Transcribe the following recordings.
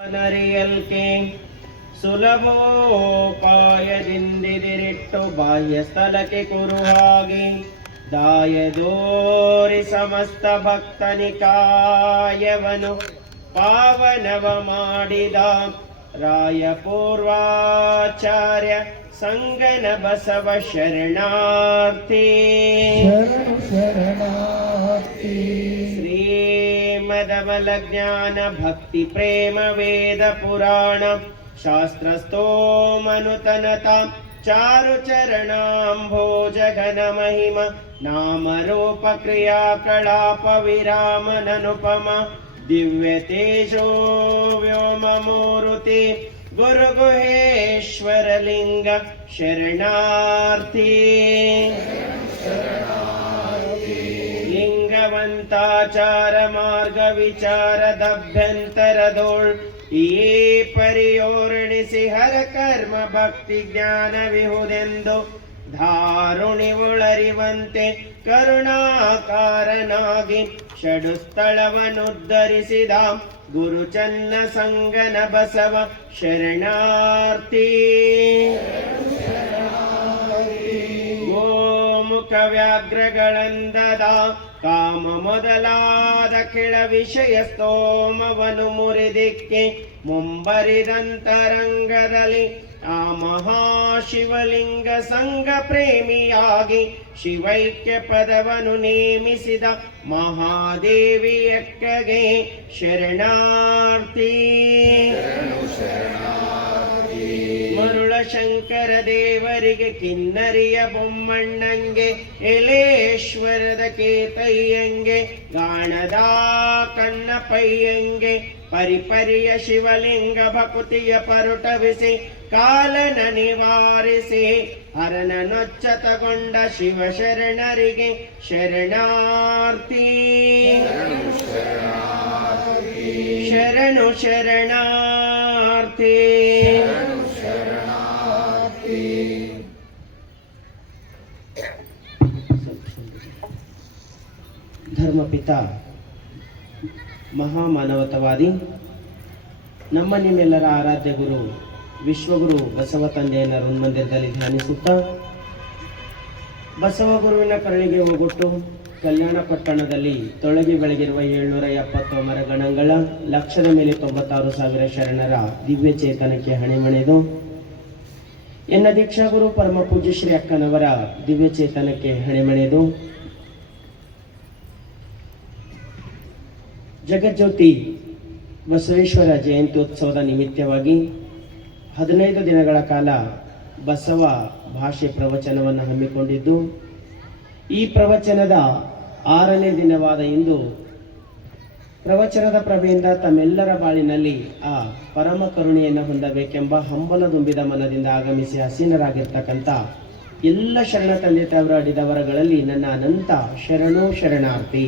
ನರಿಯಲ್ಕೆ ಸುಲಭೋಪಾಯದಿಂದಿರಿಟ್ಟು ಬಾಹ್ಯ ಸ್ಥಳಕ್ಕೆ ಕುರು ಹಾಗೆ ದಾಯದೋರಿ ಸಮಸ್ತ ಭಕ್ತನಿಕಾಯವನು ಪಾವನವ ಮಾಡಿದ ರಾಯ ಪೂರ್ವಾಚಾರ್ಯ ಸಂಗನ ಬಸವ ಶರಣಾರ್ಥಿ ಶ್ರೀಮದಮಲ ಜ್ಞಾನ ಭಕ್ತಿ ಪ್ರೇಮ ವೇದ ಪುರಾಣ ಶಾಸ್ತ್ರಸ್ತೋಮನುತನತ ಚಾರು ಚರಣಾಂಭೋಜ ಘನ ಮಹಿಮ ನಾಮ ರೂಪ ಕ್ರಿಯಾ ಕಳಾಪ ವಿರಾಮನನುಪಮ ದಿವ್ಯ ತೇಜೋ ವ್ಯೋಮ ಮೂರುತಿ ಗುರು ಗುಹೇಶ್ವರ ಲಿಂಗ ಶರಣಾರ್ಥಿ ಲಿಂಗವಂತಾಚಾರ ಮಾರ್ಗ ವಿಚಾರದಭ್ಯಂತರದೋಳ್ ಈ ಪರಿಯೋರ್ಣಿಸಿ ಹರ ಕರ್ಮ ಭಕ್ತಿ ಜ್ಞಾನ ವಿಹುದೆಂದು ಧಾರುಣಿ ಒಳರಿವಂತೆ ಕರುಣಾಕಾರನಾಗಿ ಷಡು ಸ್ಥಳವನ್ನುದ್ಧರಿಸಿದ ಗುರು ಚನ್ನ ಸಂಗನ ಬಸವ ಶರಣಾರ್ಥಿ ಗೋಮುಖ ವ್ಯಾಘ್ರಗಳಂದದ ಕಾಮ ಮೊದಲಾದ ಕೆಳ ವಿಷಯ ಸ್ತೋಮವನು ಮುರಿದಿಕ್ಕೆ ಮುಂಬರಿದಂತರಂಗದಲ್ಲಿ ಆ ಮಹಾಶಿವಲಿಂಗ ಸಂಘ ಪ್ರೇಮಿಯಾಗಿ ಶಿವೈಕ್ಯ ಪದವನು ನೇಮಿಸಿದ ಮಹಾದೇವಿಯಕ್ಕಗೆ ಶರಣಾರ್ಥಿ ಮರುಳ ಶಂಕರ ದೇವರಿಗೆ ಕಿನ್ನರಿಯ ಬೊಮ್ಮಣ್ಣಂಗೆ ಎಲೇಶ್ವರದ ಕೇತಯ್ಯಂಗೆ ಗಾಣದ ಕಣ್ಣಪಯ್ಯಂಗೆ ಪರಿಪರಿಯ ಶಿವಲಿಂಗ ಭಕುತಿಯ ಪರುಟವಿಸಿ ಕಾಲನ ನಿವಾರಿಸಿ ಹರನ ನೊಚ್ಚ ತಗೊಂಡ ಶಿವ ಶರಣರಿಗೆ ಶರಣಾರ್ಥಿ ಶರಣು ಶರಣಾರ್ಥಿ ಧರ್ಮಪಿತ ಮಹಾಮಾನವತವಾದಿ ನಮ್ಮ ನಿಮ್ಮೆಲ್ಲರ ಆರಾಧ್ಯ ಗುರು ವಿಶ್ವಗುರು ಬಸವ ತಂದೆಯನ್ನ ಮಂದಿರದಲ್ಲಿ ಧ್ಯಾನಿಸುತ್ತಾ ಬಸವ ಗುರುವಿನ ಕರುಣಿಗೆ ಹೋಗೊಟ್ಟು ಕಲ್ಯಾಣ ಪಟ್ಟಣದಲ್ಲಿ ತೊಳಗಿ ಬೆಳಗಿರುವ 770 ಮರಗಣಗಳ ಲಕ್ಷದ ಮೇಲೆ 96,000 ಶರಣರ ದಿವ್ಯ ಚೇತನಕ್ಕೆ ಹಣೆಮಣೆದು ಎನ್ನ ದೀಕ್ಷಾಗುರು ಪರಮ ಪೂಜ್ಯ ಶ್ರೀ ಅಕ್ಕನವರ ದಿವ್ಯ ಚೇತನಕ್ಕೆ ಹಣೆಮಣೆದು ಜಗಜ್ಯೋತಿ ಬಸವೇಶ್ವರ ಜಯಂತ್ಯೋತ್ಸವದ ನಿಮಿತ್ತವಾಗಿ 15 ದಿನಗಳ ಕಾಲ ಬಸವ ಭಾಷೆ ಪ್ರವಚನವನ್ನು ಹಮ್ಮಿಕೊಂಡಿದ್ದು ಈ ಪ್ರವಚನದ 6ನೇ ದಿನವಾದ ಇಂದು ಪ್ರವಚನದ ಪ್ರಭೆಯಿಂದ ತಮ್ಮೆಲ್ಲರ ಬಾಳಿನಲ್ಲಿ ಆ ಪರಮ ಕರುಣೆಯನ್ನು ಹೊಂದಬೇಕೆಂಬ ಹಂಬಲದುಂಬಿದ ಮನದಿಂದ ಆಗಮಿಸಿ ಹಸೀನರಾಗಿರ್ತಕ್ಕಂಥ ಎಲ್ಲ ಶರಣ ತಂದೆ ತಾವರ ಅಡಿದವರಗಳಲ್ಲಿ ನನ್ನ ಅನಂತ ಶರಣು ಶರಣಾರ್ಥಿ.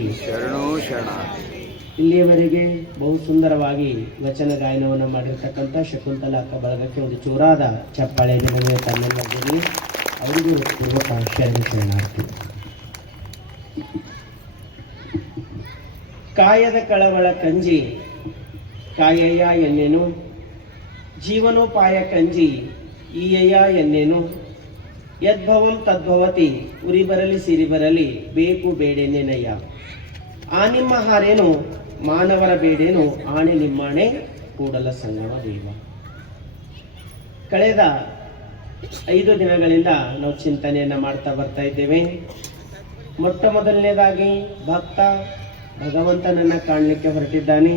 ಇಲ್ಲಿಯವರೆಗೆ ಬಹು ಸುಂದರವಾಗಿ ವಚನ ಗಾಯನವನ್ನು ಮಾಡಿರ್ತಕ್ಕಂಥ ಶಕುಂತಲ ಅಕ್ಕ ಬಳಗಕ್ಕೆ ಒಂದು ಚೂರಾದ ಚಪ್ಪಾಳೆ ನಡುವೆ ತಮ್ಮೆಲ್ಲರಿರಲಿ. ಅವರಿಗೂ ಪೂರ್ವಕ ಶರಣು ಶರಣಾರ್ಥಿ. ಕಾಯದ ಕಳವಳ ಕಂಜಿ ಕಾಯಯ್ಯ ಎನ್ನೇನು, ಜೀವನೋಪಾಯ ಕಂಜಿ ಈಯಯ್ಯ ಎನ್ನೇನು, ಯದ್ಭವಂ ತದ್ಭವತಿ ಉರಿ ಬರಲಿ ಸಿರಿ ಬರಲಿ ಬೇಕು ಬೇಡೇನೇನಯ್ಯ, ಆ ನಿಮ್ಮ ಹಾರೇನು ಮಾನವರ ಬೇಡೇನು ಆಣೆ ನಿಮ್ಮಾಣೆ ಕೂಡಲ ಸಂಗಮ ದೇವ. ಕಳೆದ 5 ದಿನಗಳಿಂದ ನಾವು ಚಿಂತನೆಯನ್ನ ಮಾಡ್ತಾ ಬರ್ತಾ ಇದ್ದೇವೆ. ಮೊಟ್ಟ ಮೊದಲನೇದಾಗಿ ಭಕ್ತ ಭಗವಂತನನ್ನ ಕಾಣಲಿಕ್ಕೆ ಹೊರಟಿದ್ದಾನೆ.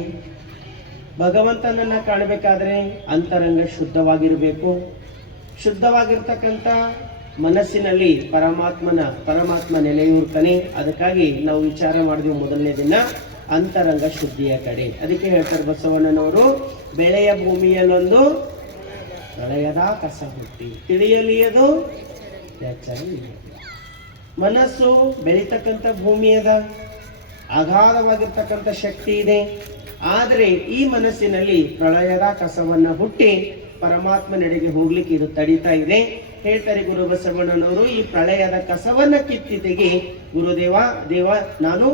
ಭಗವಂತನನ್ನ ಕಾಣಬೇಕಾದ್ರೆ ಅಂತರಂಗ ಶುದ್ಧವಾಗಿರಬೇಕು. ಶುದ್ಧವಾಗಿರ್ತಕ್ಕಂಥ ಮನಸ್ಸಿನಲ್ಲಿ ಪರಮಾತ್ಮ ನೆಲೆಯೂರ್ತಾನೆ. ಅದಕ್ಕಾಗಿ ನಾವು ವಿಚಾರ ಮಾಡಿದ್ವಿ ಮೊದಲನೇ ದಿನ ಅಂತರಂಗ ಶುದ್ಧಿಯ ಕಡೆ. ಅದಕ್ಕೆ ಹೇಳ್ತಾರೆ ಬಸವಣ್ಣನವರು, ಬೆಳೆಯ ಭೂಮಿಯಲ್ಲೊಂದು ಪ್ರಳಯದ ಕಸ ಹುಟ್ಟಿ ತಿಳಿಯಲಿಯದು ಎಚ್ಚರ. ಮನಸ್ಸು ಬೆಳೀತಕ್ಕಂಥ ಭೂಮಿ ಅದ, ಅಗಾಧವಾಗಿರ್ತಕ್ಕಂಥ ಶಕ್ತಿ ಇದೆ. ಆದರೆ ಈ ಮನಸ್ಸಿನಲ್ಲಿ ಪ್ರಳಯದ ಕಸವನ್ನ ಹುಟ್ಟಿ ಪರಮಾತ್ಮ ನಡೆಗೆ ಹೋಗ್ಲಿಕ್ಕೆ ಇದು ತಡೀತಾ ಇದೆ. ಹೇಳ್ತಾರೆ ಗುರು ಬಸವಣ್ಣನವರು, ಈ ಪ್ರಳಯದ ಕಸವನ್ನ ಕಿತ್ತಿ ತೆಗಿ ಗುರುದೇವ. ನಾನು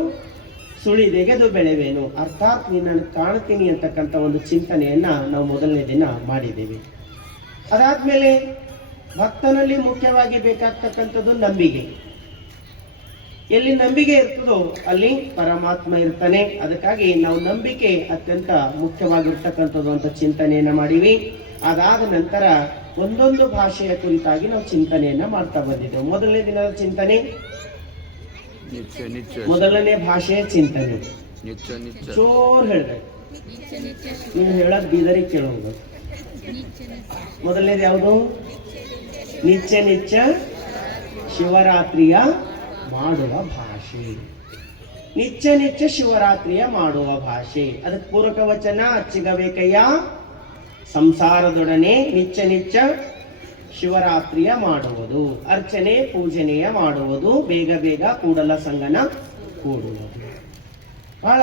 ಸುಳಿದೆಗೆದು ಬೆಳೆವೇನು, ಅರ್ಥಾತ್ ನಿನ್ನನ್ನು ಕಾಣ್ತೀನಿ ಅಂತಕ್ಕಂಥ ಒಂದು ಚಿಂತನೆಯನ್ನ ನಾವು ಮೊದಲನೇ ದಿನ ಮಾಡಿದ್ದೇವೆ. ಅದಾದ್ಮೇಲೆ ಭಕ್ತನಲ್ಲಿ ಮುಖ್ಯವಾಗಿ ಬೇಕಾಗ್ತಕ್ಕಂಥದ್ದು ನಂಬಿಕೆ. ಎಲ್ಲಿ ನಂಬಿಕೆ ಇರ್ತದೋ ಅಲ್ಲಿ ಪರಮಾತ್ಮ ಇರ್ತಾನೆ. ಅದಕ್ಕಾಗಿ ನಾವು ನಂಬಿಕೆ ಅತ್ಯಂತ ಮುಖ್ಯವಾಗಿರ್ತಕ್ಕಂಥದ್ದು ಅಂತ ಚಿಂತನೆಯನ್ನ ಮಾಡಿವಿ. ಅದಾದ ನಂತರ ಒಂದೊಂದು ಭಾಷೆಯ ಕುರಿತಾಗಿ ನಾವು ಚಿಂತನೆಯನ್ನ ಮಾಡ್ತಾ ಬಂದಿದ್ದೆವು. ಮೊದಲನೇ ದಿನದ ಚಿಂತನೆ ಮೊದಲನೇ ಭಾಷೆಯ ಚಿಂತನೆ ಚೋರ್ ಹೇಳ್ಬೇಕು, ನೀವು ಹೇಳಕ್ ಬೀದರಿಗೆ ಕೇಳೋದು. ಮೊದಲನೇದು ಯಾವುದು? ನಿತ್ಯ ನಿತ್ಯ ಶಿವರಾತ್ರಿಯ ಮಾಡುವ ಭಾಷೆ. ನಿತ್ಯ ನಿತ್ಯ ಶಿವರಾತ್ರಿಯ ಮಾಡುವ ಭಾಷೆ. ಅದಕ್ಕೆ ಪೂರಕ ವಚನ ಅಚ್ಚಿಗಬೇಕಯ್ಯ. ಸಂಸಾರದೊಡನೆ ನಿತ್ಯ ನಿತ್ಯ ಶಿವರಾತ್ರಿಯ ಮಾಡುವುದು, ಅರ್ಚನೆ ಪೂಜನೆಯ ಮಾಡುವುದು, ಬೇಗ ಬೇಗ ಕೂಡಲ ಸಂಗನ ಕೂಡುವುದು. ಬಹಳ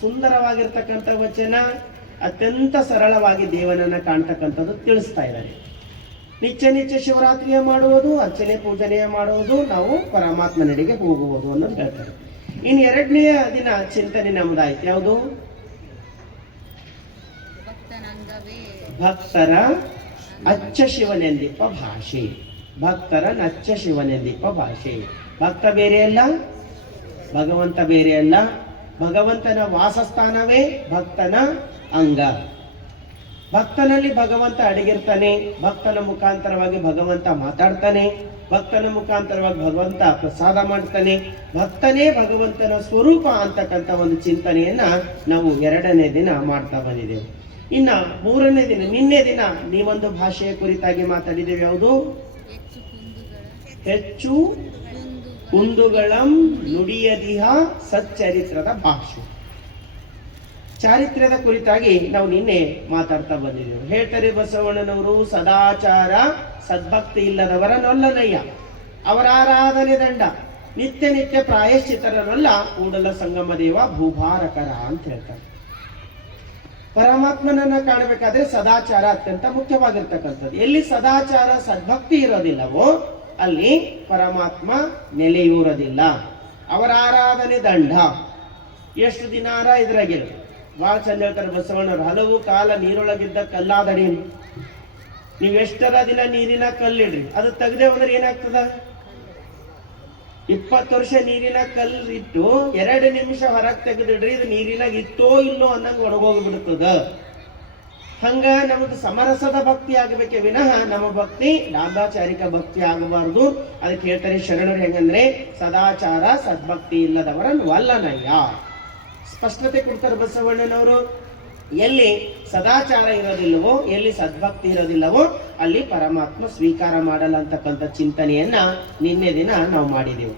ಸುಂದರವಾಗಿರ್ತಕ್ಕಂಥ ವಚನ, ಅತ್ಯಂತ ಸರಳವಾಗಿ ದೇವನನ್ನ ಕಾಣ್ತಕ್ಕಂಥದ್ದು ತಿಳಿಸ್ತಾ ಇದ್ದಾರೆ. ನಿತ್ಯ ನಿತ್ಯ ಶಿವರಾತ್ರಿಯ ಮಾಡುವುದು, ಅರ್ಚನೆ ಪೂಜನೆಯ ಮಾಡುವುದು, ನಾವು ಪರಮಾತ್ಮನೆಡೆಗೆ ಹೋಗುವುದು ಅನ್ನೋದು ಹೇಳ್ತಾರೆ. ಇನ್ನು ಎರಡನೆಯ ದಿನ ಚಿಂತನೆ ನಮ್ಮದಾಯ್ತು. ಯಾವುದು? ಭಕ್ತರ ಅಚ್ಚ ಶಿವನೆಂದಿಪ್ಪ ಭಾಷೆ. ಭಕ್ತರ ನಚ್ಚ ಶಿವನೆಂದಿಪ್ಪ ಭಾಷೆ. ಭಕ್ತ ಬೇರೆಯಲ್ಲ, ಭಗವಂತ ಬೇರೆಯಲ್ಲ. ಭಗವಂತನ ವಾಸಸ್ಥಾನವೇ ಭಕ್ತನ ಅಂಗ. ಭಕ್ತನಲ್ಲಿ ಭಗವಂತ ಅಡಗಿರ್ತಾನೆ. ಭಕ್ತನ ಮುಖಾಂತರವಾಗಿ ಭಗವಂತ ಮಾತಾಡ್ತಾನೆ. ಭಕ್ತನ ಮುಖಾಂತರವಾಗಿ ಭಗವಂತ ಪ್ರಸಾದ ಮಾಡ್ತಾನೆ. ಭಕ್ತನೇ ಭಗವಂತನ ಸ್ವರೂಪ ಅಂತಕ್ಕಂಥ ಒಂದು ಚಿಂತನೆಯನ್ನ ನಾವು ಎರಡನೇ ದಿನ ಮಾಡ್ತಾ ಬಂದಿದ್ದೇವೆ. ಇನ್ನ ಮೂರನೇ ದಿನ, ನಿನ್ನೆ ದಿನ ನೀವೊಂದು ಭಾಷೆಯ ಕುರಿತಾಗಿ ಮಾತಾಡಿದ್ದೇವೆ. ಯಾವುದು? ಹೆಚ್ಚು ಕುಂದುಗಳಂ ನುಡಿಯದಿಹ ಸಚ್ಚರಿತ್ರದ ಭಾಷೆ. ಚಾರಿತ್ರ್ಯದ ಕುರಿತಾಗಿ ನಾವು ನಿನ್ನೆ ಮಾತಾಡ್ತಾ ಬಂದಿದ್ದೇವೆ. ಹೇಳ್ತಾರೆ ಬಸವಣ್ಣನವರು, ಸದಾಚಾರ ಸದ್ಭಕ್ತಿ ಇಲ್ಲದವರ ನೊಲ್ಲನಯ್ಯ, ಅವರ ಆರಾಧನೆ ದಂಡ, ನಿತ್ಯ ನಿತ್ಯ ಪ್ರಾಯಶ್ಚಿತರನಲ್ಲ, ಕೂಡಲ ಸಂಗಮ ದೇವ ಭೂಭಾರಕರ ಅಂತ ಹೇಳ್ತಾರೆ. ಪರಮಾತ್ಮನನ್ನ ಕಾಣಬೇಕಾದ್ರೆ ಸದಾಚಾರ ಅತ್ಯಂತ ಮುಖ್ಯವಾಗಿರ್ತಕ್ಕಂಥದ್ದು. ಎಲ್ಲಿ ಸದಾಚಾರ ಸದ್ಭಕ್ತಿ ಇರೋದಿಲ್ಲವೋ ಅಲ್ಲಿ ಪರಮಾತ್ಮ ನೆಲೆಯೂರೋದಿಲ್ಲ. ಅವರ ಆರಾಧನೆ ದಂಡ. ಎಷ್ಟು ದಿನಾರ ಇದ್ರಾಗಿರ ಬಹಳ ಚಂದ ಹೇಳ್ತಾರೆ ಬಸವಣ್ಣರು. ಹಲವು ಕಾಲ ನೀರೊಳಗಿದ್ದ ಕಲ್ಲಾದಡಿ. ನೀವು ಎಷ್ಟರ ದಿನ ನೀರಿನ ಕಲ್ಲಿಡ್ರಿ, ಅದು ತೆಗ್ದೆ ಹೋದ್ರೆ ಏನಾಗ್ತದ? 20 ವರ್ಷ ನೀರಿನ ಕಲ್ಲು ಇಟ್ಟು 2 ನಿಮಿಷ ಹೊರಗೆ ತೆಗೆದಿಡ್ರಿ, ಇದು ನೀರಿನಾಗ ಇತ್ತೋ ಇಲ್ಲೋ ಅನ್ನಂಗೆ ಒಣಗೋಗ್ಬಿಡ್ತದ. ಹಂಗ ನಮ್ದು ಸಮರಸದ ಭಕ್ತಿ ಆಗಬೇಕೆ ವಿನಃ ನಮ್ಮ ಭಕ್ತಿ ಲಾಭಾಚಾರಿಕ ಭಕ್ತಿ ಆಗಬಾರ್ದು. ಅದಕ್ಕೆ ಹೇಳ್ತಾರೆ ಶರಣರು ಹೆಂಗಂದ್ರೆ, ಸದಾಚಾರ ಸದ್ಭಕ್ತಿ ಇಲ್ಲದವರನ್ನು ವಲ್ಲನಯ್ಯ. ಸ್ಪಷ್ಟತೆ ಕೊಡ್ತಾರೆ ಬಸವಣ್ಣನವರು. ಎಲ್ಲಿ ಸದಾಚಾರ ಇರೋದಿಲ್ಲವೋ, ಎಲ್ಲಿ ಸದ್ಭಕ್ತಿ ಇರೋದಿಲ್ಲವೋ ಅಲ್ಲಿ ಪರಮಾತ್ಮ ಸ್ವೀಕಾರ ಮಾಡಲ್ಲ ಅಂತಕ್ಕಂಥ ಚಿಂತನೆಯನ್ನ ನಿನ್ನೆ ದಿನ ನಾವು ಮಾಡಿದೆವು.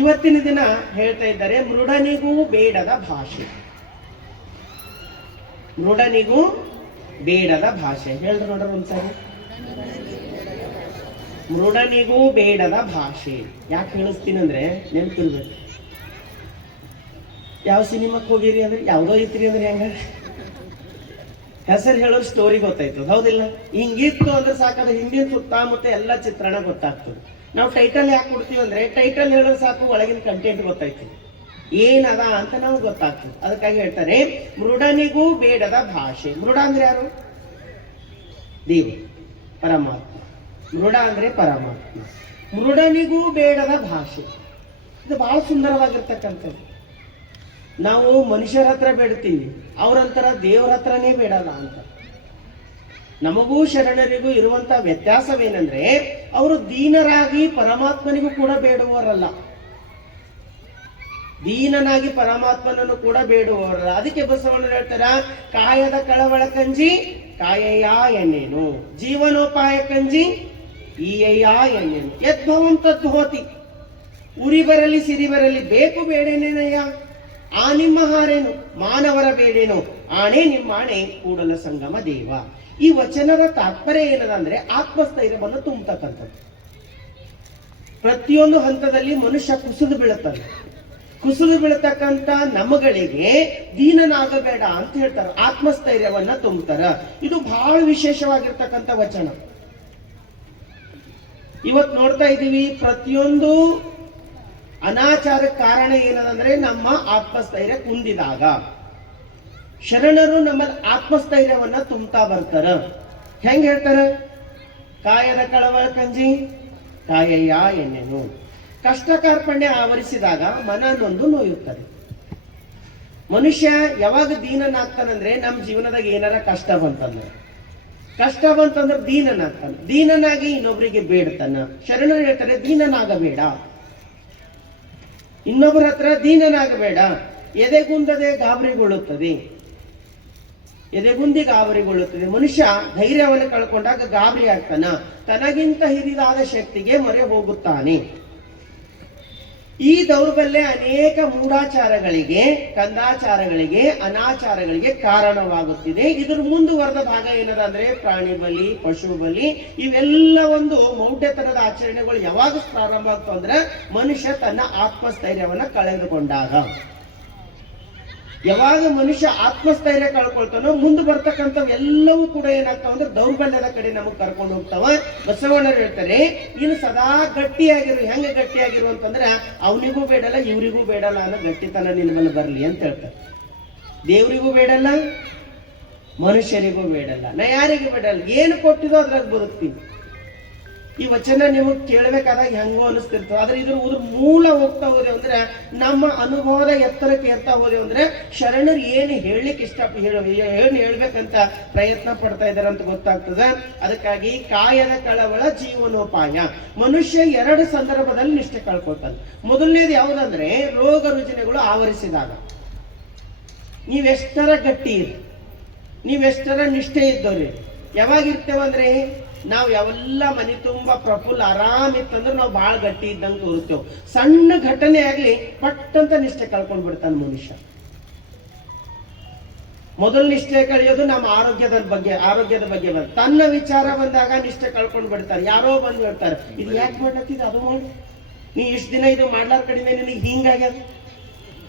ಇವತ್ತಿನ ದಿನ ಹೇಳ್ತಾ ಇದ್ದಾರೆ ಮೃಡನಿಗೂ ಬೇಡದ ಭಾಷೆ. ಮೃಡನಿಗೂ ಬೇಡದ ಭಾಷೆ ಹೇಳ್ರಿ ನೋಡ್ರಿ ಒಂದ್ಸರಿ. ಮೃಡನಿಗೂ ಬೇಡದ ಭಾಷೆ ಯಾಕೆ ಹೇಳಿಸ್ತೀನಿ ಅಂದ್ರೆ ನೆನಪಿರ್ಬೇಕು. ಯಾವ ಸಿನಿಮಾಕ್ಕೆ ಹೋಗಿರಿ ಅಂದ್ರೆ ಯಾವ್ದೋ ಐತ್ರಿ ಅಂದ್ರೆ ಹೆಂಗ ಹೆಸರು ಹೇಳೋ ಸ್ಟೋರಿ ಗೊತ್ತಾಯ್ತದ, ಹೌದಿಲ್ಲ? ಹಿಂಗಿತ್ತು ಅಂದ್ರೆ ಸಾಕಾದ್ರೆ ಹಿಂದಿನ ಸುತ್ತಮುತ್ತ ಎಲ್ಲ ಚಿತ್ರಣ ಗೊತ್ತಾಗ್ತದೆ. ನಾವು ಟೈಟಲ್ ಯಾಕೆ ಕೊಡ್ತೀವಿ ಅಂದ್ರೆ ಟೈಟಲ್ ಹೇಳೋದು ಸಾಕು, ಒಳಗಿನ ಕಂಟೆಂಟ್ ಗೊತ್ತಾಯ್ತದೆ, ಏನದ ಅಂತ ನಾವು ಗೊತ್ತಾಗ್ತದೆ. ಅದಕ್ಕಾಗಿ ಹೇಳ್ತಾರೆ ಮೃಡನಿಗೂ ಬೇಡದ ಭಾಷೆ. ಮೃಡ ಅಂದ್ರೆ ಯಾರು? ದೇವ ಪರಮಾತ್ಮ. ಮೃಡ ಅಂದ್ರೆ ಪರಮಾತ್ಮ. ಮೃಡನಿಗೂ ಬೇಡದ ಭಾಷೆ. ಇದು ಬಹಳ ಸುಂದರವಾಗಿರ್ತಕ್ಕಂಥದ್ದು. ನಾವು ಮನುಷ್ಯರ ಹತ್ರ ಬೇಡ್ತೀವಿ, ಅವ್ರಂತರ ದೇವರ ಹತ್ರನೇ ಬೇಡಲ್ಲ ಅಂತ. ನಮಗೂ ಶರಣರಿಗೂ ಇರುವಂತ ವ್ಯತ್ಯಾಸವೇನೆಂದ್ರೆ ಅವರು ದೀನರಾಗಿ ಪರಮಾತ್ಮನಿಗೂ ಕೂಡ ಬೇಡುವವರಲ್ಲ, ದೀನನಾಗಿ ಪರಮಾತ್ಮನನ್ನು ಕೂಡ ಬೇಡುವವರಲ್ಲ. ಅದಕ್ಕೆ ಬಸವಣ್ಣ ಹೇಳ್ತಾರ, ಕಾಯದ ಕಳವಳ ಕಂಜಿ ಕಾಯಯ್ಯ ಎನ್ನೇನು, ಜೀವನೋಪಾಯ ಕಂಜಿ ಈಯಯ್ಯ ಎನ್ನೇನು, ಯದ್ಭವಂ ತದ್ಭವತಿ. ಉರಿ ಬರಲಿ ಸಿರಿ ಬರಲಿ ಬೇಕು ಬೇಡೇನೇನಯ್ಯ, ಆ ನಿಮ್ಮ ಹಾರೇನು ಮಾನವರ ಬೇಡೇನು, ಆಣೆ ನಿಮ್ಮ ಆಣೆ ಕೂಡಲ ಸಂಗಮ ದೇವ. ಈ ವಚನದ ತಾತ್ಪರ್ಯ ಏನದಂದ್ರೆ ಆತ್ಮಸ್ಥೈರ್ಯವನ್ನು ತುಂಬತಕ್ಕಂಥದ್ದು. ಪ್ರತಿಯೊಂದು ಹಂತದಲ್ಲಿ ಮನುಷ್ಯ ಕುಸಿದು ಬೀಳುತ್ತಾನೆ. ಕುಸಿದು ಬೀಳತಕ್ಕಂತ ನಮಗಳಿಗೆ ದೀನನಾಗಬೇಡ ಅಂತ ಹೇಳ್ತಾರೆ, ಆತ್ಮಸ್ಥೈರ್ಯವನ್ನ ತುಂಬುತ್ತಾರ. ಇದು ಬಹಳ ವಿಶೇಷವಾಗಿರ್ತಕ್ಕಂಥ ವಚನ. ಇವತ್ತು ನೋಡ್ತಾ ಇದ್ದೀವಿ, ಪ್ರತಿಯೊಂದು ಅನಾಚಾರಕ್ಕೆ ಕಾರಣ ಏನದಂದ್ರೆ ನಮ್ಮ ಆತ್ಮಸ್ಥೈರ್ಯ ಕುಂದಿದಾಗ. ಶರಣರು ನಮ್ಮಲ್ಲಿ ಆತ್ಮಸ್ಥೈರ್ಯವನ್ನ ತುಂಬತಾ ಬರ್ತಾರ. ಹೆಂಗ್ ಹೇಳ್ತಾರ? ಕಾಯದ ಕಳವಳ ಕಂಜಿ ಕಾಯಯ್ಯ ಎನ್ನೆನು. ಕಷ್ಟ ಕಾರ್ಪಣ್ಯ ಆವರಿಸಿದಾಗ ಮನ ನೊಂದು ನೋಯುತ್ತದೆ. ಮನುಷ್ಯ ಯಾವಾಗ ದೀನನಾಗ್ತಾನಂದ್ರೆ ನಮ್ಮ ಜೀವನದಾಗ ಏನಾರ ಕಷ್ಟ ಬಂತಂದ್ರೆ ದೀನನಾಗ್ತಾನ. ದೀನನಾಗಿ ಇನ್ನೊಬ್ಬರಿಗೆ ಬೇಡ್ತಾನ. ಶರಣರು ಹೇಳ್ತಾರೆ ದೀನನಾಗಬೇಡ, ಇನ್ನೊಬ್ಬರ ಹತ್ರ ದೀನನಾಗಬೇಡ. ಎದೆಗುಂದದೆ ಗಾಬರಿಗೊಳ್ಳುತ್ತದೆ, ಎದೆಗುಂದಿ ಗಾಬರಿಗೊಳ್ಳುತ್ತದೆ. ಮನುಷ್ಯ ಧೈರ್ಯವನ್ನು ಕಳ್ಕೊಂಡಾಗ ಗಾಬರಿ ಆಗ್ತಾನ. ತನಗಿಂತ ಹಿರಿದಾದ ಶಕ್ತಿಗೆ ಮೊರೆ ಹೋಗುತ್ತಾನೆ. ಈ ದೌರ್ಬಲ್ಯ ಅನೇಕ ಮೂಢಾಚಾರಗಳಿಗೆ, ಕಂದಾಚಾರಗಳಿಗೆ, ಅನಾಚಾರಗಳಿಗೆ ಕಾರಣವಾಗುತ್ತಿದೆ. ಇದ್ರ ಮುಂದುವರೆದ ಭಾಗ ಏನದ ಅಂದ್ರೆ ಪ್ರಾಣಿ ಬಲಿ, ಪಶು ಬಲಿ, ಇವೆಲ್ಲ ಒಂದು ಮೌಢ್ಯತನದ ಆಚರಣೆಗಳು ಯಾವಾಗ ಪ್ರಾರಂಭ ಆಗ್ತಾವ ಅಂದ್ರೆ ಮನುಷ್ಯ ತನ್ನ ಆತ್ಮಸ್ಥೈರ್ಯವನ್ನ ಕಳೆದುಕೊಂಡಾಗ. ಯಾವಾಗ ಮನುಷ್ಯ ಆತ್ಮಸ್ಥೈರ್ಯ ಕಳ್ಕೊಳ್ತಾನೋ ಮುಂದೆ ಬರ್ತಕ್ಕಂಥವು ಎಲ್ಲವೂ ಕೂಡ ಏನಾಗ್ತಾವ ಅಂದ್ರೆ ದೌರ್ಬಲ್ಯದ ಕಡೆ ನಮಗ್ ಕರ್ಕೊಂಡು ಹೋಗ್ತಾವ. ಬಸವಣ್ಣರು ಹೇಳ್ತಾರೆ, ಇನ್ನು ಸದಾ ಗಟ್ಟಿಯಾಗಿರು. ಹೆಂಗ ಗಟ್ಟಿಯಾಗಿರು ಅಂತಂದ್ರೆ ಅವನಿಗೂ ಬೇಡಲ್ಲ, ಇವ್ರಿಗೂ ಬೇಡಲ್ಲ ಅನ್ನೋ ಗಟ್ಟಿತನ ನಿನ್ನಲ್ಲಿ ಬರ್ಲಿ ಅಂತ ಹೇಳ್ತಾರೆ. ದೇವ್ರಿಗೂ ಬೇಡಲ್ಲ, ಮನುಷ್ಯರಿಗೂ ಬೇಡಲ್ಲ, ನಾ ಯಾರಿಗೂ ಬೇಡಲ್ಲ, ಏನು ಕೊಟ್ಟಿದೋ ಅದ್ರಾಗ ಬದುಕ್ತೀನಿ. ಈ ವಚನ ನೀವು ಕೇಳಬೇಕಾದಾಗ ಹೆಂಗೋ ಅನಿಸ್ತಿರ್ತದೆ. ಆದ್ರೆ ಇದ್ರ ಮೂಲ ಹೋಗ್ತಾ ಹೋದೆ ಅಂದ್ರೆ, ನಮ್ಮ ಅನುಭವದ ಎತ್ತರಕ್ಕೆ ಏರ್ತಾ ಹೋದೆ ಅಂದ್ರೆ ಶರಣರು ಏನು ಹೇಳಲಿಕ್ಕೆ ಏನು ಹೇಳ್ಬೇಕಂತ ಪ್ರಯತ್ನ ಪಡ್ತಾ ಇದ್ದಾರೆ ಅಂತ ಗೊತ್ತಾಗ್ತದ. ಅದಕ್ಕಾಗಿ ಕಾಯದ ಕಳವಳ ಜೀವನೋಪಾಯ. ಮನುಷ್ಯ ಎರಡು ಸಂದರ್ಭದಲ್ಲಿ ನಿಷ್ಠೆ ಕಳ್ಕೊಳ್ತಾನೆ. ಮೊದಲನೇದು ಯಾವುದಂದ್ರೆ ರೋಗ ರುಜಿನಗಳು ಆವರಿಸಿದಾಗ. ನೀವೆಷ್ಟರ ಗಟ್ಟಿ ಇರಿ, ನೀವೆಷ್ಟರ ನಿಷ್ಠೆ ಇದ್ದವ್ರಿ, ಯಾವಾಗಿರ್ತೇವಂದ್ರೆ ನಾವು ಯಾವೆಲ್ಲ ಮನೆ ತುಂಬಾ ಪ್ರಫುಲ್ ಆರಾಮಿತ್ತಂದ್ರೆ ನಾವು ಬಹಳ ಗಟ್ಟಿ ಇದ್ದಂಗೆ ತೋರಿಸ್ತೇವೆ. ಸಣ್ಣ ಘಟನೆ ಆಗ್ಲಿ ಪಟ್ಟಂತ ನಿಷ್ಠೆ ಕಳ್ಕೊಂಡ್ ಬಿಡ್ತಾನೆ ಮನುಷ್ಯ. ಮೊದಲು ನಿಷ್ಠೆ ಕಳೆಯೋದು ನಮ್ಮ ಆರೋಗ್ಯದ ಬಗ್ಗೆ ಬಂದ ತನ್ನ ವಿಚಾರ ಬಂದಾಗ ನಿಷ್ಠೆ ಕಳ್ಕೊಂಡ್ ಬಿಡ್ತಾರೆ. ಯಾರೋ ಬಂದು ಹೇಳ್ತಾರೆ, ಇದು ಯಾಕೆ ಮಾಡ್ಲತ್ತಿದ್, ಅದು ಮಾಡಿ, ನೀ ಇಷ್ಟ ದಿನ ಇದು ಮಾಡ್ಲಾರ ಕಡಿಮೆ ನಿನಗೆ ಹಿಂಗಾಗ್ಯದ,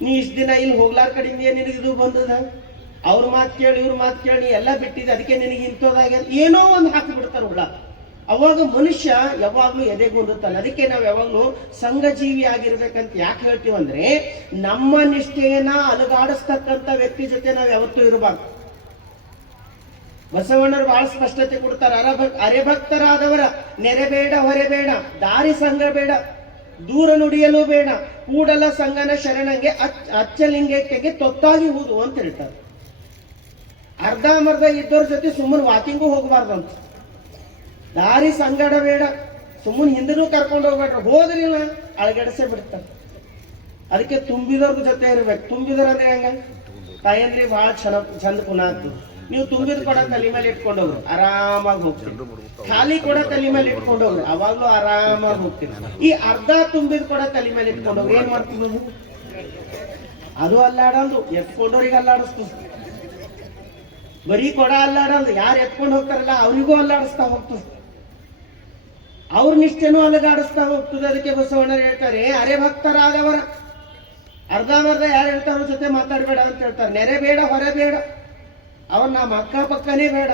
ನೀ ಇಷ್ಟ ದಿನ ಇಲ್ಲಿ ಹೋಗ್ಲಾರ ಕಡಿಮೆ ನಿನಗೆ ಇದು ಬಂದದ, ಅವ್ರ ಮಾತು ಕೇಳಿ ಇವ್ರ ಮಾತು ಕೇಳಿ ಎಲ್ಲ ಬಿಟ್ಟಿದೆ, ಅದಕ್ಕೆ ನಿನಗೆ ಇಂಥದಾಗ ಏನೋ ಒಂದು ಹಾಕಿ ಬಿಡ್ತಾರ ಹುಳ. ಅವಾಗ ಮನುಷ್ಯ ಯಾವಾಗ್ಲೂ ಎದೆಗುಂದುತ್ತಾನೆ. ಅದಕ್ಕೆ ನಾವು ಯಾವಾಗ್ಲೂ ಸಂಘಜೀವಿ ಆಗಿರ್ಬೇಕಂತ ಯಾಕೆ ಹೇಳ್ತೀವಂದ್ರೆ, ನಮ್ಮ ನಿಷ್ಠೆಯನ್ನ ಅಲುಗಾಡಿಸ್ತಕ್ಕಂಥ ವ್ಯಕ್ತಿ ಜೊತೆ ನಾವು ಯಾವತ್ತೂ ಇರಬಾರ್ದು. ಬಸವಣ್ಣರು ಬಹಳ ಸ್ಪಷ್ಟತೆ ಕೊಡ್ತಾರೆ. ಅರೆಭಕ್ತರಾದವರ ನೆರೆಬೇಡ, ಹೊರೆಬೇಡ, ದಾರಿ ಸಂಘ ಬೇಡ, ದೂರ ನುಡಿಯಲು ಬೇಡ, ಕೂಡಲ ಸಂಗನ ಶರಣಂಗೆ ಅಚ್ಚಲಿಂಗಕ್ಕೆ ತೊತ್ತಾಗಿ ಹೂದು ಅಂತ ಹೇಳ್ತಾರೆ. ಅರ್ಧಮರ್ಧ ಇದ್ದವ್ರ ಜೊತೆ ಸುಮ್ಮನೆ ವಾಕಿಂಗು ಹೋಗಬಾರ್ದಂತ. ದಾರಿ ಸಂಗಡ ಬೇಡ, ಸುಮ್ಮನೆ ಹಿಂದೂ ಕರ್ಕೊಂಡು ಹೋಗ್ಬೇಡ್ರ, ಹೋದ್ರಿಲ್ಲ ಅಳಗಡಿಸೇ ಬಿಡ್ತಾರೆ. ಅದಕ್ಕೆ ತುಂಬಿದವ್ರ ಜೊತೆ ಇರ್ಬೇಕು. ತುಂಬಿದವ್ರ ಅಂದ್ರೆ ಹೆಂಗ, ತಾಯಂದ್ರಿ ಬಹಳ ಚಂದ ಕುನಾತು. ನೀವು ತುಂಬಿದ ಕೊಡ ತಲೆ ಮೇಲೆ ಇಟ್ಕೊಂಡು ಹೋಗ್ರಿ, ಆರಾಮಾಗಿ ಹೋಗ್ತೀರಿ. ಖಾಲಿ ಕೊಡ ತಲೆ ಮೇಲೆ ಇಟ್ಕೊಂಡು ಹೋಗ್ರಿ, ಅವಾಗ್ಲೂ ಆರಾಮಾಗಿ ಹೋಗ್ತೀರಿ. ಈ ಅರ್ಧ ತುಂಬಿದ ಕೊಡ ತಲೆ ಮೇಲೆ ಇಟ್ಕೊಂಡು ಹೋಗ್ರಿ, ಏನ್ ಮಾಡ್ತೀವಿ ನಾವು? ಅದು ಅಲ್ಲಾಡಂದು, ಎತ್ಕೊಂಡವ್ರಿಗೆ ಅಲ್ಲಾಡಿಸ್ತೀವಿ. ಬರೀ ಕೊಡ ಅಲ್ಲಾಡಂದು, ಯಾರು ಎತ್ಕೊಂಡು ಹೋಗ್ತಾರಲ್ಲ ಅವರಿಗೂ ಅಲ್ಲಾಡಿಸ್ತಾ ಹೋಗ್ತದೆ, ಅವ್ರ ನಿಷ್ಠೆನೂ ಅಲಗಾಡಿಸ್ತಾ ಹೋಗ್ತದೆ. ಅದಕ್ಕೆ ಬಸವಣ್ಣರು ಹೇಳ್ತಾರೆ, ಅರೆಭಕ್ತರಾದವರ ಅರ್ಧಮರ್ಧ ಯಾರು ಹೇಳ್ತಾರೋ ಜೊತೆ ಮಾತಾಡಬೇಡ ಅಂತ ಹೇಳ್ತಾರೆ. ನೆರೆ ಬೇಡ, ಹೊರೆ ಬೇಡ, ಅವ್ರ ನಮ್ಮ ಅಕ್ಕಪಕ್ಕನೇ ಬೇಡ,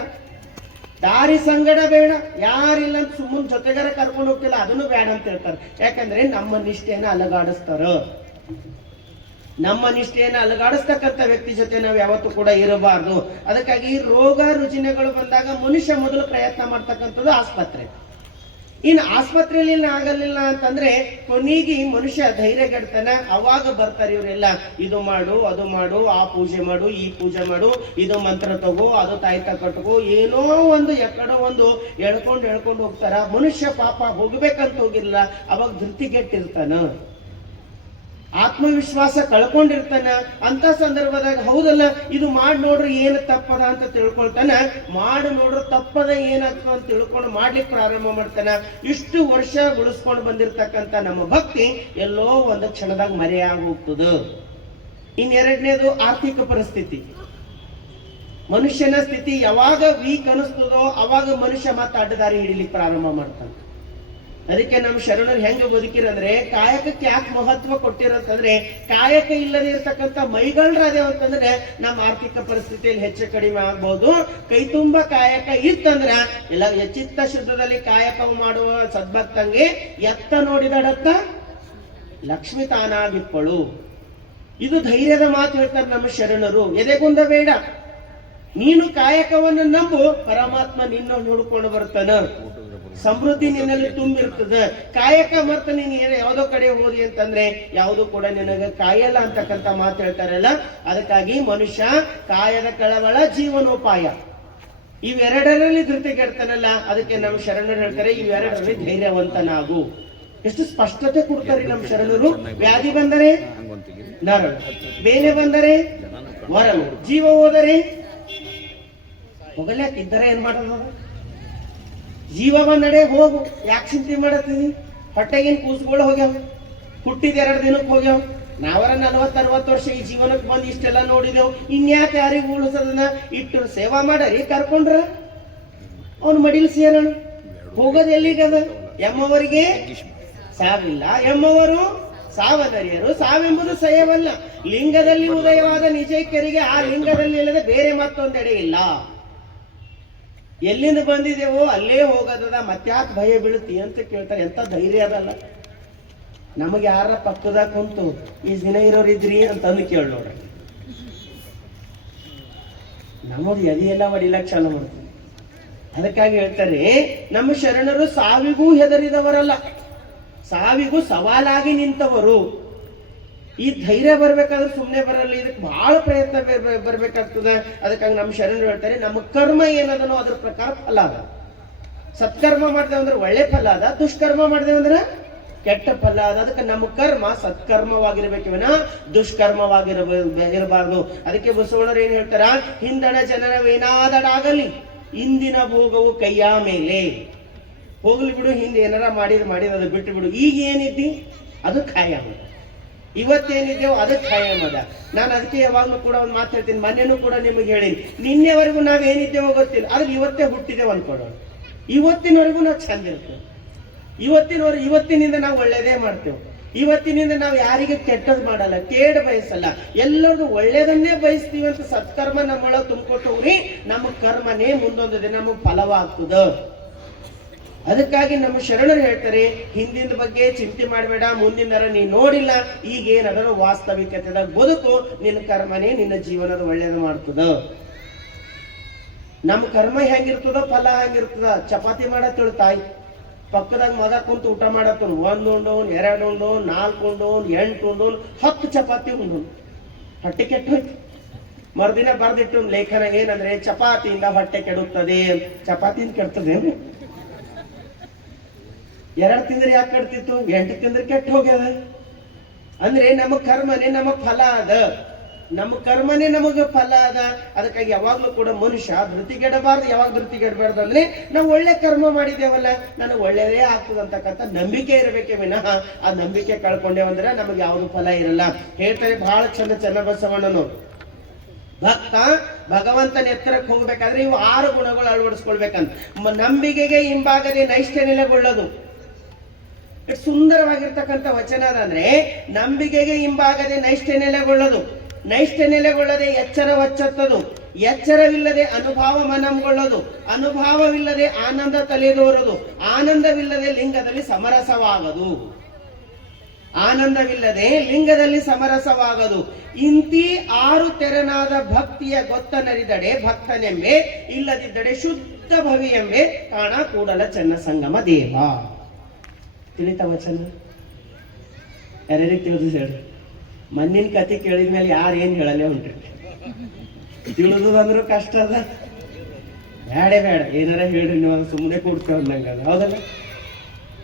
ದಾರಿ ಸಂಗಡ ಬೇಡ, ಯಾರಿಲ್ಲ ಅಂತ ಸುಮ್ಮನೆ ಜೊತೆಗಾರ ಕರ್ಕೊಂಡು ಹೋಗ್ತಿಲ್ಲ ಅದನ್ನು ಬೇಡ ಅಂತ ಹೇಳ್ತಾರೆ. ಯಾಕಂದ್ರೆ ನಮ್ಮ ನಿಷ್ಠೆಯನ್ನ ಅಲಗಾಡಿಸ್ತಾರ. ನಮ್ಮ ನಿಷ್ಠೆಯನ್ನು ಅಲಗಾಡಿಸ್ತಕ್ಕಂಥ ವ್ಯಕ್ತಿ ಜೊತೆ ನಾವು ಯಾವತ್ತೂ ಕೂಡ ಇರಬಾರ್ದು. ಅದಕ್ಕಾಗಿ ರೋಗ ರುಜಿನಗಳು ಬಂದಾಗ ಮನುಷ್ಯ ಮೊದಲು ಪ್ರಯತ್ನ ಮಾಡ್ತಕ್ಕಂಥದ್ದು ಆಸ್ಪತ್ರೆ. ಇನ್ನು ಆಸ್ಪತ್ರೆಯಲ್ಲಿ ಆಗಲಿಲ್ಲ ಅಂತಂದ್ರೆ ಕೊನೆಗೆ ಮನುಷ್ಯ ಧೈರ್ಯಗೆಡ್ತಾನೆ. ಅವಾಗ ಬರ್ತಾರೆ ಇವರೆಲ್ಲ, ಇದು ಮಾಡು, ಅದು ಮಾಡು, ಆ ಪೂಜೆ ಮಾಡು, ಈ ಪೂಜೆ ಮಾಡು, ಇದು ಮಂತ್ರ ತಗೋ, ಅದು ತಾಯ್ತ ಕಟ್ಕೋ, ಏನೋ ಒಂದು ಎಕ್ಕಡೋ ಒಂದು ಎಳ್ಕೊಂಡು ಹೋಗ್ತಾರ. ಮನುಷ್ಯ ಪಾಪ ಹೋಗ್ಬೇಕಂತ ಹೋಗಿಲ್ಲ, ಅವಾಗ ಧೃತಿಗೆಟ್ಟಿರ್ತಾನ, ಆತ್ಮವಿಶ್ವಾಸ ಕಳ್ಕೊಂಡಿರ್ತಾನ. ಅಂತ ಸಂದರ್ಭದಾಗ ಹೌದಲ್ಲ ಇದು ಮಾಡಿ ನೋಡ್ರಿ ಏನು ತಪ್ಪದ ಅಂತ ತಿಳ್ಕೊಳ್ತಾನ. ಮಾಡಿ ನೋಡ್ರಿ ತಪ್ಪದ ಏನಾಗ್ತದ ಅಂತ ತಿಳ್ಕೊಂಡು ಮಾಡ್ಲಿಕ್ಕೆ ಪ್ರಾರಂಭ ಮಾಡ್ತಾನ. ಇಷ್ಟು ವರ್ಷ ಉಳಿಸ್ಕೊಂಡು ಬಂದಿರತಕ್ಕಂತ ನಮ್ಮ ಭಕ್ತಿ ಎಲ್ಲೋ ಒಂದು ಕ್ಷಣದಾಗ ಮರೆಯಾಗಿ ಹೋಗ್ತದ. ಇನ್ನೆರಡನೇದು ಆರ್ಥಿಕ ಪರಿಸ್ಥಿತಿ. ಮನುಷ್ಯನ ಸ್ಥಿತಿ ಯಾವಾಗ ವೀಕ್ ಅನಿಸ್ತದೋ ಅವಾಗ ಮನುಷ್ಯ ಮತ್ತೆ ಅಡ್ಡದಾರಿ ಹಿಡಿಲಿಕ್ಕೆ ಪ್ರಾರಂಭ ಮಾಡ್ತಾನೆ. ಅದಕ್ಕೆ ನಮ್ಮ ಶರಣರು ಹೆಂಗ ಬದುಕಿರಂದ್ರೆ, ಕಾಯಕಕ್ಕೆ ಯಾಕೆ ಮಹತ್ವ ಕೊಟ್ಟಿರಂತಂದ್ರೆ, ಕಾಯಕ ಇಲ್ಲದೆ ಇರತಕ್ಕಂಥ ಮೈಗಳ್ರದೇವ ಅಂತಂದ್ರೆ ನಮ್ಮ ಆರ್ಥಿಕ ಪರಿಸ್ಥಿತಿಯಲ್ಲಿ ಹೆಚ್ಚು ಕಡಿಮೆ ಆಗ್ಬಹುದು. ಕೈ ತುಂಬ ಕಾಯಕ ಇತ್ತಂದ್ರ ಎಲ್ಲ ಚಿತ್ತ ಶುದ್ಧದಲ್ಲಿ ಕಾಯಕ ಮಾಡುವ ಸದ್ಭಕ್ತಂಗೆ ಎತ್ತ ನೋಡಿದಡತ್ತ ಲಕ್ಷ್ಮಿ ತಾನಾಗಿಪ್ಪಳು. ಇದು ಧೈರ್ಯದ ಮಾತು ಹೇಳ್ತಾರೆ ನಮ್ಮ ಶರಣರು. ಎದೆಗುಂದ ಬೇಡ, ನೀನು ಕಾಯಕವನ್ನು ನಂಬು, ಪರಮಾತ್ಮ ನಿನ್ನ ನೋಡ್ಕೊಂಡು ಬರ್ತಾನ, ಸಮೃದ್ಧಿ ನಿನ್ನಲ್ಲಿ ತುಂಬಿರ್ತದ. ಕಾಯಕ ಮರ್ತ ನೀನು ಯಾವುದೋ ಕಡೆ ಹೋದಿ ಅಂತಂದ್ರೆ ಯಾವುದು ಕೂಡ ನಿನಗೆ ಕಾಯಲ್ಲ ಅಂತಕ್ಕಂಥ ಮಾತು ಹೇಳ್ತಾರಲ್ಲ. ಅದಕ್ಕಾಗಿ ಮನುಷ್ಯ ಕಾಯದ ಕಳವಳ ಜೀವನೋಪಾಯ ಇವೆರಡರಲ್ಲಿ ಧೃತಿಗೆಡ್ತಾನಲ್ಲ. ಅದಕ್ಕೆ ನಮ್ಮ ಶರಣರು ಹೇಳ್ತಾರೆ ಇವೆರಡರಲ್ಲಿ ಧೈರ್ಯವಂತನಾಗು. ಎಷ್ಟು ಸ್ಪಷ್ಟತೆ ಕೊಡ್ತಾರೆ ನಮ್ಮ ಶರಣರು. ವ್ಯಾಧಿ ಬಂದರೆ ನರಳು, ಬೇನೆ ಬಂದರೆ ವರಳು, ಜೀವ ಹೋದರೆ ಹೋಗಲ್ಯಾಕಿದ್ದಾರೆ ಏನ್ ಮಾಡೋದು? ಜೀವ ಬಂದಡೆ ಹೋಗು, ಯಾಕೆ ಚಿಂತೆ ಮಾಡತ್ತೀವಿ? ಹೊಟ್ಟೆಗಿನ ಕೂಸುಗಳು ಹೋಗ್ಯಾವ, ಹುಟ್ಟಿದ 2 ದಿನಕ್ಕೆ ಹೋಗ್ಯಾವ. ನಾವರ 40-60 ವರ್ಷ ಈ ಜೀವನಕ್ಕೆ ಬಂದು ಇಷ್ಟೆಲ್ಲ ನೋಡಿದೆವು. ಇನ್ಯಾಕೆ ಯಾರಿಗೂ ಉಳಿಸೋದನ್ನ ಇಟ್ಟು ಸೇವಾ ಮಾಡರಿ ಕರ್ಕೊಂಡ್ರ ಅವನು ಮಡಿಲ್ ಸೇರೋಣ. ಹೋಗೋದು ಎಲ್ಲಿಗದ? ಎಮ್ಮವರಿಗೆ ಸಾವಿಲ್ಲ, ಎಮ್ಮವರು ಸಾವನರಿಯರು. ಸಾವೆಂಬುದು ಸಯವಲ್ಲ. ಲಿಂಗದಲ್ಲಿ ಉದಯವಾದ ನಿಜೈಕ್ಯರಿಗೆ ಆ ಲಿಂಗದಲ್ಲಿ ಇಲ್ಲದೆ ಬೇರೆ ಮತ್ತೊಂದೆಡೆ ಇಲ್ಲ. ಎಲ್ಲಿಂದ ಬಂದಿದ್ದೇವೋ ಅಲ್ಲೇ ಹೋಗೋದದ, ಮತ್ಯಾಕ್ ಭಯ ಬೀಳುತ್ತಿ ಅಂತ ಕೇಳ್ತಾರೆ. ಎಂತ ಧೈರ್ಯ ಅದಲ್ಲ. ನಮಗೆ ಯಾರ ಪಕ್ಕದಾಗ ಕುಂತು ಈ ದಿನ ಇರೋರಿದ್ರಿ ಅಂತಂದು ಕೇಳಿ ನೋಡ್ರಿ, ನಮ್ಮದು ಎದೆಯೆಲ್ಲ ಹೊಡಿಲಕ್ ಚಾಲು ಮಾಡ್ತೀವಿ. ಅದಕ್ಕಾಗಿ ಹೇಳ್ತಾರೆ ನಮ್ಮ ಶರಣರು ಸಾವಿಗೂ ಹೆದರಿದವರಲ್ಲ, ಸಾವಿಗೂ ಸವಾಲಾಗಿ ನಿಂತವರು. ಈ ಧೈರ್ಯ ಬರ್ಬೇಕಾದ್ರೆ ಸುಮ್ಮನೆ ಬರಲ್ಲ, ಇದಕ್ಕೆ ಬಹಳ ಪ್ರಯತ್ನ ಬರ್ಬೇಕಾಗ್ತದೆ. ಅದಕ್ಕಾಗಿ ನಮ್ಮ ಶರಣರು ಹೇಳ್ತಾರೆ ನಮ್ಮ ಕರ್ಮ ಏನದನೋ ಅದ್ರ ಪ್ರಕಾರ ಫಲ ಅದ. ಸತ್ಕರ್ಮ ಮಾಡ್ದೇವ ಅಂದ್ರೆ ಒಳ್ಳೆ ಫಲ ಅದ, ದುಷ್ಕರ್ಮ ಮಾಡ್ದೇವ ಅಂದ್ರೆ ಕೆಟ್ಟ ಫಲ ಅದ. ಅದಕ್ಕೆ ನಮ್ಮ ಕರ್ಮ ಸತ್ಕರ್ಮವಾಗಿರ್ಬೇಕಿವನ ದುಷ್ಕರ್ಮವಾಗಿರಬಾರ್ದು. ಅದಕ್ಕೆ ಬಸವಣ್ಣರು ಏನ್ ಹೇಳ್ತಾರ, ಹಿಂದಣ ಜನರವೇನಾದಡಾಗಲಿ ಇಂದಿನ ಭೋಗವು ಕೈಯ ಮೇಲೆ. ಹೋಗ್ಲಿ ಬಿಡು, ಹಿಂದೆ ಏನಾರ ಮಾಡಿದ ಬಿಟ್ಟು ಬಿಡು. ಈಗ ಏನಿದ್ದಿ ಅದು ಖಾಯಂ, ಇವತ್ತೇನಿದ್ದೇವೋ ಅದಕ್ಕೆ ಖಾಯಂ ಅದ. ನಾನು ಅದಕ್ಕೆ ಯಾವಾಗ್ಲೂ ಕೂಡ ಒಂದು ಮಾತು ಹೇಳ್ತೀನಿ, ಮೊನ್ನೆನೂ ಕೂಡ ನಿಮಗೆ ಹೇಳೀನಿ. ನಿನ್ನೆವರೆಗೂ ನಾವೇನಿದ್ದೇವೋ ಗೊತ್ತಿಲ್ಲ, ಆದ್ರೆ ಇವತ್ತೇ ಹುಟ್ಟಿದ್ದೇವೆ ಅನ್ಕೊಳ್ಳೋಣ. ಇವತ್ತಿನವರೆಗೂ ನಾವು ಚಂದ ಇರ್ತೇವೆ. ಇವತ್ತಿನಿಂದ ನಾವು ಒಳ್ಳೇದೇ ಮಾಡ್ತೇವೆ. ಇವತ್ತಿನಿಂದ ನಾವು ಯಾರಿಗೆ ಕೆಟ್ಟದ್ ಮಾಡಲ್ಲ, ಕೇಡ್ ಬಯಸಲ್ಲ, ಎಲ್ಲರಿಗೂ ಒಳ್ಳೇದನ್ನೇ ಬಯಸ್ತೀವಿ ಅಂತ ಸತ್ಕರ್ಮ ನಮ್ಮೊಳಗೆ ತುಂಬಿಕೊಟ್ಟವ್ರಿ. ನಮ್ಮ ಕರ್ಮನೇ ಮುಂದೊಂದು ದಿನ ನಮಗೆ ಫಲವಾಗ್ತದ. ಅದಕ್ಕಾಗಿ ನಮ್ಮ ಶರಣರು ಹೇಳ್ತಾರೆ ಹಿಂದಿನ ಬಗ್ಗೆ ಚಿಂತೆ ಮಾಡಬೇಡ, ಮುಂದಿನ ನೀ ನೋಡಿಲ್ಲ, ಈಗೇನದರ ವಾಸ್ತವಿಕತೆದಾಗ ಬದುಕು, ನಿನ್ನ ಕರ್ಮನೇ ನಿನ್ನ ಜೀವನದ ಒಳ್ಳೇದು ಮಾಡ್ತದ. ನಮ್ಮ ಕರ್ಮ ಹೆಂಗಿರ್ತದ, ಫಲ ಹೆಂಗಿರ್ತದ. ಚಪಾತಿ ಮಾಡತ್ತೇಳು ತಾಯಿ, ಪಕ್ಕದಾಗ ಮಗ ಕುಂತು ಊಟ ಮಾಡತ್ತನು. 1 ಉಂಡೋನ್, 2 ಉಂಡೋನ್, 4 ಉಂಡೋನ್, 8 ಉಂಡೋನ್, 10 ಚಪಾತಿ ಉಂಡೋನ್. ಹೊಟ್ಟೆ ಕೆಟ್ಟು ಹೋಯ್ತು. ಮರುದಿನ ಬರ್ದಿಟ್ಟು ಲೇಖನ ಏನಂದ್ರೆ ಚಪಾತಿಯಿಂದ ಹೊಟ್ಟೆ ಕೆಡುತ್ತದೆ. ಚಪಾತಿಯಿಂದ ಕೆಡ್ತದೆ. 2 ತಿಂದ್ರೆ ಯಾಕೆ ಕೆಡ್ತಿತ್ತು, 8 ತಿಂದ್ರೆ ಕೆಟ್ಟು ಹೋಗ್ಯದ. ಅಂದ್ರೆ ನಮ್ಮ ಕರ್ಮನೇ ನಮ್ಮ ಫಲ ಅದ, ನಮ್ಮ ಕರ್ಮನೇ ನಮಗ ಫಲ ಅದ. ಅದಕ್ಕಾಗಿ ಯಾವಾಗ್ಲೂ ಕೂಡ ಮನುಷ್ಯ ಧೃತಿಗೆಡಬಾರ್ದು. ಯಾವಾಗ ಧೃತಿಗೆಡಬಾರ್ದು ಅಂದ್ರೆ ನಾವು ಒಳ್ಳೆ ಕರ್ಮ ಮಾಡಿದ್ದೇವಲ್ಲ, ನನಗೆ ಒಳ್ಳೇದೇ ಆಗ್ತದಂತಕ್ಕಂಥ ನಂಬಿಕೆ ಇರಬೇಕೇ ವಿನಃ ಆ ನಂಬಿಕೆ ಕಳ್ಕೊಂಡೇವಂದ್ರೆ ನಮಗೆ ಯಾವ್ದು ಫಲ ಇರಲ್ಲ. ಹೇಳ್ತಾರೆ ಬಹಳ ಚಂದ ಚನ್ನಬಸವಣ್ಣನು, ಭಕ್ತ ಭಗವಂತನ ಎತ್ತರಕ್ಕೆ ಹೋಗ್ಬೇಕಾದ್ರೆ ಇವು 6 ಗುಣಗಳು ಅಳವಡಿಸ್ಕೊಳ್ಬೇಕಂತ. ನಂಬಿಕೆಗೆ ಹಿಂಭಾಗದೆ ನೈಷ್ಠ ನೆಲೆಗೊಳ್ಳೋದು. ಎಷ್ಟು ಸುಂದರವಾಗಿರ್ತಕ್ಕಂಥ ವಚನ ಅದಂದ್ರೆ, ನಂಬಿಕೆಗೆ ಹಿಂಭಾಗದೆ ನೈಷ್ಠ ನೆಲೆಗೊಳ್ಳೋದು, ನೈಷ್ಠ ನೆಲೆಗೊಳ್ಳದೆ ಎಚ್ಚರ ವಚ್ಚತ್ತದು, ಎಚ್ಚರವಿಲ್ಲದೆ ಅನುಭವ ಮನಂಗೊಳ್ಳೋದು, ಅನುಭವವಿಲ್ಲದೆ ಆನಂದ ತಲೆದೋರದು, ಆನಂದವಿಲ್ಲದೆ ಲಿಂಗದಲ್ಲಿ ಸಮರಸವಾಗದು, ಆನಂದವಿಲ್ಲದೆ ಲಿಂಗದಲ್ಲಿ ಸಮರಸವಾಗದು. ಇಂತಿ 6 ತೆರನಾದ ಭಕ್ತಿಯ ಗೊತ್ತನರಿದಡೆ ಭಕ್ತನೆಂಬೆ, ಇಲ್ಲದಿದ್ದಡೆ ಶುದ್ಧ ಭವಿಯೆಂಬೆ, ಕಾಣ ಕೂಡಲ ಚನ್ನ ಸಂಗಮ ದೇವ. ತಿಳಿತ ವಚನ ಯಾರ್ಯಾರಿಗೆ ತಿಳಿದು ಹೇಳ್ರಿ. ಮಣ್ಣಿನ ಕತೆ ಕೇಳಿದ್ಮೇಲೆ ಯಾರು ಏನ್ ಹೇಳಲ್ಲೇ ಹೊಂಟ್ರಿ. ತಿಳಿದುದಂದ್ರೂ ಕಷ್ಟ ಅದ. ಬೇಡ ಏನಾರ ಹೇಳ್ರಿ, ನೀವು ಸುಮ್ಮನೆ ಕೊಡ್ತೇವೆ ಅಂದಂಗ ಹೌದಲ್ಲ.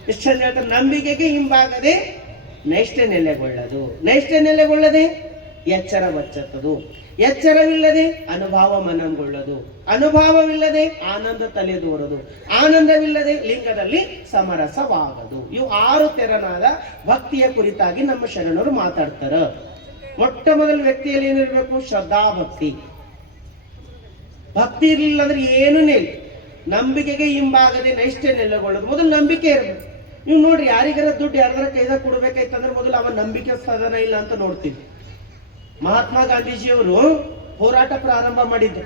ಎಷ್ಟು ಚಂದ ಹೇಳ್ತಾರೆ, ನಂಬಿಕೆಗೆ ಹಿಂಭಾಗದೆ ನೈಷ್ಠ ನೆಲೆಗೊಳ್ಳದು, ನೈಷ್ಠ ನೆಲೆಗೊಳ್ಳದೆ ಎಚ್ಚರ ವಚ್ಚತ್ತದು, ಎಚ್ಚರವಿಲ್ಲದೆ ಅನುಭವ ಮನಂಗೊಳ್ಳದು, ಅನುಭವವಿಲ್ಲದೆ ಆನಂದ ತಲೆದೋರದು, ಆನಂದವಿಲ್ಲದೆ ಲಿಂಗದಲ್ಲಿ ಸಮರಸವಾಗದು. ಇವು 6 ತೆರನಾದ ಭಕ್ತಿಯ ಕುರಿತಾಗಿ ನಮ್ಮ ಶರಣರು ಮಾತಾಡ್ತಾರ. ಮೊಟ್ಟ ಮೊದಲ ವ್ಯಕ್ತಿಯಲ್ಲಿ ಏನಿರ್ಬೇಕು, ಶ್ರದ್ಧಾ ಭಕ್ತಿ. ಭಕ್ತಿ ಇರಲಿಲ್ಲ ಅಂದ್ರೆ ಏನೂ ಇಲ್ಲ. ನಂಬಿಕೆಗೆ ಹಿಂಭಾಗದೆ ನೈಷ್ಠ ನೆಲೆಗೊಳ್ಳೋದು, ಮೊದಲು ನಂಬಿಕೆ ಇರಬೇಕು. ನೀವು ನೋಡ್ರಿ, ಯಾರಿಗಾರ ದುಡ್ಡು ಯಾರ್ದಾರ ಕೈದಾಗ ಕೊಡ್ಬೇಕಾಯ್ತಂದ್ರೆ ಮೊದಲು ಅವನ ನಂಬಿಕೆ ಸಾಧನ ಇಲ್ಲ ಅಂತ ನೋಡ್ತೀವಿ. ಮಹಾತ್ಮ ಗಾಂಧೀಜಿಯವರು ಹೋರಾಟ ಪ್ರಾರಂಭ ಮಾಡಿದ್ರು.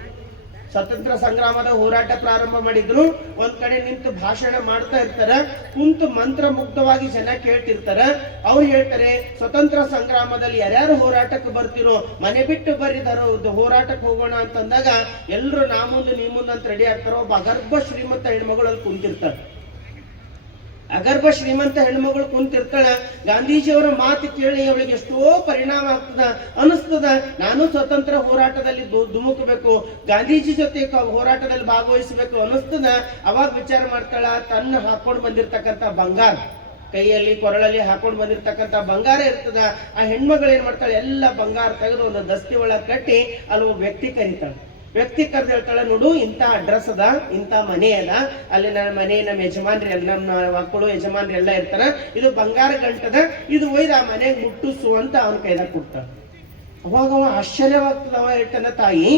ಸ್ವತಂತ್ರ ಸಂಗ್ರಾಮದ ಹೋರಾಟ ಪ್ರಾರಂಭ ಮಾಡಿದ್ರು. ಒಂದ್ ಕಡೆ ನಿಂತು ಭಾಷಣ ಮಾಡ್ತಾ ಇರ್ತಾರ, ಕುಂತು ಮಂತ್ರ ಮುಗ್ಧವಾಗಿ ಜನ ಕೇಳ್ತಿರ್ತಾರ. ಅವ್ರು ಹೇಳ್ತಾರೆ, ಸ್ವತಂತ್ರ ಸಂಗ್ರಾಮದಲ್ಲಿ ಯಾರ್ಯಾರು ಹೋರಾಟಕ್ಕೆ ಬರ್ತಿರೋ ಮನೆ ಬಿಟ್ಟು ಬರಿದಾರೋ ಹೋರಾಟಕ್ಕೆ ಹೋಗೋಣ ಅಂತಂದಾಗ ಎಲ್ರು ನಾ ಮುಂದೆ ನೀ ಮುಂದೆ ಅಂತ ರೆಡಿ ಆಗ್ತಾರೋ. ಒಬ್ಬ ಅಗರ್ಭ ಶ್ರೀಮಂತ ಹೆಣ್ಮಗಳು ಅಲ್ಲಿ ಕುಂತಿರ್ತಾರ. ಅಗರ್ಭ ಶ್ರೀಮಂತ ಹೆಣ್ಮಗಳು ಕುಂತಿರ್ತಾಳ. ಗಾಂಧೀಜಿಯವರ ಮಾತು ಕೇಳಿ ಅವಳಿಗೆ ಎಷ್ಟೋ ಪರಿಣಾಮ ಆಗ್ತದ ಅನಿಸ್ತದ. ನಾನು ಸ್ವತಂತ್ರ ಹೋರಾಟದಲ್ಲಿ ಧುಮುಕಬೇಕು, ಗಾಂಧೀಜಿ ಜೊತೆ ಹೋರಾಟದಲ್ಲಿ ಭಾಗವಹಿಸಬೇಕು ಅನಿಸ್ತದ. ಅವಾಗ ವಿಚಾರ ಮಾಡ್ತಾಳ, ತನ್ನ ಹಾಕೊಂಡು ಬಂದಿರ್ತಕ್ಕಂಥ ಬಂಗಾರ, ಕೈಯಲ್ಲಿ ಕೊರಳಲ್ಲಿ ಹಾಕೊಂಡು ಬಂದಿರ್ತಕ್ಕಂಥ ಬಂಗಾರ ಇರ್ತದ. ಆ ಹೆಣ್ಮಗಳು ಏನ್ ಮಾಡ್ತಾಳೆ, ಎಲ್ಲ ಬಂಗಾರ ತೆಗೆದು ಒಂದು ದಸ್ತಿ ಒಳಗೆ ಕಟ್ಟಿ ಅಲ್ಲಿ ಒಬ್ಬ ವ್ಯಕ್ತಿ ಕರೀತಾಳೆ. ವ್ಯಕ್ತಿ ಕರೆದು ಹೇಳ್ತಾಳೆ, ನೋಡು ಇಂಥ ಅಡ್ರೆಸ್ ಅದ, ಇಂಥ ಮನೆ ಅದ, ಅಲ್ಲಿ ನನ್ನ ಮನೆ ನಮ್ಮ ಯಜಮಾನ್ರಿ ನಮ್ಮ ಮಕ್ಕಳು ಯಜಮಾನ್ರಿ ಎಲ್ಲ ಇರ್ತಾರ, ಇದು ಬಂಗಾರ ಗಂಟದ, ಇದು ಒಯ್ದು ಆ ಮನೆಗೆ ಮುಟ್ಟಿಸು ಅಂತ ಅವನ ಕೈದಾಗ ಕೊಡ್ತಾಳ. ಅವಾಗ ಅವ ಆಶ್ಚರ್ಯವಾಗ್ತದ. ಅವ ಹೇಳ್ತಾನ, ತಾಯಿ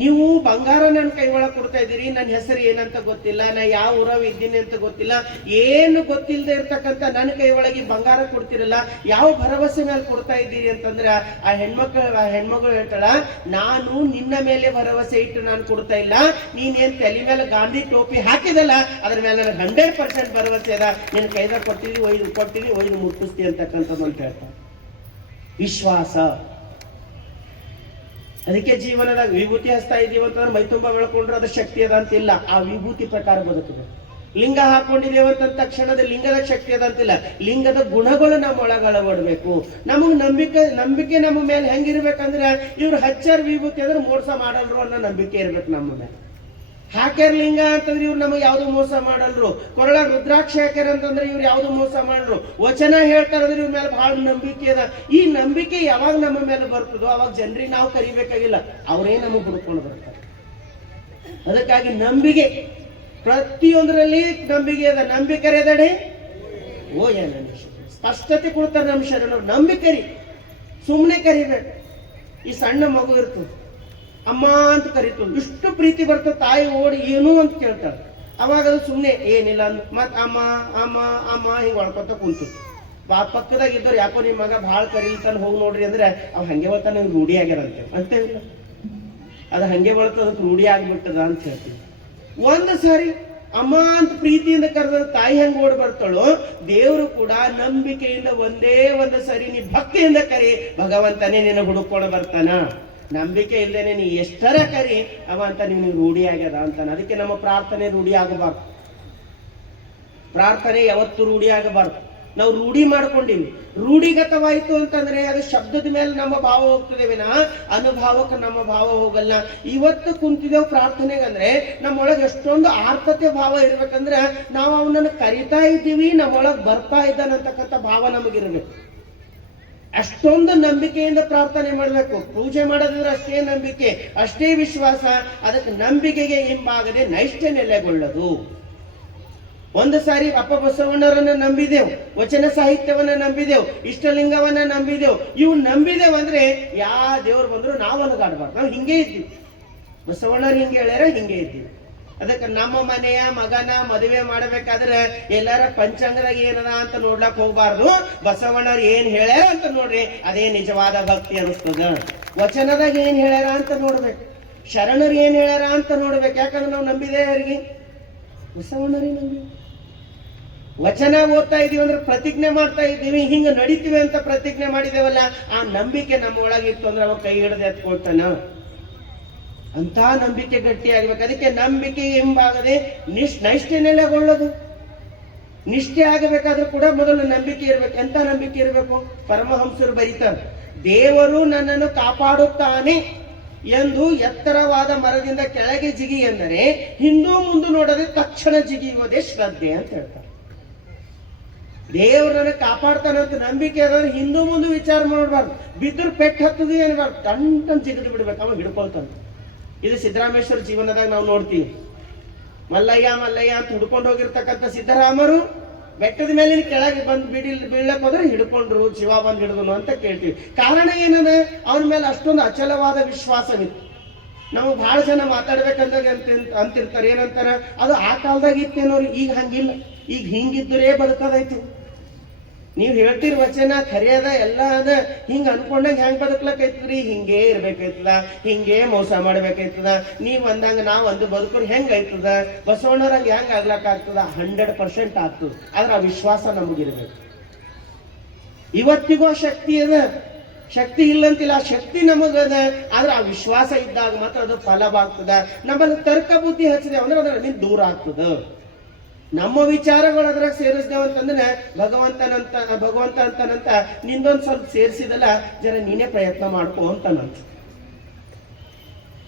ನೀವು ಬಂಗಾರ ನನ್ನ ಕೈ ಒಳಗೆ ಕೊಡ್ತಾ ಇದ್ದೀರಿ, ನನ್ನ ಹೆಸರು ಏನಂತ ಗೊತ್ತಿಲ್ಲ, ನಾ ಯಾವ ಊರವ್ ಇದ್ದೀನಿ ಅಂತ ಗೊತ್ತಿಲ್ಲ, ಏನು ಗೊತ್ತಿಲ್ಲದೆ ಇರ್ತಕ್ಕಂಥ ನನ್ನ ಕೈ ಒಳಗೆ ಬಂಗಾರ ಕೊಡ್ತಿರಲ್ಲ, ಯಾವ ಭರವಸೆ ಮೇಲೆ ಕೊಡ್ತಾ ಇದ್ದೀರಿ ಅಂತಂದ್ರೆ ಆ ಹೆಣ್ಮಗಳು ಹೇಳ್ತಾಳ, ನಾನು ನಿನ್ನ ಮೇಲೆ ಭರವಸೆ ಇಟ್ಟು ನಾನು ಕೊಡ್ತಾ ಇಲ್ಲ, ನೀನೇನ್ ತಲೆ ಮೇಲೆ ಗಾಂಧಿ ಟೋಪಿ ಹಾಕಿದಲ್ಲ ಅದ್ರ ಮೇಲೆ ನನಗೆ 100% ಭರವಸೆ ಅದ, ನಿನ್ನ ಕೈದಾಗ ಕೊಡ್ತೀನಿ, ಒಯ್ದು ಮುಟ್ಟಿಸ್ತಿ ಅಂತಕ್ಕಂಥದ್ದು ಅಂತ ಹೇಳ್ತಾಳೆ. ವಿಶ್ವಾಸ. ಅದಕ್ಕೆ ಜೀವನದಾಗ ವಿಭೂತಿ ಹಚ್ತಾ ಇದೀವಿ ಅಂತಂದ್ರೆ ಮೈ ತುಂಬಾ ಬೆಳ್ಕೊಂಡ್ರೆ ಅದು ಶಕ್ತಿ ಅದ ಅಂತಿಲ್ಲ, ಆ ವಿಭೂತಿ ಪ್ರಕಾರ ಬದುಕಬೇಕು. ಲಿಂಗ ಹಾಕೊಂಡಿದ್ದೇವೆ ಅಂತ ತಕ್ಷಣದ ಲಿಂಗದ ಶಕ್ತಿ ಅದ ಅಂತಿಲ್ಲ, ಲಿಂಗದ ಗುಣಗಳು ನಮ್ಮ ಒಳಗೆ ಅಳವಡಬೇಕು. ನಮಗ್ ನಂಬಿಕೆ ನಮ್ಮ ಮೇಲೆ ಹೆಂಗಿರ್ಬೇಕಂದ್ರೆ ಇವ್ರು ಹಚ್ಚಾರ ವಿಭೂತಿ ಅಂದ್ರೆ ಮೋಸ ಮಾಡಲ್ರು ಅನ್ನೋ ನಂಬಿಕೆ ಇರ್ಬೇಕು ನಮ್ಮ ಮೇಲೆ. ಹಾಕ್ಯಾರ ಲಿಂಗ ಅಂತಂದ್ರೆ ಇವ್ರು ನಮಗೆ ಯಾವ್ದು ಮೋಸ ಮಾಡಲ್ರು. ಕೊರಳ ರುದ್ರಾಕ್ಷ ಹಾಕ್ಯಾರ ಅಂತಂದ್ರೆ ಇವ್ರು ಯಾವ್ದು ಮೋಸ ಮಾಡಲ್ರು. ವಚನ ಹೇಳ್ತಾರಂದ್ರೆ ಇವ್ರ ಮೇಲೆ ಬಹಳ ನಂಬಿಕೆ ಅದ. ಈ ನಂಬಿಕೆ ಯಾವಾಗ ನಮ್ಮ ಮೇಲೆ ಬರ್ತದೋ ಅವಾಗ ಜನರಿಗೆ ನಾವು ಕರಿಬೇಕಾಗಿಲ್ಲ, ಅವರೇ ನಮಗೆ ಹುಡ್ಕೊಂಡು ಬರ್ತಾರೆ. ಅದಕ್ಕಾಗಿ ನಂಬಿಕೆ ಪ್ರತಿಯೊಂದರಲ್ಲಿ ನಂಬಿಕೆ ಅದ. ನಂಬಿಕೆ ಎದಡೆ ಓ ಏನ ಸ್ಪಷ್ಟತೆ ಕೊಡ್ತಾರೆ ನಮ್ಮ ಶರಣರು. ನಂಬಿಕರಿ, ಸುಮ್ಮನೆ ಕರಿಬೇಕು. ಈ ಸಣ್ಣ ಮಗು ಇರ್ತದೆ, ಅಮ್ಮ ಅಂತ ಕರೀತು, ಇಷ್ಟು ಪ್ರೀತಿ ಬರ್ತದೆ, ತಾಯಿ ಓಡಿ ಏನು ಅಂತ ಕೇಳ್ತಾಳೆ. ಅವಾಗ ಅದು ಸುಮ್ಮನೆ ಏನಿಲ್ಲ ಮತ್ ಅಮ್ಮ ಅಮ್ಮ ಅಮ್ಮ ಹಿಂಗೆ ಒಳ್ಕೊತ ಕುಂತು. ಪಕ್ಕದಾಗ ಇದ್ದವ್ರು ಯಾಕೋ ನಿಮ್ಮ ಮಗ ಭಾಳ ಕರೀಲ್ತಾನ ಹೋಗಿ ನೋಡ್ರಿ ಅಂದ್ರೆ ಅವ್ ಹಂಗೆ ಬರ್ತಾನೆ, ನಂಗೆ ರೂಢಿ ಆಗ್ಯಾರಂತೆ ಅಂತೇವಿಲ್ಲ, ಅದು ಹಂಗೆ ಬರ್ತದ, ಅದಕ್ಕೆ ರೂಢಿ ಆಗ್ಬಿಟ್ಟದ ಅಂತ ಹೇಳ್ತೀವಿ. ಒಂದು ಸಾರಿ ಅಮ್ಮ ಅಂತ ಪ್ರೀತಿಯಿಂದ ಕರೆದ ತಾಯಿ ಹೆಂಗ್ ಓಡ್ ಬರ್ತಾಳೋ, ದೇವರು ಕೂಡ ನಂಬಿಕೆಯಿಂದ ಒಂದೇ ಒಂದು ಸರಿ ನೀ ಭಕ್ತಿಯಿಂದ ಕರಿ, ಭಗವಂತನೇ ನಿನ್ನ ಹುಡುಕೊಂಡು ಬರ್ತಾನ. ನಂಬಿಕೆ ಇಲ್ದೇನೆ ನೀ ಎಷ್ಟರ ಕರಿ ಅವ ಅಂತ ನಿಮ್ಗೆ ರೂಢಿ ಆಗ್ಯದ ಅಂತಾನೆ. ಅದಕ್ಕೆ ನಮ್ಮ ಪ್ರಾರ್ಥನೆ ರೂಢಿ ಆಗಬಾರ್ದು. ಪ್ರಾರ್ಥನೆ ಯಾವತ್ತು ರೂಢಿ ಆಗಬಾರ್ದು. ನಾವು ರೂಢಿ ಮಾಡ್ಕೊಂಡಿವಿ, ರೂಢಿಗತವಾಯ್ತು ಅಂತಂದ್ರೆ ಅದು ಶಬ್ದದ ಮೇಲೆ ನಮ್ಮ ಭಾವ ಹೋಗ್ತದೆ ವಿನಃ ಅನುಭಾವಕ್ಕೆ ನಮ್ಮ ಭಾವ ಹೋಗಲ್ಲ. ಇವತ್ತು ಕುಂತಿದ್ದೇವೆ ಪ್ರಾರ್ಥನೆಗಂದ್ರೆ ನಮ್ಮೊಳಗೆ ಎಷ್ಟೊಂದು ಆರ್ತತೆ ಭಾವ ಇರ್ಬೇಕಂದ್ರೆ ನಾವು ಅವನನ್ನು ಕರಿತಾ ಇದ್ದೀವಿ, ನಮ್ಮೊಳಗೆ ಬರ್ತಾ ಇದ್ದಾನಂತಕ್ಕಂಥ ಭಾವ ನಮಗಿರ್ಬೇಕು. ಅಷ್ಟೊಂದು ನಂಬಿಕೆಯಿಂದ ಪ್ರಾರ್ಥನೆ ಮಾಡಬೇಕು. ಪೂಜೆ ಮಾಡೋದಿದ್ರೆ ಅಷ್ಟೇ ನಂಬಿಕೆ, ಅಷ್ಟೇ ವಿಶ್ವಾಸ. ಅದಕ್ಕೆ ನಂಬಿಕೆಗೆ ಹಿಂಬಾಗದೆ ನೈಷ್ಠೆ ನೆಲೆಗೊಳ್ಳದು. ಒಂದು ಸಾರಿ ಅಪ್ಪ ಬಸವಣ್ಣರನ್ನ ನಂಬಿದೆವು, ವಚನ ಸಾಹಿತ್ಯವನ್ನ ನಂಬಿದೆವು, ಇಷ್ಟಲಿಂಗವನ್ನ ನಂಬಿದೆವು. ಇವು ನಂಬಿದೆವು ಅಂದ್ರೆ ಯಾ ದೇವ್ರು ಬಂದ್ರು ನಾವು ಅಲಗಾಡ್ಬಾರ್ದು. ನಾವು ಹಿಂಗೆ ಇದ್ದೀವಿ, ಬಸವಣ್ಣರು ಹಿಂಗೆ ಹೇಳ್ಯಾರ, ಹಿಂಗೆ ಇದ್ದೀವಿ. ಅದಕ್ಕೆ ನಮ್ಮ ಮನೆಯ ಮಗನ ಮದುವೆ ಮಾಡಬೇಕಾದ್ರೆ ಎಲ್ಲಾರ ಪಂಚಾಂಗದಾಗ ಏನದ ಅಂತ ನೋಡ್ಲಕ್ ಹೋಗ್ಬಾರ್ದು. ಬಸವಣ್ಣರು ಏನ್ ಹೇಳ್ಯಾರ ಅಂತ ನೋಡ್ರಿ, ಅದೇ ನಿಜವಾದ ಭಕ್ತಿ ಅನಿಸ್ತದ. ವಚನದಾಗ ಏನ್ ಹೇಳ್ಯಾರ ಅಂತ ನೋಡ್ಬೇಕು, ಶರಣರು ಏನ್ ಹೇಳ್ಯಾರ ಅಂತ ನೋಡ್ಬೇಕು. ಯಾಕಂದ್ರೆ ನಾವು ನಂಬಿದೆ ಯಾರಿಗೆ? ಬಸವಣ್ಣರೇ ನಂಬಿ. ವಚನ ಓದ್ತಾ ಇದೀವಿ ಅಂದ್ರೆ ಪ್ರತಿಜ್ಞೆ ಮಾಡ್ತಾ ಇದ್ದೀವಿ, ಹಿಂಗ ನಡೀತೀವಿ ಅಂತ ಪ್ರತಿಜ್ಞೆ ಮಾಡಿದೇವಲ್ಲ, ಆ ನಂಬಿಕೆ ನಮ್ಮ ಒಳಗಿತ್ತು ಅಂದ್ರೆ ಅವ ಕೈ ಹಿಡಿದು ಎತ್ಕೊಳ್ತಾನ. ಅಂತ ನಂಬಿಕೆ ಗಟ್ಟಿ ಆಗ್ಬೇಕು. ಅದಕ್ಕೆ ನಂಬಿಕೆ ಎಂಬಾಗದೆ ನೈಷ್ಠೆ ನೆಲೆಗೊಳ್ಳೋದು. ನಿಷ್ಠೆ ಆಗಬೇಕಾದ್ರೂ ಕೂಡ ಮೊದಲು ನಂಬಿಕೆ ಇರ್ಬೇಕು. ಎಂತ ನಂಬಿಕೆ ಇರಬೇಕು? ಪರಮಹಂಸರು ಬರೀತಾರೆ, ದೇವರು ನನ್ನನ್ನು ಕಾಪಾಡುತ್ತಾನೆ ಎಂದು ಎತ್ತರವಾದ ಮರದಿಂದ ಕೆಳಗೆ ಜಿಗಿ ಎಂದರೆ ಹಿಂದೂ ಮುಂದೆ ನೋಡದೆ ತಕ್ಷಣ ಜಿಗಿಯುವುದೇ ಶ್ರದ್ಧೆ ಅಂತ ಹೇಳ್ತಾರೆ. ದೇವ್ರನ್ನ ಕಾಪಾಡ್ತಾನಂತ ನಂಬಿಕೆ ಅದಾದ್ರೆ ಹಿಂದೂ ಮುಂದೆ ವಿಚಾರ ಮಾಡಬಾರ್ದು. ಬಿದ್ದರು ಪೆಟ್ಟು ಹತ್ತದು ಏನ್ಬಾರ್ದು, ಟನ್ ಜಿಗಿದು ಬಿಡ್ಬೇಕು, ಅವ ಹಿಡ್ಕೊಳ್ತಾನೆ. ಇದು ಸಿದ್ದರಾಮೇಶ್ವರ ಜೀವನದಾಗ ನಾವು ನೋಡ್ತೀವಿ. ಮಲ್ಲಯ್ಯ ಅಂತ ಹುಡ್ಕೊಂಡು ಹೋಗಿರ್ತಕ್ಕಂಥ ಸಿದ್ದರಾಮರು ಬೆಟ್ಟದ ಮೇಲೆ ಕೆಳಗೆ ಬಂದು ಬೀಳಕ್ ಹೋದ್ರೆ ಹಿಡ್ಕೊಂಡ್ರು, ಶಿವ ಬಂದು ಹಿಡಿದನು ಅಂತ ಕೇಳ್ತೀವಿ. ಕಾರಣ ಏನದ? ಅವನ ಮೇಲೆ ಅಷ್ಟೊಂದು ಅಚಲವಾದ ವಿಶ್ವಾಸವಿತ್ತು. ನಾವು ಬಹಳ ಜನ ಮಾತಾಡ್ಬೇಕಂದಾಗ ಅಂತಿರ್ತಾರೆ, ಏನಂತಾರ, ಅದು ಆ ಕಾಲದಾಗ ಇತ್ತೇನೋರು, ಈಗ ಹಂಗಿಲ್ಲ, ಈಗ ಹಿಂಗಿದ್ದರೆ ಬದುಕೋದೈತಿ. ನೀವ್ ಹೇಳ್ತಿರ್ ವಚನ ಖರಿಯದ ಎಲ್ಲ ಅದ, ಹಿಂಗ ಅನ್ಕೊಂಡಂಗ ಹೆಂಗ್ ಬದುಕ್ಲಕೈತದ್ರಿ? ಹಿಂಗೇ ಇರ್ಬೇಕಾಯ್ತದ, ಹಿಂಗೇ ಮೋಸ ಮಾಡ್ಬೇಕಾಯ್ತದ, ನೀವ್ ಅಂದಂಗ ನಾವ್ ಒಂದು ಬದುಕರು ಹೆಂಗ್ ಐತದ, ಬಸವಣ್ಣರಂಗ ಹೆಂಗ್ ಆಗ್ಲಕ್ ಆಗ್ತದ? 100% ಆಗ್ತದ. ಆದ್ರ ಆ ವಿಶ್ವಾಸ ನಮಗಿರ್ಬೇಕು. ಇವತ್ತಿಗೂ ಆ ಶಕ್ತಿ ಅದ, ಶಕ್ತಿ ಇಲ್ಲಂತಿಲ್ಲ, ಆ ಶಕ್ತಿ ನಮಗದ. ಆದ್ರೆ ಆ ವಿಶ್ವಾಸ ಇದ್ದಾಗ ಮಾತ್ರ ಅದು ಫಲವಾಗ್ತದ. ನಮ್ಮಲ್ಲಿ ತರ್ಕ ಬುದ್ಧಿ ಹಚ್ಚಿದೇವ ಅಂದ್ರೆ ಅದರಿಂದ ದೂರ ಆಗ್ತದ. ನಮ್ಮ ವಿಚಾರಗಳು ಅದ್ರಾಗ ಸೇರಿಸ್ದೇವ ಅಂತಂದ್ರೆ ಭಗವಂತ ಅಂತನಂತ ನಿಂದೊಂದ್ ಸ್ವಲ್ಪ ಸೇರಿಸಿದಲ್ಲ, ಜರ ನೀನೇ ಪ್ರಯತ್ನ ಮಾಡ್ಕೋ ಅಂತಾನಂತ.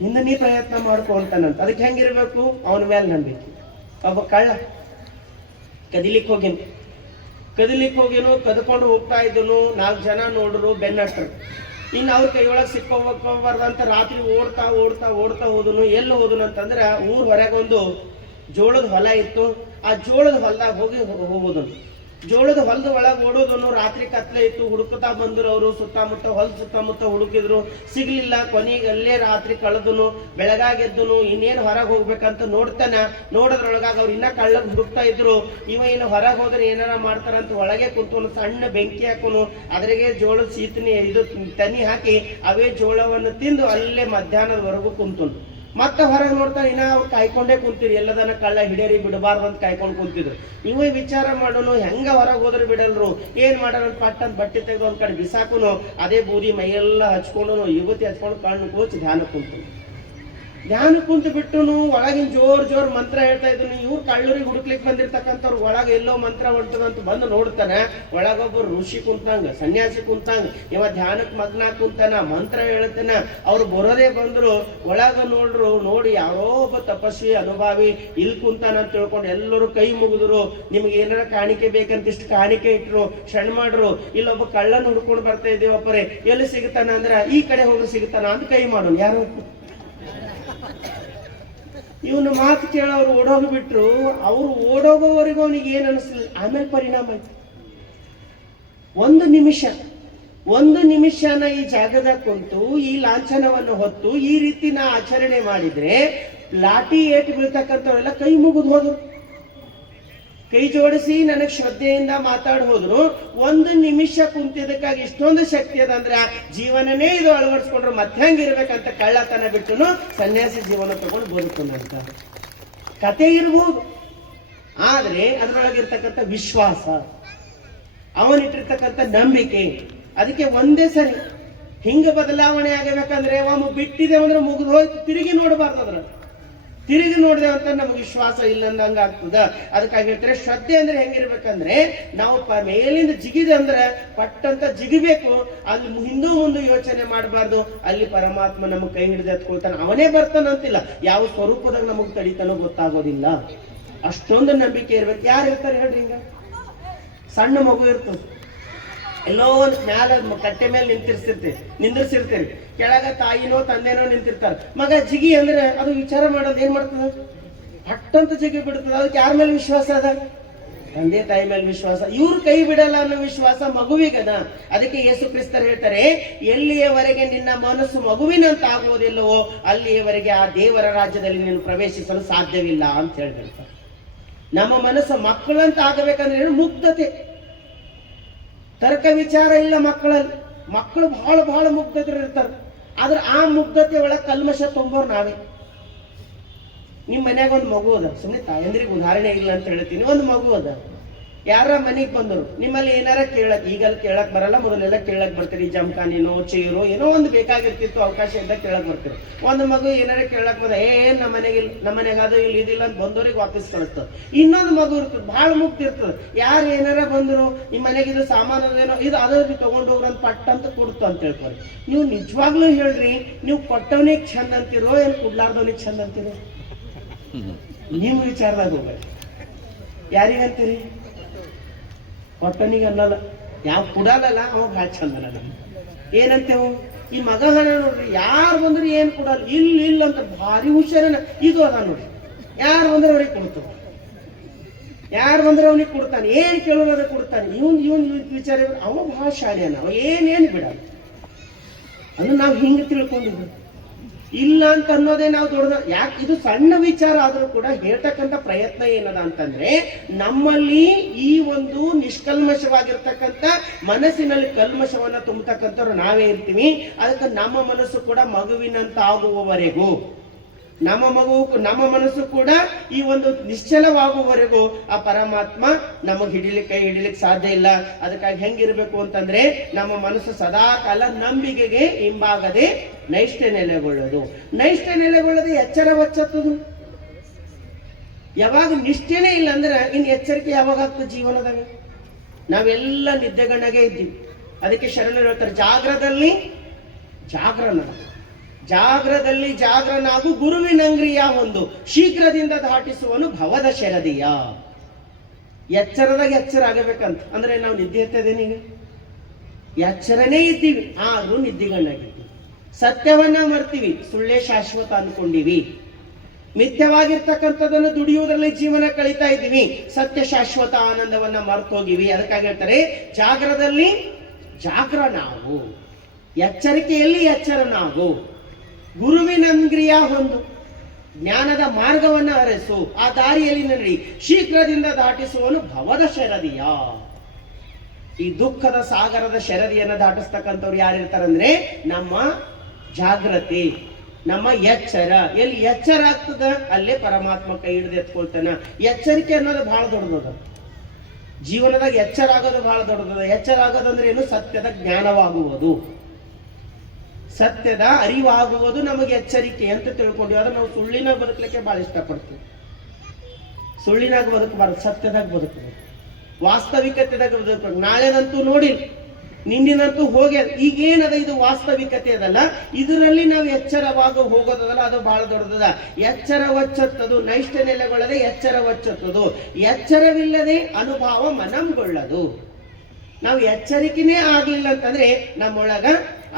ನಿಂದ ನೀ ಪ್ರಯತ್ನ ಮಾಡ್ಕೋ ಅಂತಾನಂತ. ಅದಕ್ಕೆ ಹೆಂಗಿರ್ಬೇಕು? ಅವನ ಮೇಲೆ ನಂಬಿಕೆ. ಒಬ್ಬ ಕಳ್ಳ ಕದಿಲಿಕ್ ಹೋಗಿನು ಕದ್ಕೊಂಡು ಹೋಗ್ತಾ ಇದ್ದನು. 4 ಜನ ನೋಡ್ರು, ಬೆನ್ನಟ್ರು. ಇನ್ನು ಅವ್ರ ಕೈಯೊಳಗೆ ಸಿಕ್ಕೋಬಾರ್ದಂತ ರಾತ್ರಿ ಓಡ್ತಾ ಹೋದನು. ಎಲ್ಲಿ ಹೋದನು ಅಂತಂದ್ರ ಊರ್ ಹೊರಗೊಂದು ಜೋಳದ ಹೊಲ ಇತ್ತು. ಆ ಜೋಳದ ಹೊಲದಾಗ ಹೋಗೋದನು. ಜೋಳದ ಹೊಲದ ಒಳಗೆ ಓಡೋದನ್ನು. ರಾತ್ರಿ ಕತ್ಲೆ ಇತ್ತು, ಹುಡುಕುತ್ತಾ ಬಂದ್ರು. ಅವರು ಸುತ್ತಮುತ್ತ ಹುಡುಕಿದ್ರು, ಸಿಗ್ಲಿಲ್ಲ. ಕೊನೆಗೆ ಅಲ್ಲೇ ರಾತ್ರಿ ಕಳೆದನು. ಬೆಳಗಾಗೆದ್ದನು. ಇನ್ನೇನು ಹೊರಗೆ ಹೋಗ್ಬೇಕಂತ ನೋಡೋದ್ರೊಳಗಾಗ ಅವ್ರು ಇನ್ನ ಕಳ್ಳಗ್ ಹುಡುಕ್ತಾ ಇದ್ರು. ಇನ್ನು ಹೊರಗೆ ಹೋದ್ರೆ ಏನಾರ ಮಾಡ್ತಾರಂತ ಒಳಗೆ ಕುಂತು ಸಣ್ಣ ಬೆಂಕಿ ಹಾಕೋನು. ಅದ್ರಾಗೆ ಜೋಳದ ಸೀತನಿ ತನಿ ಹಾಕಿ ಅವೇ ಜೋಳವನ್ನು ತಿಂದು ಅಲ್ಲೇ ಮಧ್ಯಾಹ್ನದವರೆಗೂ ಕುಂತನು. ಮತ್ತೆ ಹೊರಗೆ ನೋಡ್ತಾರೆ, ಇನ್ನ ಅವ್ರು ಕಾಯ್ಕೊಂಡೇ ಕುಂತಿದ್ರು. ಎಲ್ಲದನ್ನ ಕಳ್ಳ ಹಿಡಿಯರಿ ಬಿಡಬಾರ್ದು ಅಂತ ಕಾಯ್ಕೊಂಡು ಕುಂತಿದ್ರು. ಇವೇ ವಿಚಾರ ಮಾಡೋನು, ಹೆಂಗ ಹೊರಗೆ ಹೋದ್ರೆ ಬಿಡಲ್ರು, ಏನ್ ಮಾಡೋಣ? ಪಟ್ಟ ಅಂತ ಬಟ್ಟೆ ತೆಗೆದು ಒಂದ್ ಕಡೆ ಬಿಸಾಕುನು. ಅದೇ ಬೂದಿ ಮೈಯೆಲ್ಲ ಹಚ್ಕೊಂಡು ಯುವತಿ ಹಚ್ಕೊಂಡು ಕಣ್ಣು ಕೋಚಿ ಧ್ಯಾನ ಕುಂತು ಬಿಟ್ಟುನು. ಒಳಗಿನ ಜೋರ್ ಮಂತ್ರ ಹೇಳ್ತಾ ಇದ್ರು. ಇವ್ರು ಕಳ್ಳರಿಗೆ ಹುಡುಕ್ಲಿಕ್ಕೆ ಬಂದಿರ್ತಕ್ಕಂಥವ್ರು ಒಳಗೆ ಎಲ್ಲೋ ಮಂತ್ರ ಹೊಂಟದಂತ ಬಂದು ನೋಡ್ತಾನೆ. ಒಳಗೊಬ್ಬರು ಋಷಿ ಕುಂತಂಗ, ಸನ್ಯಾಸಿ ಕುಂತಂಗ, ಇವ ಧ್ಯಾನಕ್ ಮಗ್ನ ಕುಂತಾನ, ಮಂತ್ರ ಹೇಳ್ತಾನ. ಅವ್ರು ಬರೋದೇ ಬಂದ್ರು. ಒಳಗ ನೋಡಿ ಯಾರೋ ಒಬ್ಬ ತಪಸ್ವಿ ಅನುಭಾವಿ ಇಲ್ಲಿ ಕುಂತಾನ ಅಂತ ತಿಳ್ಕೊಂಡು ಎಲ್ಲರೂ ಕೈ ಮುಗಿದ್ರು. ನಿಮ್ಗೆ ಏನಾರ ಕಾಣಿಕೆ ಬೇಕಂತ ಇಷ್ಟು ಕಾಣಿಕೆ ಇಟ್ರು, ಶಣ್ ಮಾಡ್ರು. ಇಲ್ಲೊಬ್ಬ ಕಳ್ಳನ ಹುಡ್ಕೊಂಡು ಬರ್ತಾ ಇದ್ದೀವಪ್ಪರೇ, ಎಲ್ಲಿ ಸಿಗುತ್ತಾನ ಅಂದ್ರ ಈ ಕಡೆ ಹೋಗಿ ಸಿಗುತ್ತಾನ ಅಂತ ಕೈ ಮಾಡೋನು. ಯಾರು ಇವನು ಮಾತು ಕೇಳ ಅವ್ರು ಓಡೋಗ್ಬಿಟ್ರು. ಅವ್ರು ಓಡೋಗೋವರೆಗೂ ಅವನಿಗೆ ಏನ್ ಅನಿಸ್ಲಿಲ್ಲ. ಆಮೇಲೆ ಪರಿಣಾಮ ಆಯ್ತು. ಒಂದು ನಿಮಿಷನ ಈ ಜಾಗದಾಗ ಕುಂತು ಈ ಲಾಂಛನವನ್ನು ಹೊತ್ತು ಈ ರೀತಿ ನಾ ಆಚರಣೆ ಮಾಡಿದ್ರೆ ಲಾಠಿ ಏಟು ಬೀಳ್ತಕ್ಕಂಥವರೆಲ್ಲ ಕೈ ಮುಗಿದು ಹೋದ್ರು, ಕೈ ಜೋಡಿಸಿ ನನಗ್ ಶ್ರದ್ಧೆಯಿಂದ ಮಾತಾಡ್ ಹೋದ್ರು. 1 ನಿಮಿಷ ಕುಂತಿದ್ದಕ್ಕಾಗಿ ಇಷ್ಟೊಂದು ಶಕ್ತಿ ಅದಂದ್ರೆ ಜೀವನನೇ ಇದು ಅಳವಡಿಸ್ಕೊಂಡ್ರು ಮತ್ತೆ ಹೆಂಗಿರ್ಬೇಕಂತ ಕಳ್ಳತನ ಬಿಟ್ಟನು ಸನ್ಯಾಸಿ ಜೀವನ ತಗೊಂಡು ಬದುಕುನಂತ ಕತೆ ಇರ್ಬೋದು. ಆದ್ರೆ ಅದ್ರೊಳಗಿರ್ತಕ್ಕಂಥ ವಿಶ್ವಾಸ, ಅವನಿಟ್ಟಿರ್ತಕ್ಕಂಥ ನಂಬಿಕೆ, ಅದಕ್ಕೆ ಒಂದೇ ಸರಿ ಹಿಂಗ ಬದಲಾವಣೆ ಆಗಬೇಕಂದ್ರೆ ಒಮ್ಮೆ ಬಿಟ್ಟಿದೆ ಅಂದ್ರೆ ಮುಗಿದು ಹೋಯ್ತು. ತಿರುಗಿ ನೋಡಬಾರ್ದು. ತಿರುಗಿ ನೋಡಿದೆ ಅಂತ ನಮ್ಗೆ ವಿಶ್ವಾಸ ಇಲ್ಲಂದಂಗ ಆಗ್ತದ. ಅದಕ್ಕಾಗಿ ಹೇಳ್ತಾರೆ ಶ್ರದ್ಧೆ ಅಂದ್ರೆ ಹೆಂಗಿರ್ಬೇಕಂದ್ರೆ ನಾವು ಮೇಲಿಂದ ಜಿಗಿದೆ ಅಂದ್ರೆ ಪಟ್ಟಂತ ಜಿಗಿಬೇಕು. ಅಲ್ಲಿ ಹಿಂದೂ ಮುಂದೆ ಯೋಚನೆ ಮಾಡಬಾರ್ದು. ಅಲ್ಲಿ ಪರಮಾತ್ಮ ನಮಗ್ ಕೈ ಹಿಡಿದು ಎತ್ಕೊಳ್ತಾನೆ. ಅವನೇ ಬರ್ತಾನಂತಿಲ್ಲ, ಯಾವ ಸ್ವರೂಪದಾಗ ನಮಗ್ ತಡಿತಾನೋ ಗೊತ್ತಾಗೋದಿಲ್ಲ. ಅಷ್ಟೊಂದು ನಂಬಿಕೆ ಇರ್ಬೇಕು. ಯಾರು ಇರ್ತಾರೆ ಹೇಳ್ರಿ? ಹಿಂಗ ಸಣ್ಣ ಮಗು ಇರ್ತದೆ, ಎಲ್ಲೋ ಒಂದ್ ಮ್ಯಾಲ ಕಟ್ಟೆ ಮೇಲೆ ನಿಂದಿರ್ಸಿರ್ತೇವೆ. ಕೆಳಗ ತಾಯಿನೋ ತಂದೆನೋ ನಿಂತಿರ್ತಾರ. ಮಗ ಜಿಗಿ ಅಂದ್ರೆ ಅದು ವಿಚಾರ ಮಾಡೋದು ಏನ್ ಮಾಡ್ತದ? ಪಟ್ಟಂತ ಜಿಗಿ ಬಿಡ್ತದ. ಅದಕ್ಕೆ ಯಾರ ಮೇಲೆ ವಿಶ್ವಾಸ ಅದ? ತಂದೆ ತಾಯಿ ಮೇಲೆ ವಿಶ್ವಾಸ. ಇವ್ರು ಕೈ ಬಿಡಲ್ಲ ಅನ್ನೋ ವಿಶ್ವಾಸ ಮಗುವಿಗದ. ಅದಕ್ಕೆ ಯೇಸು ಕ್ರಿಸ್ತರು ಹೇಳ್ತಾರೆ, ಎಲ್ಲಿಯವರೆಗೆ ನಿನ್ನ ಮನಸ್ಸು ಮಗುವಿನಂತ ಆಗುವುದಿಲ್ಲವೋ ಅಲ್ಲಿಯವರೆಗೆ ಆ ದೇವರ ರಾಜ್ಯದಲ್ಲಿ ನೀನು ಪ್ರವೇಶಿಸಲು ಸಾಧ್ಯವಿಲ್ಲ ಅಂತ ಹೇಳ್ತಾರೆ. ನಮ್ಮ ಮನಸ್ಸು ಮಕ್ಕಳಂತ ಆಗಬೇಕಂದ್ರೆ ಏನು? ಮುಗ್ಧತೆ, ತರ್ಕ ವಿಚಾರ ಇಲ್ಲ ಮಕ್ಕಳಲ್ಲಿ. ಮಕ್ಕಳು ಬಹಳ ಮುಗ್ಧತೆ ಇರ್ತಾರೆ. ಆದ್ರೆ ಆ ಮುಗ್ಧತೆ ಒಳಗೆ ಕಲ್ಮಶ ತುಂಬೋರು ನಾವೇ. ನಿಮ್ ಮನ್ಯಾಗ ಒಂದು ಮಗು ಅದ, ಸುಮ್ಮನೆ ತಾಯಂದ್ರಿಗೆ ಉದಾಹರಣೆ ಇಲ್ಲ ಅಂತ ಹೇಳ್ತೀನಿ. ಒಂದು ಮಗು ಅದ, ಯಾರ ಮನೆಗೆ ಬಂದರು, ನಿಮ್ಮಲ್ಲಿ ಏನಾರ ಈಗಲ್ಲಿ ಕೇಳಕ್ ಬರಲ್ಲ, ಮೊದಲೆಲ್ಲ ಕೇಳಕ್ ಬರ್ತೀರಿ. ಜಮಖಾನಿನೋ ಚೇರೋ ಏನೋ ಒಂದು ಬೇಕಾಗಿರ್ತಿತ್ತು, ಅವಕಾಶ ಇದ್ದಾಗ ಕೇಳಕ್ ಬರ್ತೀರಿ. ಒಂದು ಮಗು ಏನಾರ ಕೇಳಕ್ ಬಂದ ನಮ್ಮ ಮನೆಗೆ ಅದು ಇಲ್ಲಿ ಇದಿಲ್ಲ ಅಂತ ಬಂದವ್ರಿಗೆ ವಾಪಸ್ ಕಳಿಸ್ತದ. ಇನ್ನೊಂದು ಮಗು ಇರ್ತದೆ, ಬಹಳ ಮುಗ್ಧ ಇರ್ತದೆ. ಯಾರು ಏನಾರ ಬಂದ್ರು, ನಿಮ್ಮ ಮನೆಗೆ ಇದು ಸಾಮಾನು ಅದೇನೋ ಇದು ಅದ್ರಿಗೆ ತಗೊಂಡು ಹೋಗ್ರಂತ ಪಟ್ಟ ಅಂತ ಕೊಡ್ತು ಅಂತ ಹೇಳ್ತಾರೆ. ನೀವು ನಿಜವಾಗ್ಲೂ ಹೇಳ್ರಿ, ನೀವು ಕೊಟ್ಟವನಿಗೆ ಚಂದ ಅಂತಿರೋ ಏನ್ ಕೊಡ್ಲಾರ್ದವನಿಗೆ ಚಂದ ಅಂತಿರೋ? ನಿಮ್ ವಿಚಾರದಾಗ ಹೋಗ್ಬೇಡಿ. ಯಾರಿಗಂತೀರಿ? ಕೊಟ್ಟನಿಗೆ ಅನ್ನಲ್ಲ, ಯಾವ ಕೊಡಲ್ಲ ಅವ ಭಾಳ ಚಂದನಲ್ಲ. ಏನಂತೇವು? ಈ ಮಗ ಹಣ ನೋಡ್ರಿ, ಯಾರು ಬಂದ್ರೆ ಏನ್ ಕೊಡಲ್ಲ, ಇಲ್ಲ ಅಂತ ಭಾರಿ ಹುಷಾರನ. ಇದು ಅದ ನೋಡ್ರಿ, ಯಾರು ಬಂದ್ರೆ ಅವ್ರಿಗೆ ಕೊಡ್ತಾವ, ಯಾರು ಬಂದ್ರೆ ಅವನಿಗೆ ಕೊಡ್ತಾನೆ, ಏನ್ ಕೇಳೋದ ಕೊಡ್ತಾನೆ. ಇವನ್ ವಿಚಾರ ಅವ ಭಾಳ ಶಾಲೆಯನ್ನ, ಅವ ಏನೇನು ಬಿಡಲ್ಲ. ಅದನ್ನ ನಾವು ಹಿಂಗೆ ತಿಳ್ಕೊಂಡಿದ್ವಿ. ಇಲ್ಲ ಅಂತ ಅನ್ನೋದೇ ನಾವು ದೊಡ್ಡದ. ಯಾಕೆ ಇದು ಸಣ್ಣ ವಿಚಾರ ಆದ್ರೂ ಕೂಡ ಹೇಳ್ತಕ್ಕಂಥ ಪ್ರಯತ್ನ ಏನದ ಅಂತಂದ್ರೆ, ನಮ್ಮಲ್ಲಿ ಈ ಒಂದು ನಿಷ್ಕಲ್ಮಶವಾಗಿರ್ತಕ್ಕಂಥ ಮನಸ್ಸಿನಲ್ಲಿ ಕಲ್ಮಶವನ್ನ ತುಂಬತಕ್ಕಂಥವ್ರು ನಾವೇ ಇರ್ತೀವಿ. ಅದಕ್ಕೆ ನಮ್ಮ ಮನಸ್ಸು ಕೂಡ ಮಗುವಿನಂತ ಆಗುವವರೆಗೂ, ನಮ್ಮ ಮನಸ್ಸು ಕೂಡ ಈ ಒಂದು ನಿಶ್ಚಲವಾಗುವವರೆಗೂ ಆ ಪರಮಾತ್ಮ ನಮಗೆ ಕೈ ಹಿಡಿಲಿಕ್ಕೆ ಸಾಧ್ಯ ಇಲ್ಲ. ಅದಕ್ಕಾಗಿ ಹೆಂಗಿರ್ಬೇಕು ಅಂತಂದ್ರೆ, ನಮ್ಮ ಮನಸ್ಸು ಸದಾ ಕಾಲ ನಂಬಿಕೆಗೆ ಹಿಂಬಾಗದೆ ನೈಷ್ಠ ನೆಲೆಗೊಳ್ಳೋದು. ನೈಷ್ಠ ನೆಲೆಗೊಳ್ಳದೆ ಎಚ್ಚರ ವಚ್ಚತ್ತದು. ಯಾವಾಗ ನಿಷ್ಠೆನೇ ಇಲ್ಲ ಅಂದ್ರೆ ಇನ್ನು ಎಚ್ಚರಿಕೆ ಯಾವಾಗ ಆಗ್ತದೆ ಜೀವನದಾಗ? ನಾವೆಲ್ಲ ನಿದ್ದೆಗಣ್ಣಗೆ ಇದ್ದೀವಿ. ಅದಕ್ಕೆ ಶರಣರು ಹೇಳ್ತಾರೆ, ಜಾಗ್ರದಲ್ಲಿ ಜಾಗ್ರನಾಗು ಗುರುವಿನಂಗ್ರಿಯ ಒಂದು ಶೀಘ್ರದಿಂದ ದಾಟಿಸುವನು ಭವದ ಶರದಿಯ. ಎಚ್ಚರದಾಗ ಎಚ್ಚರ ಆಗಬೇಕಂತ ಅಂದ್ರೆ ನಾವು ನಿದ್ದೆ ಎತ್ತದೇನೀಗ ಎಚ್ಚರನೇ ಇದ್ದೀವಿ, ಆದ್ರೂ ನಿದ್ದೆಗಣ್ಣಾಗಿದ್ದೀವಿ. ಸತ್ಯವನ್ನ ಮರ್ತೀವಿ, ಸುಳ್ಳೇ ಶಾಶ್ವತ ಅನ್ಕೊಂಡಿವಿ. ಮಿಥ್ಯವಾಗಿರ್ತಕ್ಕಂಥದ್ದನ್ನು ದುಡಿಯುವುದರಲ್ಲಿ ಜೀವನ ಕಳೀತಾ ಇದ್ದೀವಿ, ಸತ್ಯ ಶಾಶ್ವತ ಆನಂದವನ್ನ ಮರ್ತೋಗಿವಿ. ಅದಕ್ಕಾಗಿ ಹೇಳ್ತಾರೆ, ಜಾಗ್ರದಲ್ಲಿ ಜಾಗ್ರ ನಾವು, ಎಚ್ಚರಿಕೆಯಲ್ಲಿ ಎಚ್ಚರ ನಾವು. ಗುರುವಿನಂಗ್ರಿಯ ಹೊಂದು, ಜ್ಞಾನದ ಮಾರ್ಗವನ್ನ ಅರಸು, ಆ ದಾರಿಯಲ್ಲಿ ನಡಿ, ಶೀಘ್ರದಿಂದ ದಾಟಿಸುವನು ಭವದ ಶರದಿಯ. ಈ ದುಃಖದ ಸಾಗರದ ಶರದಿಯನ್ನ ದಾಟಿಸ್ತಕ್ಕಂಥವ್ರು ಯಾರಿರ್ತಾರಂದ್ರೆ, ನಮ್ಮ ಜಾಗೃತಿ, ನಮ್ಮ ಎಚ್ಚರ. ಎಲ್ಲಿ ಎಚ್ಚರ ಆಗ್ತದ ಅಲ್ಲೇ ಪರಮಾತ್ಮ ಕೈ ಹಿಡಿದು ಎತ್ಕೊಳ್ತಾನ. ಎಚ್ಚರಿಕೆ ಅನ್ನೋದು ಬಹಳ ದೊಡ್ಡದ ಜೀವನದಾಗ. ಎಚ್ಚರ ಆಗೋದು ಬಹಳ ದೊಡ್ಡದ. ಎಚ್ಚರ ಆಗೋದಂದ್ರೆ ಏನು? ಸತ್ಯದ ಜ್ಞಾನವಾಗುವುದು, ಸತ್ಯದ ಅರಿವಾಗುವುದು ನಮಗೆ ಎಚ್ಚರಿಕೆ ಅಂತ ತಿಳ್ಕೊಂಡ್ವಿ. ಆದ್ರೆ ನಾವು ಸುಳ್ಳಿನಾಗ ಬದುಕಲಿಕ್ಕೆ ಬಹಳ ಇಷ್ಟಪಡ್ತೀವಿ. ಸುಳ್ಳಿನಾಗ ಬದುಕಬಾರ್ದು, ಸತ್ಯದಾಗ ಬದುಕಬೇಕು, ವಾಸ್ತವಿಕತೆದಾಗ ಬದುಕಬೇಕು. ನಾಳೆದಂತೂ ನೋಡಿ, ನಿನ್ನಿನಂತೂ ಹೋಗ್ಯ. ಈಗೇನದ ಇದು ವಾಸ್ತವಿಕತೆ ಅದಲ್ಲ, ಇದರಲ್ಲಿ ನಾವು ಎಚ್ಚರವಾಗ ಹೋಗೋದಲ್ಲ, ಅದು ಬಹಳ ದೊಡ್ಡದ. ಎಚ್ಚರ ವಚ್ಚತ್ತದು, ನೈಷ್ಠ ನೆಲೆಗೊಳ್ಳದೆ ಎಚ್ಚರ ವಚ್ಚತ್ತದು. ಎಚ್ಚರವಿಲ್ಲದೆ ಅನುಭವ ಮನಂಗೊಳ್ಳದು. ನಾವು ಎಚ್ಚರಿಕೆನೇ ಆಗ್ಲಿಲ್ಲ ಅಂತಂದ್ರೆ ನಮ್ಮೊಳಗ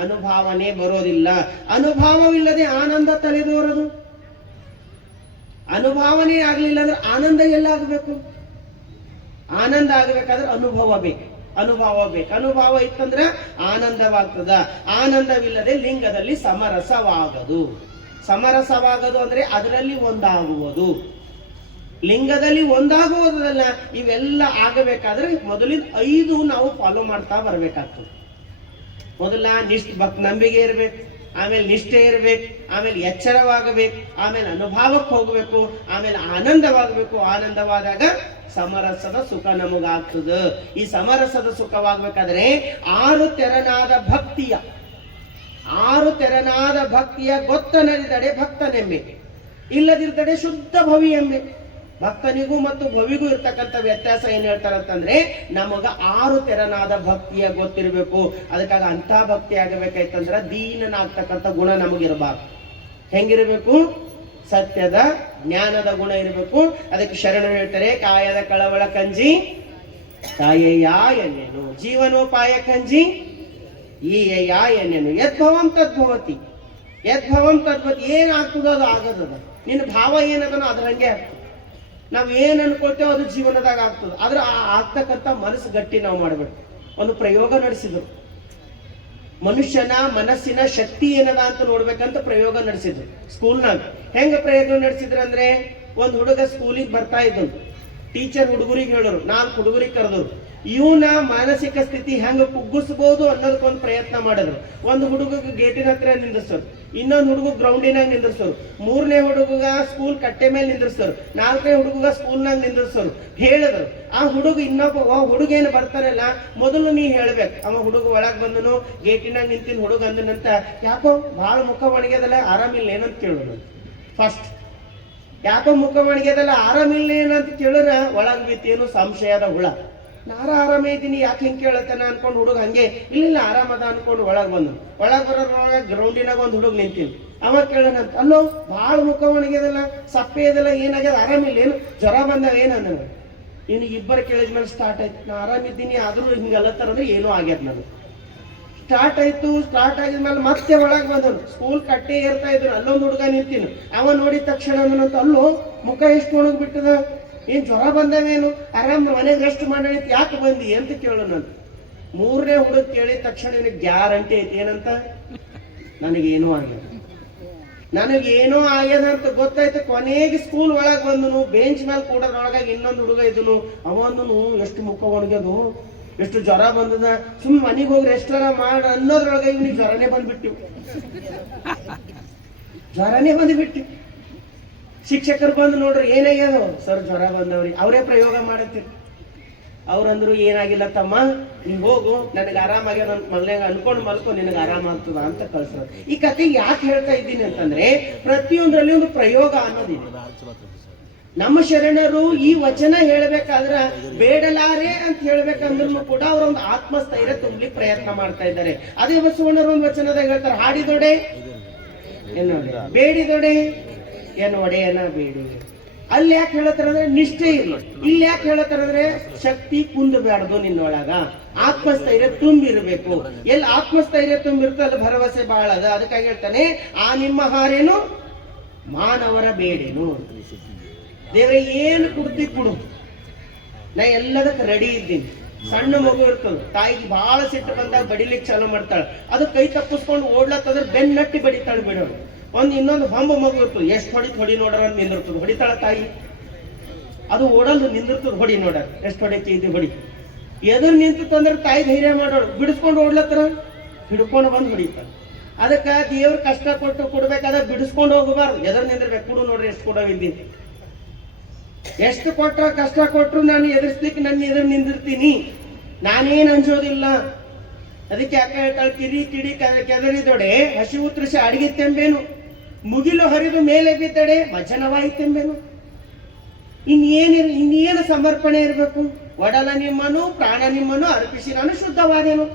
ಅನುಭಾವನೆ ಬರೋದಿಲ್ಲ. ಅನುಭಾವವಿಲ್ಲದೆ ಆನಂದ ತಲೆದೋರದು. ಅನುಭಾವನೆ ಆಗ್ಲಿಲ್ಲ ಅಂದ್ರೆ ಆನಂದ ಎಲ್ಲಾಗಬೇಕು? ಆನಂದ ಆಗಬೇಕಾದ್ರೆ ಅನುಭವ ಬೇಕು. ಅನುಭವ ಇತ್ತಂದ್ರೆ ಆನಂದವಾಗ್ತದ. ಆನಂದವಿಲ್ಲದೆ ಲಿಂಗದಲ್ಲಿ ಸಮರಸವಾಗದು ಅಂದ್ರೆ ಅದರಲ್ಲಿ ಒಂದಾಗುವುದು. ಲಿಂಗದಲ್ಲಿ ಒಂದಾಗುವುದಲ್ಲ. ಇವೆಲ್ಲ ಆಗಬೇಕಾದ್ರೆ ಮೊದಲಿನ 5 ನಾವು ಫಾಲೋ ಮಾಡ್ತಾ ಬರ್ಬೇಕಾಗ್ತದೆ. ಮೊದಲ ನಂಬಿಕೆ ಇರ್ಬೇಕು, ಆಮೇಲೆ ನಿಷ್ಠೆ ಇರ್ಬೇಕು, ಆಮೇಲೆ ಎಚ್ಚರವಾಗಬೇಕು, ಆಮೇಲೆ ಅನುಭವಕ್ಕೆ ಹೋಗ್ಬೇಕು, ಆಮೇಲೆ ಆನಂದವಾಗಬೇಕು. ಆನಂದವಾದಾಗ ಸಮರಸದ ಸುಖ ನಮಗಾಗ್ತದ. ಈ ಸಮರಸದ ಸುಖವಾಗಬೇಕಾದ್ರೆ 6 ತೆರನಾದ ಭಕ್ತಿಯ ಗೊತ್ತನರಿದಡೆ ಭಕ್ತನೆಮ್ಮೆ, ಇಲ್ಲದಿರ್ತಡೆ ಶುದ್ಧ ಭವಿ ಎಮ್ಮೆ. ಭಕ್ತನಿಗೂ ಮತ್ತು ಭವಿಗೂ ಇರ್ತಕ್ಕಂಥ ವ್ಯತ್ಯಾಸ ಏನ್ ಹೇಳ್ತಾರಂತಂದ್ರೆ, ನಮಗ 6 ತೆರನಾದ ಭಕ್ತಿಯ ಗೊತ್ತಿರಬೇಕು. ಅದಕ್ಕಾಗ ಅಂತ ಭಕ್ತಿ ಆಗಬೇಕಾಯ್ತಂದ್ರ ದೀನನಾಗ್ತಕ್ಕಂಥ ಗುಣ ನಮಗಿರಬಾರ್ದು. ಹೆಂಗಿರಬೇಕು? ಸತ್ಯದ ಜ್ಞಾನದ ಗುಣ ಇರಬೇಕು. ಅದಕ್ಕೆ ಶರಣರು ಹೇಳ್ತಾರೆ, ಕಾಯದ ಕಳವಳ ಕಂಜಿ ತಾಯಯ್ಯ ಎನ್ನೇನು, ಜೀವನೋಪಾಯ ಕಂಜಿ ಈಯಯ್ಯ ಎನ್ನೇನು. ಯದ್ಭವಂ ತದ್ಭವತಿ, ಏನಾಗ್ತದೋ ಅದು ಆಗದದ. ನಿನ್ನ ಭಾವ ಏನದನೋ ಅದರಂಗೆ ಆಗ್ತದೆ. ನಾವ್ ಏನ್ ಅನ್ಕೊಳ್ತೇವೋ ಅದು ಜೀವನದಾಗ ಆಗ್ತದೆ. ಆದ್ರೆ ಆಗ್ತಕ್ಕಂಥ ಮನಸ್ಸು ಗಟ್ಟಿ ನಾವು ಮಾಡ್ಬೇಕು. ಒಂದು ಪ್ರಯೋಗ ನಡೆಸಿದ್ರು, ಮನುಷ್ಯನ ಮನಸ್ಸಿನ ಶಕ್ತಿ ಏನದ ಅಂತ ನೋಡ್ಬೇಕಂತ ಪ್ರಯೋಗ ನಡೆಸಿದ್ರು ಸ್ಕೂಲ್ನಾಗ. ಹೆಂಗ ಪ್ರಯೋಗ ನಡೆಸಿದ್ರಂದ್ರೆ, ಒಂದ್ ಹುಡುಗ ಸ್ಕೂಲಿಗೆ ಬರ್ತಾ ಇದ್ದು, ಟೀಚರ್ ಹುಡುಗರಿಗೆ ಹೇಳೋರು, 4 ಹುಡುಗರಿಗೆ ಕರೆದ್ರು, ಇವನ ಮಾನಸಿಕ ಸ್ಥಿತಿ ಹೆಂಗ ಕುಗ್ಗಿಸಬಹುದು ಅನ್ನೋದಕ್ಕೊಂದು ಪ್ರಯತ್ನ ಮಾಡಿದ್ರು. ಒಂದು ಹುಡುಗ ಗೇಟಿನ ಹತ್ರ ನಿಂದಿರ್ಸೋರು, ಇನ್ನೊಂದು ಹುಡುಗ ಗ್ರೌಂಡಿನಾಗ ನಿಂದಿರ್ಸೋರು, 3ನೇ ಹುಡುಗ ಸ್ಕೂಲ್ ಕಟ್ಟೆ ಮೇಲೆ ನಿಂದಿರ್ಸೋರು, 4ನೇ ಹುಡುಗ ಸ್ಕೂಲ್ನಾಗ ನಿಂದಿರ್ಸೋರು. ಹೇಳಿದ್ರು, ಆ ಹುಡುಗ ಇನ್ನೊಬ್ಬ ಹುಡುಗೇನು ಬರ್ತಾರಲ್ಲ, ಮೊದಲು ನೀ ಹೇಳ್ಬೇಕು. ಅವ ಹುಡುಗ ಒಳಗ್ ಬಂದನು, ಗೇಟಿನಾಗ ನಿಂತಿನ ಹುಡುಗ ಅಂದನಂತ, ಯಾಕೋ ಬಹಳ ಮುಖ ಒಣಗ್ಯದಲ್ಲ, ಆರಾಮಿಲ್ಲ ಏನಂತ ಕೇಳೋಣ. ಫಸ್ಟ್ ಯಾಕೋ ಮುಖ ಒಣಗ್ಯದಲ್ಲ, ಆರಾಮಿಲ್ಲ ಏನಂತ ಕೇಳಿದ್ರ ಒಳಗ್ ಬಿತ್ತೇನು ಸಂಶಯದ ಹುಳ. ನಾರ ಆರಾಮೇ ಇದ್ದೀನಿ, ಯಾಕೆ ಹಿಂಗೆ ಕೇಳತ್ತನ ಅನ್ಕೊಂಡು ಹುಡುಗ ಹಂಗೆ ಇಲ್ಲ ಆರಾಮದ ಅನ್ಕೊಂಡು ಒಳಗ್ ಬಂದು, ಒಳಗ್ ಬರೋದ್ರೊಳಗ ಗ್ರೌಂಡಿನಾಗ ಒಂದು ಹುಡುಗ ನಿಂತೀನಿ. ಅವಾಗ ಕೇಳೋಣಂತ, ಅಲ್ಲೋ ಭಾಳ ಮುಖ ಒಣಗ್ಯದಲ್ಲ, ಸಪ್ಪೆ ಇದೆಲ್ಲ, ಏನಾಗ್ಯದ, ಆರಾಮಿಲ್ಲ ಏನು, ಜ್ವರ ಬಂದಾವ ಏನಂದ. ಇನ್ನು ಇಬ್ಬರು ಕೇಳಿದ್ಮೇಲೆ ಸ್ಟಾರ್ಟ್ ಆಯ್ತು, ನಾ ಆರಾಮಿದ್ದೀನಿ ಆದ್ರೂ ಹಿಂಗಲ್ಲತ್ತಾರಂದ್ರೆ ಏನೂ ಆಗ್ಯದ ನನಗೆ. ಸ್ಟಾರ್ಟ್ ಆಗಿದ್ಮೇಲೆ ಮತ್ತೆ ಒಳಗ್ ಬಂದನು, ಸ್ಕೂಲ್ ಕಟ್ಟೆ ಏರ್ತಾ ಇದ್ರು, ಅಲ್ಲೊಂದು ಹುಡುಗ ನಿಂತೀನಿ. ಅವ ನೋಡಿದ ತಕ್ಷಣ ಅಂದನಂತ, ಅಲ್ಲೋ ಮುಖ ಎಷ್ಟು ಒಣಗ್ ಬಿಟ್ಟದ, ಏನ್ ಜ್ವರ ಬಂದವೇನು, ಆರಾಮ್ ಮನೆಗೆ ರೆಸ್ಟ್ ಮಾಡಿ ಯಾಕೆ ಬಂದಿ ಅಂತ ಕೇಳೋಣಂತ. 3ನೇ ಹುಡುಗ ಕೇಳಿದ ತಕ್ಷಣ ನಿನಗೆ ಗ್ಯಾರಂಟಿ ಐತಿ ಏನಂತ, ನನಗೇನೂ ಆಗಿಲ್ಲ. ನನಗೇನೋ ಆಗ್ಯದ ಅಂತ ಗೊತ್ತಾಯ್ತು. ಕೊನೆಗೆ ಸ್ಕೂಲ್ ಒಳಗೆ ಬಂದನು, ಬೆಂಚ್ ಮೇಲೆ ಕೂಡೋದ್ರೊಳಗಾಗಿ ಇನ್ನೊಂದು ಹುಡುಗ ಇದ್ದನು. ಅವನು ಎಷ್ಟು ಮುಖ ಒಣಗ್ಯದು, ಎಷ್ಟು ಜ್ವರ ಬಂದದ. ಸುಮ್ಮನೆ ಮನೆಗೆ ಹೋಗಿ ರೆಸ್ಟೋರ ಮಾಡ ಅನ್ನೋದ್ರೊಳಗೆ ಇವ್ನಿಗೆ ಜ್ವರನೇ ಬಂದ್ಬಿಟ್ಟು. ಶಿಕ್ಷಕರು ಬಂದು ನೋಡ್ರಿ ಏನಾಗ್ಯದ, ಸರ್ ಜ್ವರ ಬಂದವ್ರಿ. ಅವರೇ ಪ್ರಯೋಗ ಮಾಡತ್ತೀರಿ. ಅವ್ರಂದ್ರು ಏನಾಗಿಲ್ಲ ತಮ್ಮ, ನೀವ್ ಹೋಗು, ನನಗೆ ಆರಾಮಾಗ್ಯ, ನನ್ ಮಲ್ಯಾಗ ಅನ್ಕೊಂಡು ಮಲ್ಕೊ, ನಿನಗೆ ಆರಾಮ ಆಗ್ತದ ಅಂತ ಕಳ್ಸೋದು. ಈ ಕತೆ ಯಾಕೆ ಹೇಳ್ತಾ ಇದ್ದೀನಿ ಅಂತಂದ್ರೆ, ಪ್ರತಿಯೊಂದರಲ್ಲಿ ಒಂದು ಪ್ರಯೋಗ ಅನ್ನೋದಿದೆ. ನಮ್ಮ ಶರಣರು ಈ ವಚನ ಹೇಳ್ಬೇಕಾದ್ರ ಬೇಡಲಾರೆ ಅಂತ ಹೇಳ್ಬೇಕಂದ್ರೂ ಕೂಡ ಅವರೊಂದು ಆತ್ಮಸ್ಥೈರ್ಯ ತುಂಬಲಿಕ್ಕೆ ಪ್ರಯತ್ನ ಮಾಡ್ತಾ ಇದ್ದಾರೆ. ಅದೇ ಬಸವಣ್ಣರು ಒಂದು ವಚನದಾಗ ಹೇಳ್ತಾರೆ, ಹಾಡಿದೊಡೆ ಏನೋಡೆ, ಬೇಡಿದೊಡೆ ಏನು ಒಡೆಯನ ಬೇಡಿ. ಅಲ್ಲಿ ಯಾಕೆ ಹೇಳತ್ತಾರಂದ್ರೆ ನಿಷ್ಠೆ ಇರಲಿ. ಇಲ್ಲಿ ಯಾಕೆ ಹೇಳತ್ತಾರಂದ್ರೆ ಶಕ್ತಿ ಕುಂದಬೇಡದು ನಿನ್ನೊಳಗ, ಆತ್ಮಸ್ಥೈರ್ಯ ತುಂಬಿರ್ಬೇಕು. ಎಲ್ಲಿ ಆತ್ಮಸ್ಥೈರ್ಯ ತುಂಬಿರ್ತೋ ಅಲ್ಲಿ ಭರವಸೆ ಬಹಳ ಅದ. ಅದಕ್ಕಾಗಿ ಹೇಳ್ತಾನೆ, ಆ ನಿಮ್ಮ ಹಾರೇನು ಮಾನವರ ಬೇಡೇನು. ದೇವ್ರೆ ಏನು ಕುಡ್ತಿ ಕುಡು, ನಾ ಎಲ್ಲದಕ್ಕೆ ರೆಡಿ ಇದ್ದೀನಿ. ಸಣ್ಣ ಮಗು ಇರ್ತದ, ತಾಯಿಗೆ ಬಹಳ ಸಿಟ್ಟು ಬಂದಾಗ ಬಡಿಲಿಕ್ಕೆ ಚಾಲು ಮಾಡ್ತಾಳೆ. ಅದು ಕೈ ತಪ್ಪಿಸ್ಕೊಂಡು ಓಡ್ಲತ್ತಂದ್ರೆ ಬೆನ್ನಟ್ಟಿ ಬಡಿತಾಳೆ ಬಿಡೋರು. ಇನ್ನೊಂದು ಹೊಂಬ ಮಗು ಇರ್ತದೆ, ಎಷ್ಟು ಹೊಡಿ ನೋಡ್ರ ಅಂತ ನಿಂದಿರ್ತದೆ, ಹೊಡಿತಾಳ ತಾಯಿ. ಅದು ಓಡಲ್ದು ನಿಂದಿರ್ತದ, ಹೊಡಿ ನೋಡ ಎಷ್ಟು ಹೊಡಿತಿ ಹೊಡಿ. ಎದುರು ನಿಂತಂದ್ರೆ ತಾಯಿ ಧೈರ್ಯ ಮಾಡೋಳು, ಬಿಡಿಸ್ಕೊಂಡು ಓಡ್ಲತ್ತಾರ, ಹಿಡ್ಕೊಂಡು ಬಂದು ಹೊಡಿತಾಳ. ಅದಕ್ಕ ದೇವ್ರ ಕಷ್ಟ ಕೊಟ್ಟು ಕೊಡ್ಬೇಕಾದ್ರೆ ಬಿಡಿಸ್ಕೊಂಡು ಹೋಗಬಾರ್ದು, ಎದುರು ನಿಂದಿರ್ಬೇಕು. ಕೊಡು ನೋಡ್ರಿ ಎಷ್ಟು ಕೊಡವಿದ್ದೀನಿ, ಎಷ್ಟು ಕೊಟ್ರ ಕಷ್ಟ ಕೊಟ್ರು ನಾನು ಎದುರಿಸ್ಲಿಕ್ಕೆ ನನ್ನ ಎದುರು ನಿಂದಿರ್ತೀನಿ, ನಾನೇನ್ ಅಂಜೋದಿಲ್ಲ. ಅದಕ್ಕೆ ಯಾಕೆ ಹೇಳ್ತಾಳೆ, ಕಿಡಿ ಕಿಡಿ ಕೆದರಿದೊಡೆ ಹಸಿವು ತೃಷ ಅಡಿಗೆ ತೆಂಬೇನು, ಮುಗಿಲು ಹರಿದು ಮೇಲೆ ಬಿದ್ದಡೆ ಮಜನವಾಯಿತೆಂಬೇನು. ಇನ್ನೇನು ಸಮರ್ಪಣೆ ಇರಬೇಕು. ಒಡಲ ನಿಮ್ಮನು ಪ್ರಾಣ ನಿಮ್ಮನು ಅರ್ಪಿಸಿ ನಾನು ಶುದ್ಧವಾದೇನು.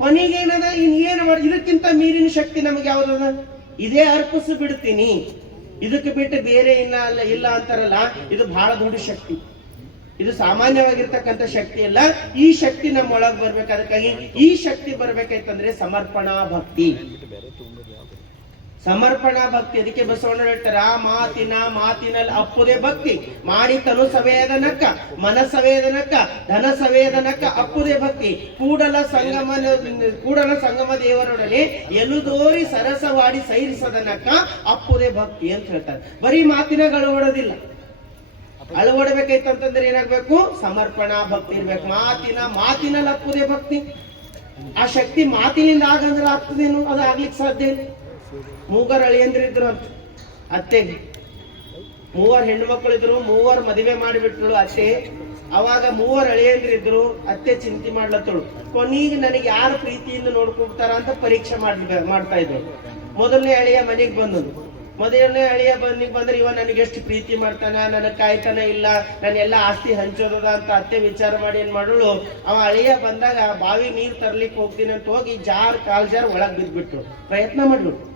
ಕೊನೆಗೇನದ, ಇನ್ನೇನು ಮಾಡಿ, ಇದಕ್ಕಿಂತ ಮೀರಿನ ಶಕ್ತಿ ನಮಗೆ ಯಾವ್ದದ, ಇದೇ ಅರ್ಪಿಸಿ ಬಿಡ್ತೀನಿ, ಇದಕ್ಕೆ ಬಿಟ್ಟು ಬೇರೆ ಇಲ್ಲ ಅಂತಾರಲ್ಲ. ಇದು ಬಹಳ ದೊಡ್ಡ ಶಕ್ತಿ, ಇದು ಸಾಮಾನ್ಯವಾಗಿರ್ತಕ್ಕಂಥ ಶಕ್ತಿ ಅಲ್ಲ. ಈ ಶಕ್ತಿ ನಮ್ಮೊಳಗೆ ಬರ್ಬೇಕು. ಅದಕ್ಕಾಗಿ ಈ ಶಕ್ತಿ ಬರ್ಬೇಕಾಯ್ತಂದ್ರೆ ಸಮರ್ಪಣಾ ಭಕ್ತಿ. ಅದಕ್ಕೆ ಬಸವಣ್ಣ ಹೇಳ್ತಾರೆ, ಆ ಮಾತಿನಲ್ಲಿ ಅಪ್ಪುದೇ ಭಕ್ತಿ, ಮಾಡಿ ತನು ಸವೇದನಕ್ಕ ಮನ ಸವೇದನಕ್ಕ ಧನ ಸವೇದನಕ್ಕ ಅಪ್ಪುದೇ ಭಕ್ತಿ, ಕೂಡಲ ಸಂಗಮ ದೇವರೊಡನೆ ಎಲುದೋರಿ ಸರಸವಾಡಿ ಸೈರಿಸದನಕ್ಕ ಅಪ್ಪುದೇ ಭಕ್ತಿ ಅಂತ ಹೇಳ್ತಾರೆ. ಬರೀ ಮಾತಿನಾಗ ಅಳವಡೋದಿಲ್ಲ. ಅಳವಡಬೇಕೈತಂತಂದ್ರೆ ಏನಾಗ್ಬೇಕು, ಸಮರ್ಪಣಾ ಭಕ್ತಿ ಇರ್ಬೇಕು. ಮಾತಿನಲ್ಲಿ ಅಪ್ಪುದೇ ಭಕ್ತಿ. ಆ ಶಕ್ತಿ ಮಾತಿನಿಂದ ಆಗಂದ್ರೆ ಆಗ್ತದೇನು, ಅದು ಆಗ್ಲಿಕ್ಕೆ ಸಾಧ್ಯ ಇಲ್ಲ. ಮೂವರು ಅಳಿಯಂದ್ರಿದ್ರು ಅಂತ ಅತ್ತೆಗೆ, 3 ಹೆಣ್ಣು ಮಕ್ಕಳಿದ್ರು, 3 ಮದುವೆ ಮಾಡಿಬಿಟ್ರು ಅತ್ತೆ. ಅವಾಗ 3 ಅಳಿಯಂದ್ರಿದ್ರು. ಅತ್ತೆ ಚಿಂತೆ ಮಾಡ್ಲತ್ತಳು, ಕೊನೆಗೆ ನನಗೆ ಯಾರು ಪ್ರೀತಿಯಿಂದ ನೋಡ್ಕೊಡ್ತಾರ ಅಂತ ಪರೀಕ್ಷೆ ಮಾಡ್ತಾ ಇದ್ರು. ಮೊದಲನೇ ಅಳಿಯ ಮನೆಗೆ ಬಂದದ್ದು. ಮೊದಲನೇ ಅಳಿಯ ಮನೆಗೆ ಬಂದ್ರೆ ಇವ ನನಗೆ ಎಷ್ಟು ಪ್ರೀತಿ ಮಾಡ್ತಾನ, ನನಗೆ ಕಾಯ್ತಾನ ಇಲ್ಲ, ನಾನೆಲ್ಲ ಆಸ್ತಿ ಹಂಚೋದದ ಅಂತ ಅತ್ತೆ ವಿಚಾರ ಮಾಡಿ ಏನ್ ಮಾಡೋಳು, ಅವ ಅಳಿಯ ಬಂದಾಗ ಬಾವಿ ನೀರ್ ತರ್ಲಿಕ್ಕೆ ಹೋಗ್ತೀನಿ ಅಂತ ಹೋಗಿ ಕಾಲ್ ಜಾರ್ ಒಳಗ್ ಬಿದ್ಬಿಟ್ರು. ಪ್ರಯತ್ನ ಮಾಡ್ಬಿಟ್ರು.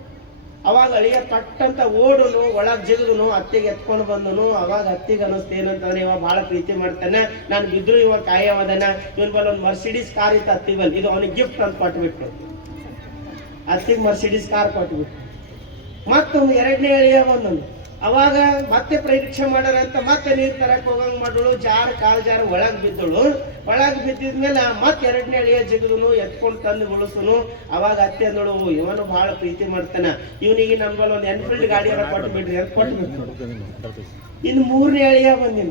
ಅವಾಗ ಅಳಿಯ ಪಟ್ಟಂತ ಓಡುನು, ಒಳಗ್ ಜಿಗದುನು, ಅತ್ತೆಗೆ ಎತ್ಕೊಂಡು ಬಂದನು. ಅವಾಗ ಅತ್ತಿಗೆ ಅನ್ನಿಸ್ತೇನಂತಂದ್ರೆ, ಇವ ಬಹಳ ಪ್ರೀತಿ ಮಾಡ್ತಾನೆ, ನಾನು ಬಿದ್ರು ಇವ ಕಾಯವದನ, ಇವನ್ ಬಲ್ ಒಂದು ಮರ್ಸಿಡೀಸ್ ಕಾರ್ ಇತ್ತು ಅತ್ತಿ ಬಲ್, ಇದು ಅವನಿಗೆ ಗಿಫ್ಟ್ ಅಂತ ಕೊಟ್ಬಿಟ್ರು. ಅತ್ತಿಗೆ ಮರ್ಸಿಡೀಸ್ ಕಾರ್ ಕೊಟ್ಬಿಟ್ರು. ಮತ್ತೊಂದು 2ನೇ ಅಳಿಯ ಬಂದನು. ಅವಾಗ ಮತ್ತೆ ಪರೀಕ್ಷೆ ಮಾಡಾರಂತ ಮತ್ತೆ ನೀರ್ ತರಕ್ ಹೋಗಂಗ್ ಮಾಡೋಳು. ಕಾಲ್ ಜಾರ ಒಳಗ್ ಬಿದ್ದಳು. ಒಳಗ್ ಬಿದ್ದಿದ್ಮೇಲೆ ಮತ್ತೆ 2ನೇ ಅಳಿಯ ಜಿಗದನು, ಎತ್ಕೊಂಡು ತಂದು ಉಳಿಸುನು. ಅವಾಗ ಅತ್ತೆ ಅಂದಳು, ಇವನು ಬಹಳ ಪ್ರೀತಿ ಮಾಡ್ತಾನ, ಇವನಿಗೆ ನಮ್ಗಲ್ ಒಂದು ಎನ್ಫೀಲ್ಡ್ ಗಾಡಿ ಕೊಟ್ಟು ಬಿಡ್ರಿ ಅಂತ ಕೊಟ್ಬಿಟ್ಟು. ಇನ್ನು 3ನೇ ಅಳಿಯ ಬಂದಿನ.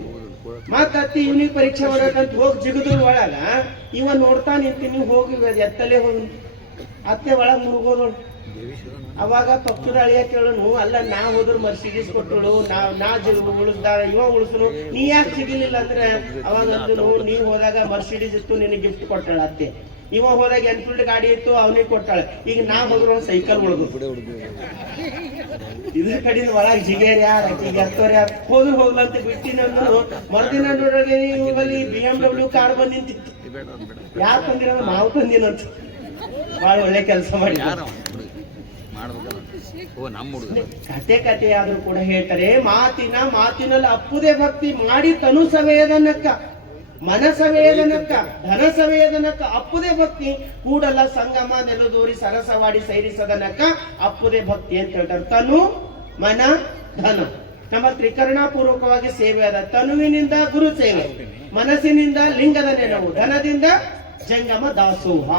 ಮತ್ತ ಅತ್ತಿ ಇವನಿಗೆ ಪರೀಕ್ಷೆ ಮಾಡಬೇಕಂತ ಹೋಗಿ ಜಿಗದ್ರು. ಒಳಗ ಇವ ನೋಡ್ತಾ ನಿಂತೀನಿ, ಹೋಗಿ ಎತ್ತಲೇ ಹೋಗಿ ಅತ್ತೆ ಒಳಗ್ ಮುಳುಗೋದಳು. ಅವಾಗ ಪಕ್ಕದ ಅಳಿಯ ಕೇಳನು, ಅಲ್ಲ ನಾ ಹೋದ್ರು ಮರ್ಸಿಡೀಸ್ ಕೊಟ್ಟಳು, ನಾ ಉಳಿಸ್ದ, ಇವ ಉಳಿಸನು, ನೀ ಯಾಕೆ ಸಿಗಲಿಲ್ಲ ಅಂದ್ರೆ, ಅವಾಗ ಅಂದನು, ನೀ ಹೋದಾಗ ಮರ್ಸಿಡೀಸ್ ಇತ್ತು, ನಿನಗೆ ಗಿಫ್ಟ್ ಕೊಟ್ಟಾಳ ಅತ್ತೆ. ಇವ ಹೋದಾಗ ಎನ್ಫೀಲ್ಡ್ ಗಾಡಿ ಇತ್ತು, ಅವನಿಗೆ ಕೊಟ್ಟಾಳೆ. ಈಗ ನಾ ಹೋದ್ರು ಸೈಕಲ್ ಉಳಿದು ಇದ್ರ ಕಡೆಯಿಂದ ಒಳಗ್ ಜಿಗೇರ್ ಯಾರು, ಈಗ ಎತ್ತೋರ್ ಯಾರು, ಹೋಗ್ಲಂತ ಬಿಟ್ಟಿನ ಮರುದಿನ ನೋಡ್ರಿ ಅಲ್ಲಿ BMW ಕಾರ್ ಬಂದ್ ನಿಂತಿತ್ತು. ಯಾರು ತಂದಿರ, ನಾವು ತಂದಿನಂತ. ಬಹಳ ಒಳ್ಳೆ ಕೆಲಸ ಮಾಡಿ ಕತೆ ಆದ್ರೂ ಕೂಡ ಹೇಳ್ತಾರೆ, ಮಾತಿನಲ್ಲಿ ಅಪ್ಪುದೇ ಭಕ್ತಿ, ಮಾಡಿ ತನು ಸವೇದನಕ್ಕ ಮನ ಸವೇದನಕ್ಕ ಧನ ಸವೇದನಕ್ಕ ಅಪ್ಪುದೇ ಭಕ್ತಿ, ಕೂಡಲ ಸಂಗಮ ನೆಲದೋರಿ ಸರಸವಾಡಿ ಸೈರಿಸದನಕ್ಕ ಅಪ್ಪುದೇ ಭಕ್ತಿ ಅಂತ ಹೇಳ್ತಾರೆ. ತನು ಮನ ಧನ ನಮ್ಮ ತ್ರಿಕರಣಪೂರ್ವಕವಾಗಿ ಸೇವೆ ಅದ. ತನುವಿನಿಂದ ಗುರು ಸೇವೆ, ಮನಸ್ಸಿನಿಂದ ಲಿಂಗದ ನೆನವು, ಧನದಿಂದ ಜಂಗಮ ದಾಸೋಹ.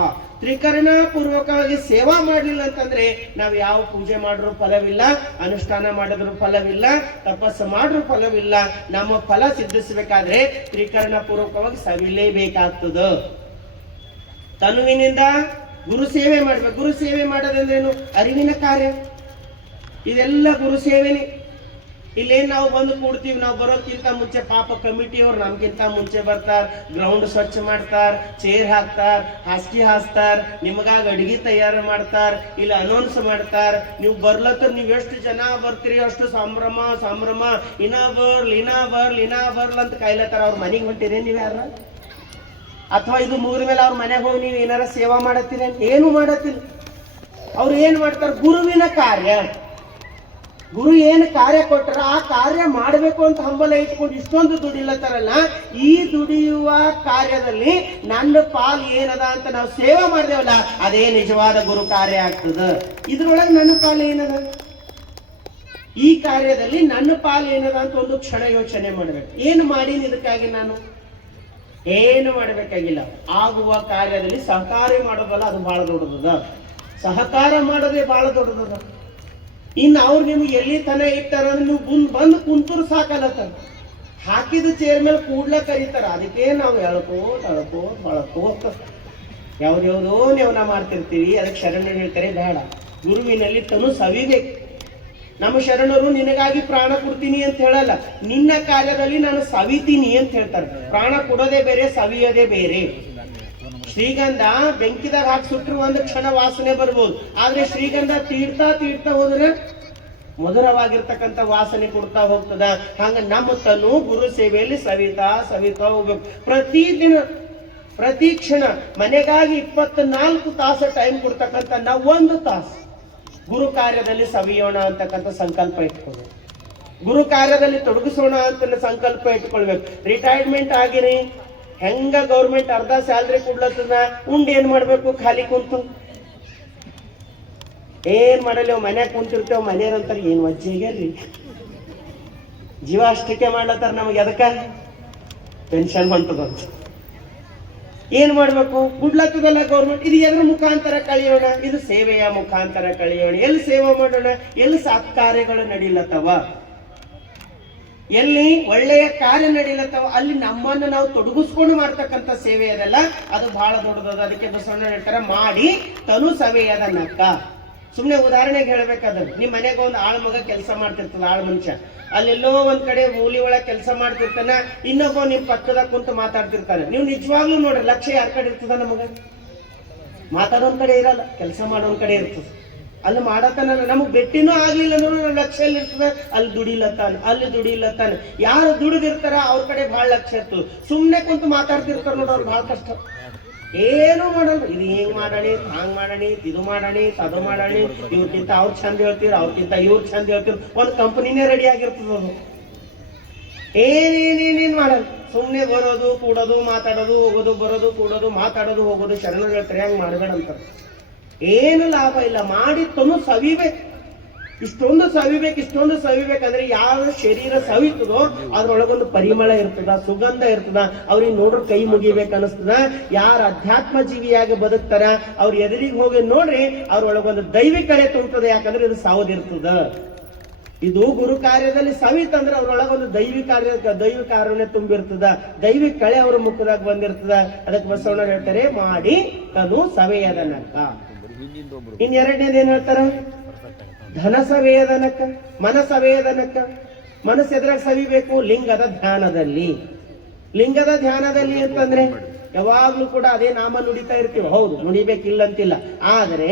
ತ್ರಿಕರಣ ಪೂರ್ವಕವಾಗಿ ಸೇವಾ ಮಾಡಲಿಲ್ಲ ಅಂತಂದ್ರೆ ನಾವು ಯಾವ ಪೂಜೆ ಮಾಡಿದ್ರು ಫಲವಿಲ್ಲ, ಅನುಷ್ಠಾನ ಮಾಡಿದ್ರು ಫಲವಿಲ್ಲ, ತಪಸ್ಸು ಮಾಡಿದ್ರು ಫಲವಿಲ್ಲ. ನಮ್ಮ ಫಲ ಸಿದ್ಧಿಸಬೇಕಾದ್ರೆ ತ್ರಿಕರಣ ಪೂರ್ವಕವಾಗಿ ಸವಿಲೇಬೇಕಾಗ್ತದ. ತನುವಿನಿಂದ ಗುರು ಸೇವೆ ಮಾಡ್ಬೇಕು. ಗುರು ಸೇವೆ ಮಾಡೋದಂದ್ರೇನು? ಅರಿವಿನ ಕಾರ್ಯ. ಇದೆಲ್ಲ ಗುರು ಸೇವೆನೇ. ಇಲ್ಲೇನ್ ನಾವು ಬಂದು ಕೂಡ್ತೀವಿ, ನಾವು ಬರೋಕ್ಕಿಂತ ಮುಂಚೆ ಪಾಪ ಕಮಿಟಿಯವ್ರು ನಮ್ಗಿಂತ ಮುಂಚೆ ಬರ್ತಾರ, ಗ್ರೌಂಡ್ ಸ್ವಚ್ಛ ಮಾಡ್ತಾರ, ಚೇರ್ ಹಾಕ್ತಾರ, ಹಾಸಿಗೆ ಹಾಸ್ತಾರ, ನಿಮಗಾಗ ಅಡಿಗೆ ತಯಾರು ಮಾಡ್ತಾರ, ಇಲ್ಲಿ ಅನೌನ್ಸ್ ಮಾಡ್ತಾರ. ನೀವು ಬರ್ಲತ್ತ ನೀವು ಎಷ್ಟು ಜನ ಬರ್ತೀರಿ ಅಷ್ಟು ಸಂಭ್ರಮ ಸಂಭ್ರಮ. ಇನ್ನ ಬರ್ಲ್ ಅಂತ ಕಾಯ್ಲತ್ತಾರ. ಅವ್ರ ಮನೆಗೆ ಹೊಂಟಿರಿ ನೀವು ಯಾರ? ಅಥವಾ ಇದು ಮುಗಿದ ಮೇಲೆ ಅವ್ರ ಮನೆಗೆ ಹೋಗಿ ನೀವು ಏನಾರ ಸೇವಾ ಮಾಡತ್ತೀರ? ಏನು ಮಾಡತ್ತಿಲ್ಲ. ಅವ್ರು ಏನ್ ಮಾಡ್ತಾರ? ಗುರುವಿನ ಕಾರ್ಯ. ಗುರು ಏನು ಕಾರ್ಯ ಕೊಟ್ಟರ ಆ ಕಾರ್ಯ ಮಾಡಬೇಕು ಅಂತ ಹಂಬಲ ಇಟ್ಕೊಂಡು ಇಷ್ಟೊಂದು ದುಡಿಲತ್ತಾರಲ್ಲ. ಈ ದುಡಿಯುವ ಕಾರ್ಯದಲ್ಲಿ ನನ್ನ ಪಾಲ್ ಏನದ ಅಂತ ನಾವು ಸೇವೆ ಮಾಡಿದೇವಲ್ಲ, ಅದೇ ನಿಜವಾದ ಗುರು ಕಾರ್ಯ ಆಗ್ತದ. ಇದ್ರೊಳಗೆ ನನ್ನ ಪಾಲ್ ಏನದ, ಈ ಕಾರ್ಯದಲ್ಲಿ ನನ್ನ ಪಾಲ್ ಏನದ ಅಂತ ಒಂದು ಕ್ಷಣ ಯೋಚನೆ ಮಾಡ್ಬೇಕು. ಏನು ಮಾಡೀನಿ ಇದಕ್ಕಾಗಿ? ನಾನು ಏನು ಮಾಡಬೇಕಾಗಿಲ್ಲ. ಆಗುವ ಕಾರ್ಯದಲ್ಲಿ ಸಹಕಾರ ಮಾಡೋದಲ್ಲ, ಅದು ಬಹಳ ದೊಡ್ಡದ. ಸಹಕಾರ ಮಾಡೋದೇ ಬಹಳ ದೊಡ್ಡದ. ಇನ್ನು ಅವ್ರು ನಿಮ್ಗೆ ಎಲ್ಲಿ ತನ ಇಟ್ಟಾರ ಅಂದ್ರೆ ನೀವು ಬಂದು ಕುಂತೂರು ಸಾಕಲ್ಲತ್ತಾರ. ಹಾಕಿದ ಚೇರ್ ಮೇಲೆ ಕೂಡ್ಲ ಕರೀತಾರ. ಅದಕ್ಕೆ ನಾವು ಬಳಕೋತ ಯಾವ್ದ್ಯಾವ್ದೋ ನೇವನ ಮಾಡ್ತಿರ್ತೀವಿ. ಅದಕ್ಕೆ ಶರಣರು ಹೇಳ್ತಾರೆ ಬೇಡ, ಗುರುವಿನಲ್ಲಿ ತನು ಸವಿಬೇಕು. ನಮ್ಮ ಶರಣರು ನಿನಗಾಗಿ ಪ್ರಾಣ ಕೊಡ್ತೀನಿ ಅಂತ ಹೇಳಲ್ಲ, ನಿನ್ನ ಕಾರ್ಯದಲ್ಲಿ ನಾನು ಸವಿತೀನಿ ಅಂತ ಹೇಳ್ತಾರೆ. ಪ್ರಾಣ ಕೊಡೋದೇ ಬೇರೆ, ಸವಿಯೋದೇ ಬೇರೆ. ಶ್ರೀಗಂಧ ಬೆಂಕಿದಾಗ ಹಾಕಿ ಸುಟ್ಟರು ಒಂದು ಕ್ಷಣ ವಾಸನೆ ಬರ್ಬೋದು, ಆದ್ರೆ ಶ್ರೀಗಂಧ ತೀರ್ತಾ ಹೋದ್ರೆ ಮಧುರವಾಗಿರ್ತಕ್ಕಂಥ ವಾಸನೆ ಕೊಡ್ತಾ ಹೋಗ್ತದ. ಹಂಗ ನಮ್ಮ ತನು ಗುರು ಸೇವೆಯಲ್ಲಿ ಸವಿತಾ ಹೋಗ್ಬೇಕು. ಪ್ರತಿದಿನ ಪ್ರತಿ ಕ್ಷಣ ಮನೆಗಾಗಿ 24 ತಾಸು ಟೈಮ್ ಕೊಡ್ತಕ್ಕಂಥ ನಾವು 1 ತಾಸು ಗುರು ಕಾರ್ಯದಲ್ಲಿ ಸವಿಯೋಣ ಅಂತಕ್ಕಂಥ ಸಂಕಲ್ಪ ಇಟ್ಕೊಳ್ಬೇಕು. ಗುರು ಕಾರ್ಯದಲ್ಲಿ ತೊಡಗಿಸೋಣ ಅಂತ ಸಂಕಲ್ಪ ಇಟ್ಕೊಳ್ಬೇಕು. ರಿಟೈರ್ಮೆಂಟ್ ಆಗಿರಿ, ಹೆಂಗ ಗೌರ್ಮೆಂಟ್ ಅರ್ಧ ಸ್ಯಾಲ್ರಿ ಕೊಡ್ಲತ್ತದ, ಏನ್ ಮಾಡ್ಬೇಕು? ಖಾಲಿ ಕುಂತು ಏನ್ ಮಾಡಲಿ? ಮನ್ಯಾಗ ಕುಂತಿರ್ತೇವ್, ಮನೆಯವ್ರಂತಾರ ಏನ್ ವಜ್ಜೆಗಲ್ರಿ, ಜೀವ ಅಷ್ಟಕ್ಕೆ ಮಾಡ್ಲತ್ತಾರ ನಮಗೆ, ಅದಕ್ಕ ಪೆನ್ಷನ್ ಹೊಂಟದಂತ. ಏನ್ ಮಾಡ್ಬೇಕು? ಕೊಡ್ಲತ್ತದಲ್ಲ ಗೌರ್ಮೆಂಟ್, ಇದು ಎದ್ರ ಮುಖಾಂತರ ಕಳೆಯೋಣ? ಇದು ಸೇವೆಯ ಮುಖಾಂತರ ಕಳೆಯೋಣ. ಎಲ್ಲಿ ಸೇವೆ ಮಾಡೋಣ? ಎಲ್ಲಿ ಸತ್ಕಾರ್ಯಗಳು ನಡೀಲತ್ತವ, ಎಲ್ಲಿ ಒಳ್ಳೆಯ ಕಾರ್ಯ ನಡೀಲತ್ತವ, ಅಲ್ಲಿ ನಮ್ಮನ್ನು ನಾವು ತೊಡಗಿಸ್ಕೊಂಡು ಮಾಡ್ತಕ್ಕಂಥ ಸೇವೆ ಅದಲ್ಲ, ಅದು ಬಹಳ ದೊಡ್ಡದದ. ಅದಕ್ಕೆ ಬಸವಣ್ಣ ಹೇಳ್ತಾರ, ಮಾಡಿ ತನು ಸವೆಯದ ನಕ್ಕ. ಸುಮ್ನೆ ಉದಾಹರಣೆಗೆ ಹೇಳ್ಬೇಕಾದ್ರೆ, ನಿಮ್ ಮನೆಗೆ ಒಂದು ಆಳ್ ಮಗ ಕೆಲಸ ಮಾಡ್ತಿರ್ತದ, ಆಳ್ ಮನುಷ್ಯ ಅಲ್ಲೆಲ್ಲೋ ಒಂದ್ ಕಡೆ ಮೂಲಿ ಒಳಗೆ ಕೆಲಸ ಮಾಡ್ತಿರ್ತಾನ, ಇನ್ನೊಬ್ಬ ನಿಮ್ ಪಕ್ಕದಾಗ ಕುಂತು ಮಾತಾಡ್ತಿರ್ತಾನೆ. ನೀವು ನಿಜವಾಗ್ಲೂ ನೋಡ್ರಿ, ಲಕ್ಷ್ಯ ಯಾರ ಕಡೆ ಇರ್ತದ? ನಮಗ ಮಾತಾಡೋನ್ ಕಡೆ ಇರಲ್ಲ, ಕೆಲಸ ಮಾಡೋನ್ ಕಡೆ ಇರ್ತದ. ಅಲ್ಲಿ ಮಾಡತಾನ, ನಮಗ್ ಬೆಟ್ಟಿನೂ ಆಗ್ಲಿಲ್ಲ ಅಂದ್ರೆ ಲಕ್ಷ್ಯ ಎಲ್ಲಿ ಇರ್ತದ? ಅಲ್ಲಿ ದುಡಿಲತ್ತಾನ. ಯಾರು ದುಡಿದಿರ್ತಾರ ಅವ್ರ ಕಡೆ ಬಹಳ ಲಕ್ಷ್ಯ ಇರ್ತದ. ಸುಮ್ನೆ ಕುಂತು ಮಾತಾಡ್ತಿರ್ತಾರ ನೋಡ್ರಿ, ಅವ್ರು ಬಹಳ ಕಷ್ಟ. ಏನು ಮಾಡಲ್ಲ. ಇದು ಹಿಂಗ್ ಮಾಡಣಿ, ಹಾಂಗ್ ಮಾಡಣಿ, ಇದು ಮಾಡಣಿ, ಅದು ಮಾಡಣಿ, ಇವ್ರಕ್ಕಿಂತ ಅವ್ರು ಚಂದ ಹೇಳ್ತೀರ, ಅವ್ರಕ್ಕಿಂತ ಇವ್ರು ಚಂದ ಹೇಳ್ತೀರ. ಒಂದು ಕಂಪನಿನೇ ರೆಡಿ ಆಗಿರ್ತದ. ಅದು ಏನೇನೇನೇನ್ ಮಾಡಲ್ಲ, ಸುಮ್ನೆ ಬರೋದು ಕೂಡೋದು ಮಾತಾಡೋದು ಹೋಗೋದು, ಬರೋದು ಕೂಡೋದು ಮಾತಾಡೋದು ಹೋಗೋದು. ಶರಣರು ಹೇಳ್ತಾರೆ ಹಂಗ್ ಮಾಡ್ಬೇಡ ಅಂತಾರೆ. ಏನು ಲಾಭ ಇಲ್ಲ. ಮಾಡಿ ತನು ಸವಿಬೇಕು. ಇಷ್ಟೊಂದು ಸವಿಬೇಕಂದ್ರೆ ಯಾವ ಶರೀರ ಸವಿತದೋ ಅದ್ರೊಳಗೊಂದು ಪರಿಮಳ ಇರ್ತದ, ಸುಗಂಧ ಇರ್ತದ. ಅವ್ರಿಗೆ ನೋಡ್ರಿ ಕೈ ಮುಗಿಬೇಕು ಅನಿಸ್ತದ. ಯಾರ ಅಧ್ಯಾತ್ಮ ಜೀವಿಯಾಗಿ ಬದುಕ್ತಾರ ಅವ್ರ ಎದುರಿಗೆ ಹೋಗಿ ನೋಡ್ರಿ, ಅವ್ರೊಳಗೊಂದು ದೈವಿಕಳೆ ತುಂಬತದ. ಯಾಕಂದ್ರೆ ಇದು ಸಾವದಿರ್ತದ. ಇದು ಗುರು ಕಾರ್ಯದಲ್ಲಿ ಸವಿತಂದ್ರೆ ಅವ್ರೊಳಗೊಂದು ದೈವಿಕ ಕಾರ್ಯನೇ ತುಂಬಿರ್ತದ, ದೈವಿಕ ಕಳೆ ಅವ್ರ ಮುಖದಾಗ ಬಂದಿರ್ತದ. ಅದಕ್ಕೆ ಬಸವಣ್ಣ ಹೇಳ್ತಾರೆ, ಮಾಡಿ ತನು ಸವೆಯದ ನಕ್ಕ. ಇನ್ನೆರಡನೇದು ಏನ್ ಹೇಳ್ತಾರ? ಧನ ಸವೆಯದನಕ್ಕ, ಮನ ಸವೆಯದನಕ್ಕ. ಮನಸ್ಸು ಎದ್ರಾಗ ಸವಿಬೇಕು? ಲಿಂಗದ ಧ್ಯಾನದಲ್ಲಿ ಅಂತಂದ್ರೆ ಯಾವಾಗ್ಲೂ ಕೂಡ ಅದೇ ನಾಮ ನುಡಿತಾ ಇರ್ತೀವಿ. ಹೌದು, ನುಡಿಬೇಕಿಲ್ಲ ಅಂತಿಲ್ಲ. ಆದರೆ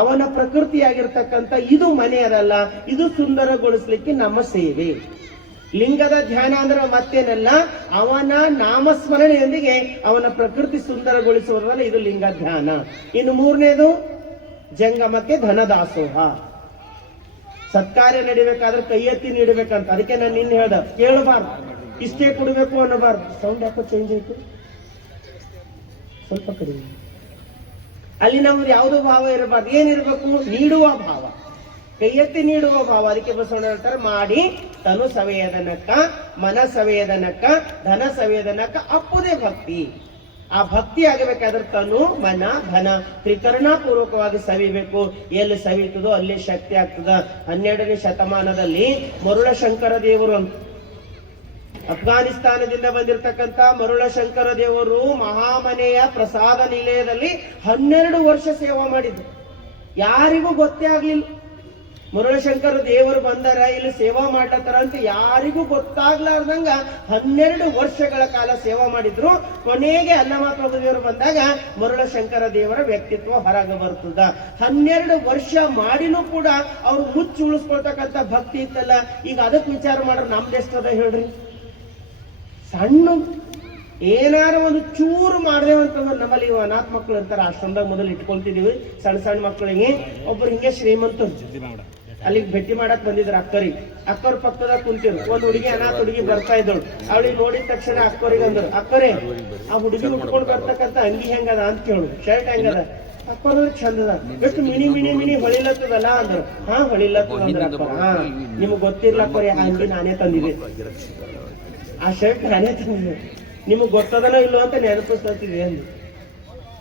ಅವನ ಪ್ರಕೃತಿಯಾಗಿರ್ತಕ್ಕಂಥ ಇದು ಮನೆ ಅದಲ್ಲ, ಇದು ಸುಂದರಗೊಳಿಸ್ಲಿಕ್ಕೆ ನಮ್ಮ ಸೇವೆ. ಲಿಂಗದ ಧ್ಯಾನ ಅಂದ್ರೆ ಮತ್ತೇನಲ್ಲ, ಅವನ ನಾಮಸ್ಮರಣೆಯೊಂದಿಗೆ ಅವನ ಪ್ರಕೃತಿ ಸುಂದರಗೊಳಿಸುವುದಲ್ಲ, ಇದು ಲಿಂಗ ಧ್ಯಾನ. ಇನ್ನು ಮೂರನೇದು ಜಂಗಮಕ್ಕೆ ಧನದಾಸೋಹ. ಸತ್ಕಾರ್ಯ ನಡಿಬೇಕಾದ್ರೆ ಕೈ ಎತ್ತಿ ನೀಡಬೇಕಂತ. ಅದಕ್ಕೆ ನಾನು ನಿನ್ನ ಹೇಳ್ದ, ಕೇಳಬಾರ್ದು, ಇಷ್ಟೇ ಕೊಡಬೇಕು ಅನ್ನಬಾರ್ದು. ಸೌಂಡ್ ಯಾಕೋ ಚೇಂಜ್ ಆಯ್ತು, ಸ್ವಲ್ಪ ಕಡಿಮೆ. ಅಲ್ಲಿ ನಮ್ದು ಯಾವುದೋ ಭಾವ ಇರಬಾರ್ದು. ಏನಿರ್ಬೇಕು? ನೀಡುವ ಭಾವ, ಕೈ ಎತ್ತಿ ನೀಡುವ ಭಾವ. ಅದಕ್ಕೆ ಬಸವಣ್ಣ ಹೇಳ್ತಾರೆ, ಮಾಡಿ ತನು ಸವೆಯದ ನಕ್ಕ, ಮನ ಸವೆಯದ ನಕ್ಕ, ಧನ ಸವೆಯದ ನಕ್ಕ, ಅಪ್ಪುದೇ ಭಕ್ತಿ. ಆ ಭಕ್ತಿ ಆಗಬೇಕಾದ್ರೆ ತನು ಮನ ಧನ ತ್ರಿಕರಣ ಪೂರ್ವಕವಾಗಿ ಸವಿಬೇಕು. ಎಲ್ಲಿ ಸವಿತದೋ ಅಲ್ಲಿ ಶಕ್ತಿ ಆಗ್ತದ. 12ನೇ ಶತಮಾನದಲ್ಲಿ ಮರುಳಶಂಕರ ದೇವರು ಅಂತ ಅಫ್ಘಾನಿಸ್ತಾನದಿಂದ ಬಂದಿರತಕ್ಕಂತ ಮರುಳಶಂಕರ ದೇವರು ಮಹಾಮನೆಯ ಪ್ರಸಾದ ನಿಲಯದಲ್ಲಿ 12 ವರ್ಷ ಸೇವಾ ಮಾಡಿದ್ರು. ಯಾರಿಗೂ ಗೊತ್ತೇ ಆಗ್ಲಿಲ್ಲ ಮರುಳಶಂಕರ ದೇವರು ಬಂದಾರ ಇಲ್ಲಿ ಸೇವಾ ಮಾಡ್ಲತ್ತಾರ ಅಂತ ಯಾರಿಗೂ ಗೊತ್ತಾಗ್ಲಾರ್ದಂಗ 12 ವರ್ಷಗಳ ಕಾಲ ಸೇವಾ ಮಾಡಿದ್ರು. ಕೊನೆಗೆ ಅಲ್ಲಮಪ್ರಭು ದೇವರು ಬಂದಾಗ ಮರುಳಶಂಕರ ದೇವರ ವ್ಯಕ್ತಿತ್ವ ಹೊರಗೆ ಬರ್ತದ. 12 ವರ್ಷ ಮಾಡಿನೂ ಕೂಡ ಅವ್ರು ಮುಚ್ಚಿ ಉಳಿಸ್ಕೊಳ್ತಕ್ಕಂಥ ಭಕ್ತಿ ಇತ್ತಲ್ಲ. ಈಗ ಅದಕ್ಕೆ ವಿಚಾರ ಮಾಡ್ರೆ ನಮ್ದೆಷ್ಟದ ಹೇಳ್ರಿ. ಸಣ್ಣ ಏನಾರ ಒಂದು ಚೂರು ಮಾಡ್ದೇವಂತಂದ್ರೆ ನಮ್ಮಲ್ಲಿ ಅನಾಥ ಮಕ್ಕಳು ಇರ್ತಾರೆ, ಆಶ್ರಮದಾಗ ಮೊದಲು ಇಟ್ಕೊಳ್ತಿದೀವಿ ಸಣ್ಣ ಸಣ್ಣ ಮಕ್ಕಳಿಗೆ. ಒಬ್ರು ಹಿಂಗೆ ಶ್ರೀಮಂತರು ಅಲ್ಲಿಗೆ ಭೇಟಿ ಮಾಡಕ್ ಬಂದಿದ್ರು ಅಕ್ಕರಿಗೆ. ಅಕ್ಕವ್ರ ಪಕ್ಕದಾಗ ಕುಂತಿರು. ಒಂದ್ ಹುಡುಗಿ ಅನಾಥ ಹುಡುಗಿ ಬರ್ತಾ ಇದ್ದಳು. ಅವಳಿಗೆ ನೋಡಿದ ತಕ್ಷಣ ಅಕ್ಕವ್ರಿಗೆ ಅಂದ್ರು, ಅಕ್ಕರೇ ಆ ಹುಡುಗಿ ಉಟ್ಕೊಂಡು ಬರ್ತಕ್ಕಂಥ ಅಂಗಿ ಹೆಂಗದ ಅಂತ ಕೇಳು, ಶರ್ಟ್ ಹೆಂಗದ. ಅಕ್ಕವ್ರ ಚಂದದ, ಎಷ್ಟು ಮಿನಿ ಮಿನಿ ಮಿನಿ ಹೊಳಿಲತ್ತದಲ್ಲ ಅಂದ್ರು. ಹಾ ಹೊಳಿಲತ್ತದ ಅಂದ್ರ ಅಕ್ಕ. ಹಾ ನಿಮ್ಗೆ ಗೊತ್ತಿರ್ಲಕ್ಕವ್ರಿ ಆ ಅಂಗಿ ನಾನೇ ತಂದಿದೆ, ಆ ಶರ್ಟ್ ನಾನೇ ತಂದಿದೆ, ನಿಮಗ್ ಗೊತ್ತದನೋ ಇಲ್ಲೋ ಅಂತ ನೆನಪಿಸ್ತಿದೆ ಅಂದ್ರು.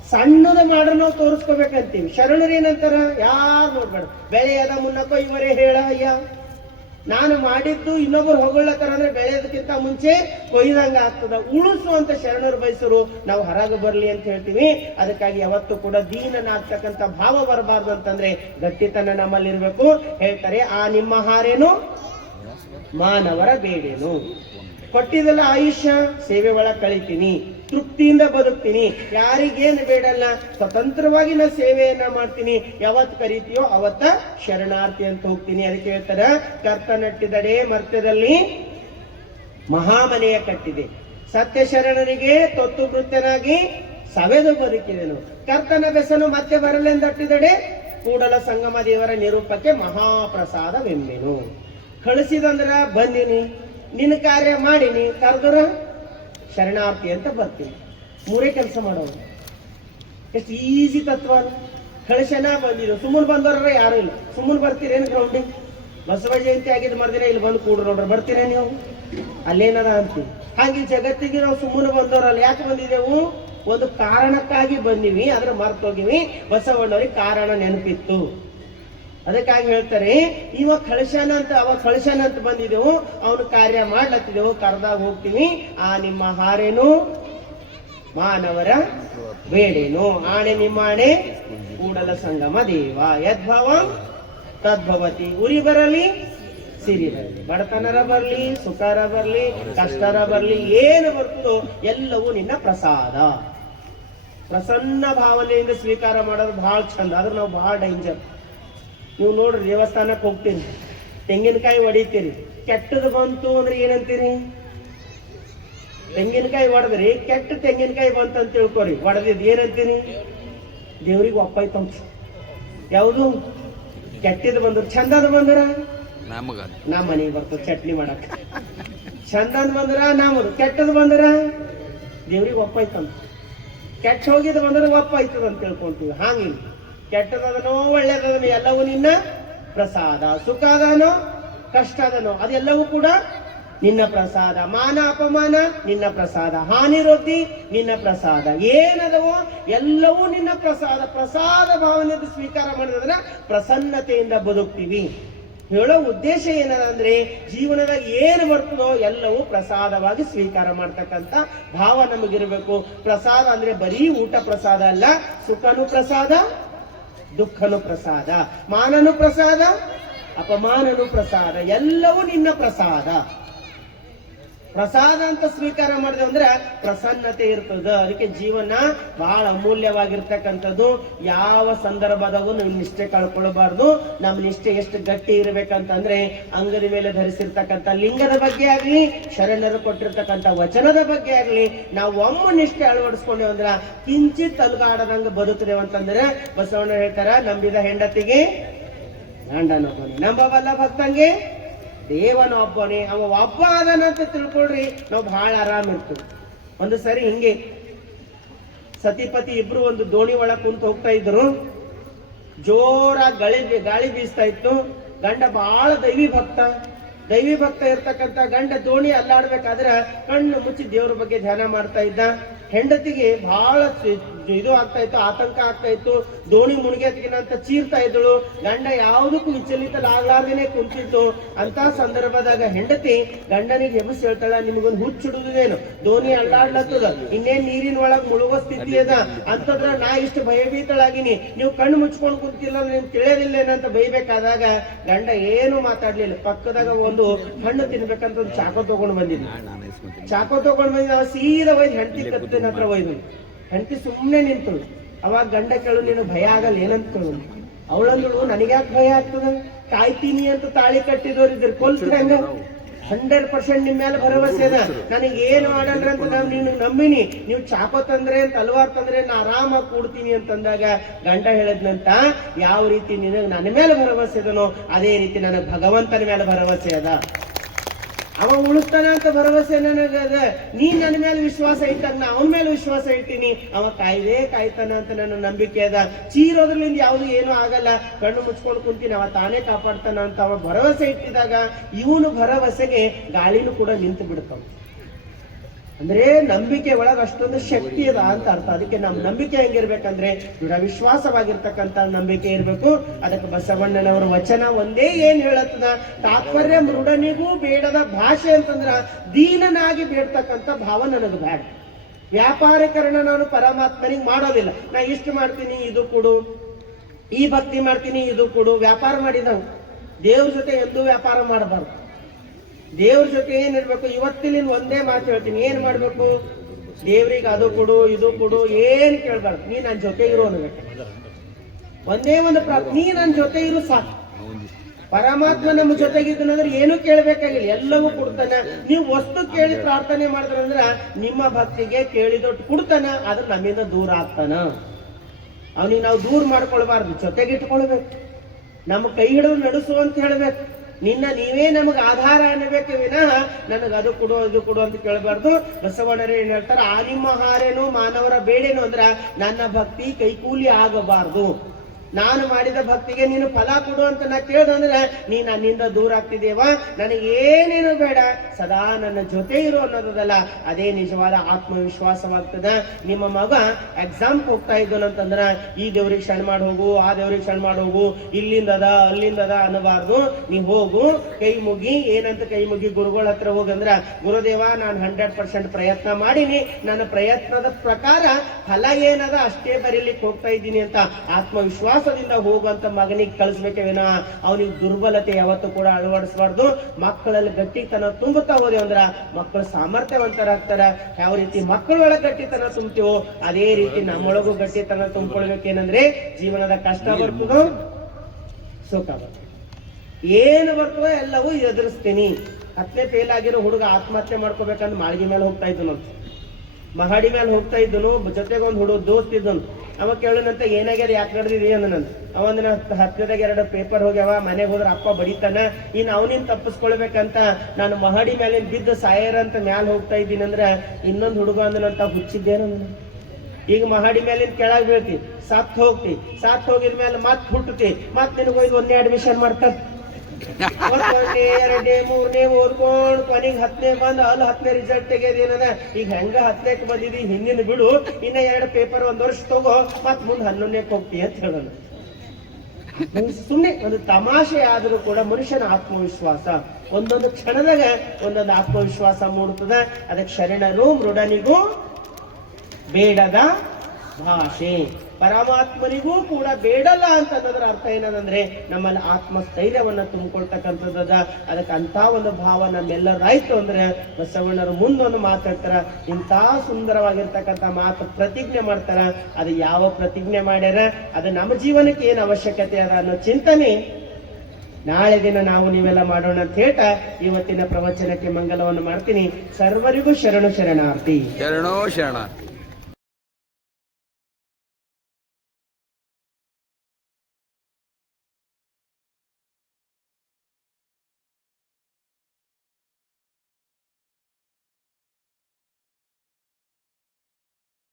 ಸಣ್ಣದ ಮಾಡ್ರ ನಾವು ತೋರಿಸ್ಕೋಬೇಕಂತೀವಿ. ಶರಣರು ಏನಂತಾರ, ಯಾರು ನೋಡ್ಬೇಡ, ಬೆಳೆಯದ ಮುನ್ನಕ್ಕೋ ಇವರೇ ಹೇಳ ಅಯ್ಯ. ನಾನು ಮಾಡಿದ್ದು ಇನ್ನೊಬ್ಬರು ಹೊಗಳತ್ತಾರ ಅಂದ್ರೆ ಬೆಳೆಯೋದಕ್ಕಿಂತ ಮುಂಚೆ ಕೊಯ್ದಂಗ ಆಗ್ತದ. ಉಳಿಸುವಂತ ಶರಣರು ಬಯಸರು ನಾವು ಹೊರಗೆ ಬರ್ಲಿ ಅಂತ ಹೇಳ್ತೀವಿ. ಅದಕ್ಕಾಗಿ ಯಾವತ್ತು ಕೂಡ ದೀನನಾಗ್ತಕ್ಕಂಥ ಭಾವ ಬರಬಾರ್ದು ಅಂತಂದ್ರೆ ಗಟ್ಟಿತನ ನಮ್ಮಲ್ಲಿ ಇರ್ಬೇಕು. ಹೇಳ್ತಾರೆ, ಆ ನಿಮ್ಮ ಹಾರೇನು ಮಾನವರ ಬೇಡೇನು. ಕೊಟ್ಟಿದ್ದೆಲ್ಲ ಆಯುಷ್ಯ ಸೇವೆ ಒಳಗೆ ಕಳಿತೀನಿ, ತೃಪ್ತಿಯಿಂದ ಬದುಕ್ತೀನಿ, ಯಾರಿಗೇನು ಬೇಡಲ್ಲ, ಸ್ವತಂತ್ರವಾಗಿ ನಾ ಸೇವೆಯನ್ನ ಮಾಡ್ತೀನಿ. ಯಾವತ್ ಕರೀತೀಯೋ ಅವತ್ತ ಶರಣಾರ್ಥಿ ಅಂತ ಹೋಗ್ತೀನಿ. ಅದಕ್ಕೆ ಹೇಳ್ತಾರ, ಕರ್ತ ನಟ್ಟಿದಡೆ ಮರ್ತ್ಯದಲ್ಲಿ ಮಹಾಮನೆಯ ಕಟ್ಟಿದೆ, ಸತ್ಯ ಶರಣರಿಗೆ ತೊತ್ತು ಮೃತ್ಯನಾಗಿ ಸವೆದು ಬದುಕಿದೆನು. ಕರ್ತನ ಬೆಸನು ಮತ್ತೆ ಬರಲೆಂದಟ್ಟಿದಡೆ ಕೂಡಲ ಸಂಗಮ ದೇವರ ನಿರೂಪಕ್ಕೆ ಮಹಾಪ್ರಸಾದವೆಂಬೆನು. ಕಳಿಸಿದಂದ್ರ ಬಂದಿನಿ, ನಿನ್ನ ಕಾರ್ಯ ಮಾಡಿನಿ, ಕರೆದ್ರ ಶರಣಾರ್ಥಿ ಅಂತ ಬರ್ತೀನಿ. ಮೂರೇ ಕೆಲಸ ಮಾಡೋದು. ಎಷ್ಟು ಈಸಿ ತತ್ವ. ಕಳಿಸನ ಬಂದಿದ್ರು, ಸುಮ್ಮನೆ ಬಂದವ್ರ ಯಾರು ಇಲ್ಲ. ಸುಮ್ಮನೆ ಬರ್ತೀರೇನು ಗ್ರೌಂಡಿಗೆ? ಬಸವ ಜಯಂತಿ ಆಗಿದ್ದು ಮರ್ದಿನ ಇಲ್ಲಿ ಬಂದು ಕೂಡ್ರು ನೋಡ್ರಿ, ಬರ್ತೀರ ನೀವು? ಅಲ್ಲೇನದ ಅಂತೀವಿ. ಹಾಗೆ ಜಗತ್ತಿಗೆ ನಾವು ಸುಮ್ಮನೆ ಬಂದವ್ರಲ್ಲ. ಯಾಕೆ ಬಂದಿದ್ದೆವು? ಒಂದು ಕಾರಣಕ್ಕಾಗಿ ಬಂದಿವಿ, ಅದ್ರ ಮರ್ತೋಗಿವಿ. ಬಸವಣ್ಣವ್ರಿಗೆ ಕಾರಣ ನೆನಪಿತ್ತು. ಅದಕ್ಕಾಗಿ ಹೇಳ್ತಾರೆ, ಇವಾಗ ಕಳಶನ ಅಂತ ಅವಾಗ ಕಳಶನ ಅಂತ ಬಂದಿದ್ದೆವು, ಅವನು ಕಾರ್ಯ ಮಾಡ್ಲತ್ತಿದ್ದೆವು, ಕರೆದಾಗ ಹೋಗ್ತೀವಿ. ಆ ನಿಮ್ಮ ಹಾರೇನು ಮಾನವರ ಬೇಡೇನು. ಆಣೆ ನಿಮ್ಮ ಆಣೆ ಕೂಡಲ ಸಂಗಮ ದೇವ. ಯದ್ಭವ ತದ್ಭವತಿ. ಉರಿ ಬರಲಿ ಸಿರಿ ಬರಲಿ, ಬಡತನರ ಬರ್ಲಿ ಸುಖರ ಬರ್ಲಿ ಕಷ್ಟರ ಬರ್ಲಿ, ಏನು ಬರ್ತದೋ ಎಲ್ಲವೂ ನಿನ್ನ ಪ್ರಸಾದ. ಪ್ರಸನ್ನ ಭಾವನೆಯಿಂದ ಸ್ವೀಕಾರ ಮಾಡೋದು ಬಹಳ ಚಂದ. ಆದ್ರೆ ನಾವು ಬಹಳ ಡೇಂಜರ್. ನೀವು ನೋಡ್ರಿ, ದೇವಸ್ಥಾನಕ್ಕೆ ಹೋಗ್ತೀರಿ, ತೆಂಗಿನಕಾಯಿ ಹೊಡಿತೀರಿ, ಕೆಟ್ಟದು ಬಂತು ಅಂದ್ರೆ ಏನಂತೀರಿ? ತೆಂಗಿನಕಾಯಿ ಹೊಡೆದ್ರಿ, ಕೆಟ್ಟ ತೆಂಗಿನಕಾಯಿ ಬಂತು ಅಂತ ತಿಳ್ಕೊರಿ. ಹೊಡೆದಿದ್ ಏನಂತೀರಿ? ದೇವ್ರಿಗೆ ಒಪ್ಪಾಯ್ತಂತ. ಯಾವುದು ಕೆಟ್ಟದ್ದು ಬಂದ್ರು, ಚಂದದ ಬಂದ್ರ ನಮ್ಮ ಮನೆಗೆ ಬರ್ತದ ಚಟ್ನಿ ಮಾಡಕ್. ಚಂದದ ಬಂದ್ರ ನಮ್ಮದು, ಕೆಟ್ಟದ್ ಬಂದ್ರ ದೇವ್ರಿಗೆ ಒಪ್ಪಾಯ್ತಂತ. ಕೆಟ್ಟ ಹೋಗಿದ್ ಬಂದ್ರೆ ಒಪ್ಪಾಯ್ತದ ಅಂತ ತಿಳ್ಕೊಂತೀವಿ. ಹಾಂಗಿಲ್ಲ, ಕೆಟ್ಟದನೋ ಒಳ್ಳೇದನೋ ಎಲ್ಲವೂ ನಿನ್ನ ಪ್ರಸಾದ. ಸುಖ ಅದನೋ ಕಷ್ಟ ಅದನೋ ಅದೆಲ್ಲವೂ ಕೂಡ ನಿನ್ನ ಪ್ರಸಾದ. ಮಾನ ಅಪಮಾನ ನಿನ್ನ ಪ್ರಸಾದ, ಹಾನಿ ವೃದ್ಧಿ ನಿನ್ನ ಪ್ರಸಾದ, ಏನದವೋ ಎಲ್ಲವೂ ನಿನ್ನ ಪ್ರಸಾದ. ಪ್ರಸಾದ ಭಾವನೆಯಿಂದ ಸ್ವೀಕಾರ ಮಾಡಿದ್ರೆ ಪ್ರಸನ್ನತೆಯಿಂದ ಬದುಕ್ತೀವಿ. ಹೇಳೋ ಉದ್ದೇಶ ಏನದಂದ್ರೆ, ಜೀವನದಾಗ ಏನು ಬರ್ತದೋ ಎಲ್ಲವೂ ಪ್ರಸಾದವಾಗಿ ಸ್ವೀಕಾರ ಮಾಡ್ತಕ್ಕಂಥ ಭಾವ ನಮಗಿರ್ಬೇಕು. ಪ್ರಸಾದ ಅಂದ್ರೆ ಬರೀ ಊಟ ಪ್ರಸಾದ ಅಲ್ಲ, ಸುಖನು ಪ್ರಸಾದ, ದುಃಖನು ಪ್ರಸಾದ, ಮಾನನು ಪ್ರಸಾದ, ಅಪಮಾನನು ಪ್ರಸಾದ, ಎಲ್ಲವೂ ನಿನ್ನ ಪ್ರಸಾದ. ಪ್ರಸಾದ ಅಂತ ಸ್ವೀಕಾರ ಮಾಡಿದೆ ಅಂದ್ರೆ ಪ್ರಸನ್ನತೆ ಇರ್ತದ. ಅದಕ್ಕೆ ಜೀವನ ಬಹಳ ಅಮೂಲ್ಯವಾಗಿರ್ತಕ್ಕಂಥದ್ದು. ಯಾವ ಸಂದರ್ಭದಾಗೂ ನಾವು ನಿಷ್ಠೆ ಕಳ್ಕೊಳ್ಬಾರ್ದು. ನಮ್ಮ ನಿಷ್ಠೆ ಎಷ್ಟು ಗಟ್ಟಿ ಇರ್ಬೇಕಂತಂದ್ರೆ, ಅಂಗದ ಮೇಲೆ ಧರಿಸಿರ್ತಕ್ಕಂಥ ಲಿಂಗದ ಬಗ್ಗೆ ಆಗ್ಲಿ, ಶರಣರು ಕೊಟ್ಟಿರ್ತಕ್ಕಂಥ ವಚನದ ಬಗ್ಗೆ ಆಗ್ಲಿ, ನಾವು ಒಮ್ಮೆ ನಿಷ್ಠೆ ಅಳವಡಿಸ್ಕೊಂಡೇವು ಅಂದ್ರ ಕಿಂಚಿತ್ ಅಲ್ಗಾಡದಂಗ ಬದುಕದೇವು ಅಂತಂದ್ರೆ, ಬಸವಣ್ಣ ಹೇಳ್ತಾರ, ನಂಬಿದ ಹೆಂಡತಿಗೆ ಗಂಡನೊಬ್ಬನೇ, ನಂಬಬಲ್ಲ ಭಕ್ತಂಗೆ ದೇವನೊಬ್ಬನೇ. ಅವ ಒಬ್ಬ ಅದನಂತ ತಿಳ್ಕೊಳ್ರಿ, ನಾವು ಬಹಳ ಆರಾಮ್ ಇರ್ತೀವಿ. ಒಂದು ಸರಿ ಹಿಂಗೆ ಸತಿಪತಿ ಇಬ್ರು ಒಂದು ದೋಣಿ ಒಳಗೆ ಕುಂತು ಹೋಗ್ತಾ ಇದ್ರು. ಜೋರಾಗಿ ಗಾಳಿ ಬೀಸ್ತಾ ಇತ್ತು. ಗಂಡ ಬಹಳ ದೈವಿ ಭಕ್ತ ಇರ್ತಕ್ಕಂಥ ಗಂಡ ದೋಣಿ ಅಲ್ಲಾಡ್ಬೇಕಾದ್ರೆ ಕಣ್ಣು ಮುಚ್ಚಿ ದೇವ್ರ ಬಗ್ಗೆ ಧ್ಯಾನ ಮಾಡ್ತಾ ಇದ್ದ. ಹೆಂಡತಿಗೆ ಬಹಳ ಇದು ಆಗ್ತಾ ಇತ್ತು, ಆತಂಕ ಆಗ್ತಾ ಇತ್ತು. ದೋಣಿ ಮುಳುಗೇತ್ಗಿನ ಅಂತ ಚೀರ್ತಾ ಇದ್ದಳು. ಗಂಡ ಯಾವುದಕ್ಕೂ ವಿಚಲಿತಲಾಗ್ಲಾರ್ದೇನೆ ಕುಂತಿತ್ತು. ಅಂತ ಸಂದರ್ಭದಾಗ ಹೆಂಡತಿ ಗಂಡನಿಗೆ ಎಬ್ಬಿಸಿ ಹೇಳ್ತಾಳ, ನಿಮಗೊಂದು ಹುಚ್ಚಿಡುದೇನು, ದೋಣಿ ಅಲ್ಲಾಡ್ಲತ್ತದ, ಇನ್ನೇನ್ ನೀರಿನ ಒಳಗ್ ಮುಳುಗೋ ಸ್ಥಿತಿ ಅದ ಅಂತಂದ್ರ ನಾ ಇಷ್ಟು ಭಯಭೀತಳಾಗಿನಿ, ನೀವು ಕಣ್ಣು ಮುಚ್ಕೊಂಡು ಕುಂತಿಲ್ಲ, ನಿಮ್ಗೆ ತಿಳಿಯೋದಿಲ್ಲೇನಂತ ಬೈಬೇಕಾದಾಗ ಗಂಡ ಏನು ಮಾತಾಡ್ಲಿಲ್ಲ. ಪಕ್ಕದಾಗ ಒಂದು ಹಣ್ಣು ತಿನ್ಬೇಕಂತ ಒಂದು ಚಾಕೋ ತಗೊಂಡು ಬಂದಿದ್ದ. ಚಾಕೋ ತಗೊಂಡು ಬಂದಿದ್ದ, ಅವ ಸೀದಾ ಒಯ್ದು ಹೆಂಡತಿ ಕತ್ತಿನ ಹತ್ರ ಒಯ್ದು. ಹೆಂಡತಿ ಸುಮ್ಮನೆ ನಿಂತಳು. ಅವಾಗ ಗಂಡ ಕೇಳು, ನೀನು ಭಯ ಆಗಲ್ಲ ಏನಂತ ಕೇಳು. ಅವಳಂದಳು, ನನಗ್ಯಾಕೆ ಭಯ ಆಗ್ತದ, ಕಾಯ್ತೀನಿ ಅಂತ ತಾಳಿ ಕಟ್ಟಿದವ್ರು ಇದ್ರ ಕೊಲ್ಸ್ರಿ ಹಂಗ 100% ನಿಮ್ ಮೇಲೆ ಭರವಸೆ ಅದ, ನನಗೆ ಏನು ಮಾಡಲ್ರಿ ಅಂತ ನಾವು ನೀನು ನಂಬಿನಿ, ನೀವು ಚಾಕೋ ತಂದ್ರೆ ಅಂತ ಹಲವಾರು ತಂದ್ರೆ ನಾ ಆರಾಮಾಗಿ ಕೂಡ್ತೀನಿ ಅಂತಂದಾಗ ಗಂಡ ಹೇಳದ್ನಂತ, ಯಾವ ರೀತಿ ನಿನಗೆ ನನ್ನ ಮೇಲೆ ಭರವಸೆ ಅದನೋ ಅದೇ ರೀತಿ ನನಗೆ ಭಗವಂತನ ಮೇಲೆ ಭರವಸೆ ಅದ. ಅವ ಉಳಿಸ್ತಾನ ಅಂತ ಭರವಸೆ ನನಗದ. ನೀನ್ ನನ್ನ ಮೇಲೆ ವಿಶ್ವಾಸ ಇಟ್ಟಾಗ ನಾ ಅವನ ಮೇಲೆ ವಿಶ್ವಾಸ ಇಟ್ಟಿನಿ, ಅವ ಕಾಯ್ತಾನ ಅಂತ ನನ್ನ ನಂಬಿಕೆ ಅದ. ಚೀರೋದ್ರಲ್ಲಿಂದ ಯಾವ್ದು ಏನು ಆಗಲ್ಲ, ಕಣ್ಣು ಮುಚ್ಕೊಂಡು ಕುಂತೀನಿ, ಅವ ತಾನೇ ಕಾಪಾಡ್ತಾನ ಅಂತ ಅವ ಭರವಸೆ ಇಟ್ಟಿದಾಗ ಇವನು ಭರವಸೆಗೆ ಗಾಳಿನೂ ಕೂಡ ನಿಂತು ಬಿಡ್ತಾವ. ಅಂದ್ರೆ ನಂಬಿಕೆ ಒಳಗ ಅಷ್ಟೊಂದು ಶಕ್ತಿ ಅದ ಅಂತ ಅರ್ಥ. ಅದಕ್ಕೆ ನಮ್ ನಂಬಿಕೆ ಹೆಂಗಿರ್ಬೇಕಂದ್ರೆ ದೃಢ ವಿಶ್ವಾಸವಾಗಿರ್ತಕ್ಕಂತ ನಂಬಿಕೆ ಇರ್ಬೇಕು. ಅದಕ್ಕೆ ಬಸವಣ್ಣನವರ ವಚನ ಒಂದೇ ಏನ್ ಹೇಳತ್ತದ, ತಾತ್ಪರ್ಯ ಮೃಡನಿಗೂ ಬೇಡದ ಭಾಷೆ ಅಂತಂದ್ರ ದೀನನಾಗಿ ಬೇಡ್ತಕ್ಕಂಥ ಭಾವ ನನಗೆ ಬೇಡ. ವ್ಯಾಪಾರೀಕರಣ ನಾನು ಪರಮಾತ್ಮನಿಗೆ ಮಾಡೋದಿಲ್ಲ. ನಾ ಇಷ್ಟು ಮಾಡ್ತೀನಿ ಇದು ಕೊಡು, ಈ ಭಕ್ತಿ ಮಾಡ್ತೀನಿ ಇದು ಕೊಡು. ವ್ಯಾಪಾರ ಮಾಡಿದವು ದೇವ್ರ ಜೊತೆ ಎಂದೂ ವ್ಯಾಪಾರ ಮಾಡಬಾರ್ದು. ದೇವ್ರ ಜೊತೆ ಏನಿರ್ಬೇಕು, ಇವತ್ತಿನ ಒಂದೇ ಮಾತು ಹೇಳ್ತೀನಿ, ಏನ್ ಮಾಡ್ಬೇಕು, ದೇವ್ರಿಗೆ ಅದು ಕೊಡು ಇದು ಕೊಡು ಏನ್ ಕೇಳ್ಬಾರ್ದು. ನೀ ನನ್ನ ಜೊತೆ ಇರೋ ಅನ್ಬೇಕು. ಒಂದೇ ಒಂದು ನೀ ನನ್ನ ಜೊತೆ ಇರು ಸಾಕು. ಪರಮಾತ್ಮ ನಮ್ಮ ಜೊತೆಗಿದ್ದನಂದ್ರೆ ಏನು ಕೇಳ್ಬೇಕಾಗಿಲ್ಲ, ಎಲ್ಲವೂ ಕೊಡ್ತಾನ. ನೀವು ವಸ್ತು ಕೇಳಿ ಪ್ರಾರ್ಥನೆ ಮಾಡಿದ್ರಂದ್ರ ನಿಮ್ಮ ಭಕ್ತಿಗೆ ಕೇಳಿದೊಟ್ಟು ಕೊಡ್ತಾನ, ಆದ್ರೆ ನಮ್ಮಿಂದ ದೂರ ಆಗ್ತಾನ. ಅವನಿಗೆ ನಾವು ದೂರ ಮಾಡ್ಕೊಳ್ಬಾರ್ದು, ಜೊತೆಗಿಟ್ಕೊಳ್ಬೇಕು. ನಮ್ಮ ಕೈ ಹಿಡಿದು ನಡೆಸು ಅಂತ ಹೇಳ್ಬೇಕು. ನೀವೇ ನಮಗ ಆಧಾರ ಅನ್ನಬೇಕು ವಿನಃ ನನಗೆ ಅದು ಕೊಡು ಇದು ಕೊಡು ಅಂತ ಕೇಳಬಾರ್ದು. ಬಸವಣ್ಣರೇ ಏನ್ ಹೇಳ್ತಾರ, ಆ ನಿಮ್ಮ ಹಾರೇನು ಮಾನವರ ಬೇಡೇನು ಅಂದ್ರ ನನ್ನ ಭಕ್ತಿ ಕೈಕೂಲಿ ಆಗಬಾರ್ದು. ನಾನು ಮಾಡಿದ ಭಕ್ತಿಗೆ ನೀನು ಫಲ ಕೊಡು ಅಂತ ನಾ ಕೇಳ್ದಂದ್ರೆ ನೀ ನನ್ನಿಂದ ದೂರ ಆಗ್ತಿದೇವ, ನನಗೆ ಏನೇನು ಬೇಡ, ಸದಾ ನನ್ನ ಜೊತೆ ಇರೋ ಅನ್ನೋದಲ್ಲ. ಅದೇ ನಿಜವಾದ ಆತ್ಮವಿಶ್ವಾಸವಾಗ್ತದ. ನಿಮ್ಮ ಮಗ ಎಕ್ಸಾಮ್ ಹೋಗ್ತಾ ಇದ್ದನಂತಂದ್ರ ಈ ದೇವ್ರಿಗೆ ಶರಣ ಮಾಡಿ ಹೋಗು, ಆ ದೇವ್ರಿಗೆ ಶರಣ ಮಾಡಿ ಹೋಗು, ಇಲ್ಲಿಂದದ ಅಲ್ಲಿಂದದ ಅನ್ನಬಾರ್ದು. ನೀ ಹೋಗು, ಕೈ ಮುಗಿ, ಏನಂತ ಕೈ ಮುಗಿ ಗುರುಗಳ ಹತ್ರ ಹೋಗಂದ್ರ, ಗುರುದೇವ ನಾನು 100% ಪ್ರಯತ್ನ ಮಾಡೀನಿ, ನನ್ನ ಪ್ರಯತ್ನದ ಪ್ರಕಾರ ಫಲ ಏನದ ಅಷ್ಟೇ ಬರೀಲಿಕ್ಕೆ ಹೋಗ್ತಾ ಇದ್ದೀನಿ ಅಂತ ಆತ್ಮವಿಶ್ವಾಸ ಹೋಗುವಂತ ಮಗನಿಗೆ ಕಳಿಸ್ಬೇಕೆ ವಿನಃ ಅವನಿಗೆ ದುರ್ಬಲತೆ ಯಾವತ್ತೂ ಕೂಡ ಅಳವಡಿಸಬಾರ್ದು. ಮಕ್ಕಳಲ್ಲಿ ಗಟ್ಟಿತನ ತುಂಬುತ್ತಾ ಹೋದೆ ಅಂದ್ರ ಮಕ್ಕಳು ಸಾಮರ್ಥ್ಯವಂತರಾಗ್ತಾರ. ಯಾವ ರೀತಿ ಮಕ್ಕಳೊಳಗೆ ಗಟ್ಟಿತನ ತುಂಬ್ತೀವೋ ಅದೇ ರೀತಿ ನಮ್ಮೊಳಗೂ ಗಟ್ಟಿತನ ತುಂಬಿಕೊಳ್ಬೇಕೇನಂದ್ರೆ ಜೀವನದ ಕಷ್ಟ ಬರ್ತದೋ ಸುಖ ಬರ್ತದೆ, ಏನು ಬರ್ತದೋ ಎಲ್ಲವೂ ಎದುರಿಸ್ತೀನಿ. 10ನೇ ಫೇಲ್ ಆಗಿರೋ ಹುಡುಗ ಆತ್ಮಹತ್ಯೆ ಮಾಡ್ಕೋಬೇಕಂದ್ರೆ ಮಾಳಿಗೆ ಮೇಲೆ ಹೋಗ್ತಾ ಇದ್ದನು, ಮಹಡಿ ಮೇಲೆ ಹೋಗ್ತಾ ಇದ್ದನು. ಜೊತೆಗೆ ಒಂದು ಹುಡುಗ ದೋಸ್ತ್ ಇದ್ದನು. ಅವ ಕೇಳನಂತ ಏನಾಗ್ಯಾರ, ಯಾಕೆ ನಡೆದಿದೆ ಅಂದನಂತ. ಅವಂದನ 10ನೇದಾಗ 2 ಪೇಪರ್ ಹೋಗ್ಯಾವ, ಮನೆಗೆ ಹೋದ್ರ ಅಪ್ಪ ಬಡಿತಾನ, ಇನ್ನು ಅವನಿಂದ ತಪ್ಪಿಸ್ಕೊಳ್ಬೇಕಂತ ನಾನು ಮಹಡಿ ಮೇಲೆ ಬಿದ್ದು ಸಾಯರ್ ಅಂತ ಮ್ಯಾಲ ಹೋಗ್ತಾ ಇದ್ದೀನಿ ಅಂದ್ರೆ ಇನ್ನೊಂದು ಹುಡುಗ ಅಂದನಂತ ಹುಚ್ಚಿದ್ದೇನ. ಈಗ ಮಹಡಿ ಮೇಲಿಂದ ಕೆಳಗೆ ಬೀಳ್ತಿ, ಸತ್ ಹೋಗಿದ್ಮೇಲೆ ಮತ್ ಹುಟ್ಟತಿ, ಮತ್ ನಿನಗೊಯ್ದು 1ನೇ ಅಡ್ಮಿಷನ್ ಮಾಡ್ತಾರೆ. 1ನೇ 2ನೇ 3ನೇ ಓದ್ಕೊಂಡು ಕೊನೆಗೆ 10ನೇ ಬಂದ, ಅಲ್ಲಿ 10ನೇ ರಿಸಲ್ಟ್ ತೆಗೆದೇನದ. ಈಗ ಹೆಂಗ 10ನೇಕ್ ಬಂದಿದಿ, ಹಿಂದಿನ ಬಿಡು, ಇನ್ನ 2 ಪೇಪರ್ 1 ವರ್ಷ ತಗೋ, ಮತ್ ಮುಂದೆ 11ನೇಕ್ ಹೋಗ್ತಿ ಅಂತ ಹೇಳೋಣ. ಸುಮ್ನೆ ಒಂದು ತಮಾಷೆ ಆದರೂ ಕೂಡ ಮನುಷ್ಯನ ಆತ್ಮವಿಶ್ವಾಸ ಒಂದೊಂದು ಕ್ಷಣದಾಗ ಒಂದೊಂದು ಆತ್ಮವಿಶ್ವಾಸ ಮೂಡುತ್ತದೆ. ಅದಕ್ಕೆ ಶರಣರು ಮೃಡನಿಗೂ ಬೇಡದ ಭಾಷೆ, ಪರಮಾತ್ಮನಿಗೂ ಕೂಡ ಬೇಡಲ್ಲ ಅಂತ ಅನ್ನೋದ್ರ ಅರ್ಥ ಏನದಂದ್ರೆ ನಮ್ಮಲ್ಲಿ ಆತ್ಮಸ್ಥೈರ್ಯವನ್ನ ತುಂಬಿಕೊಳ್ತಕ್ಕಂಥದ್ದದ. ಅದಕ್ಕೆ ಅಂತ ಒಂದು ಭಾವ ನಮ್ಮೆಲ್ಲರಾಯ್ತು ಅಂದ್ರೆ ಬಸವಣ್ಣರು ಮುಂದೊಂದು ಮಾತಾಡ್ತಾರ, ಇಂಥ ಸುಂದರವಾಗಿರ್ತಕ್ಕಂಥ ಮಾತು ಪ್ರತಿಜ್ಞೆ ಮಾಡ್ತಾರ. ಅದು ಯಾವ ಪ್ರತಿಜ್ಞೆ ಮಾಡ್ಯಾರ, ಅದು ನಮ್ಮ ಜೀವನಕ್ಕೆ ಏನು ಅವಶ್ಯಕತೆ ಅದ ಅನ್ನೋ ಚಿಂತನೆ ನಾಳೆ ದಿನ ನಾವು ನೀವೆಲ್ಲ ಮಾಡೋಣ ಅಂತ ಹೇಳ್ತಾ ಇವತ್ತಿನ ಪ್ರವಚನಕ್ಕೆ ಮಂಗಲವನ್ನು ಮಾಡ್ತೀನಿ. ಸರ್ವರಿಗೂ ಶರಣು ಶರಣಾರ್ಥಿ. ಶರಣೋ ಶರಣಾರ್ಥಿ.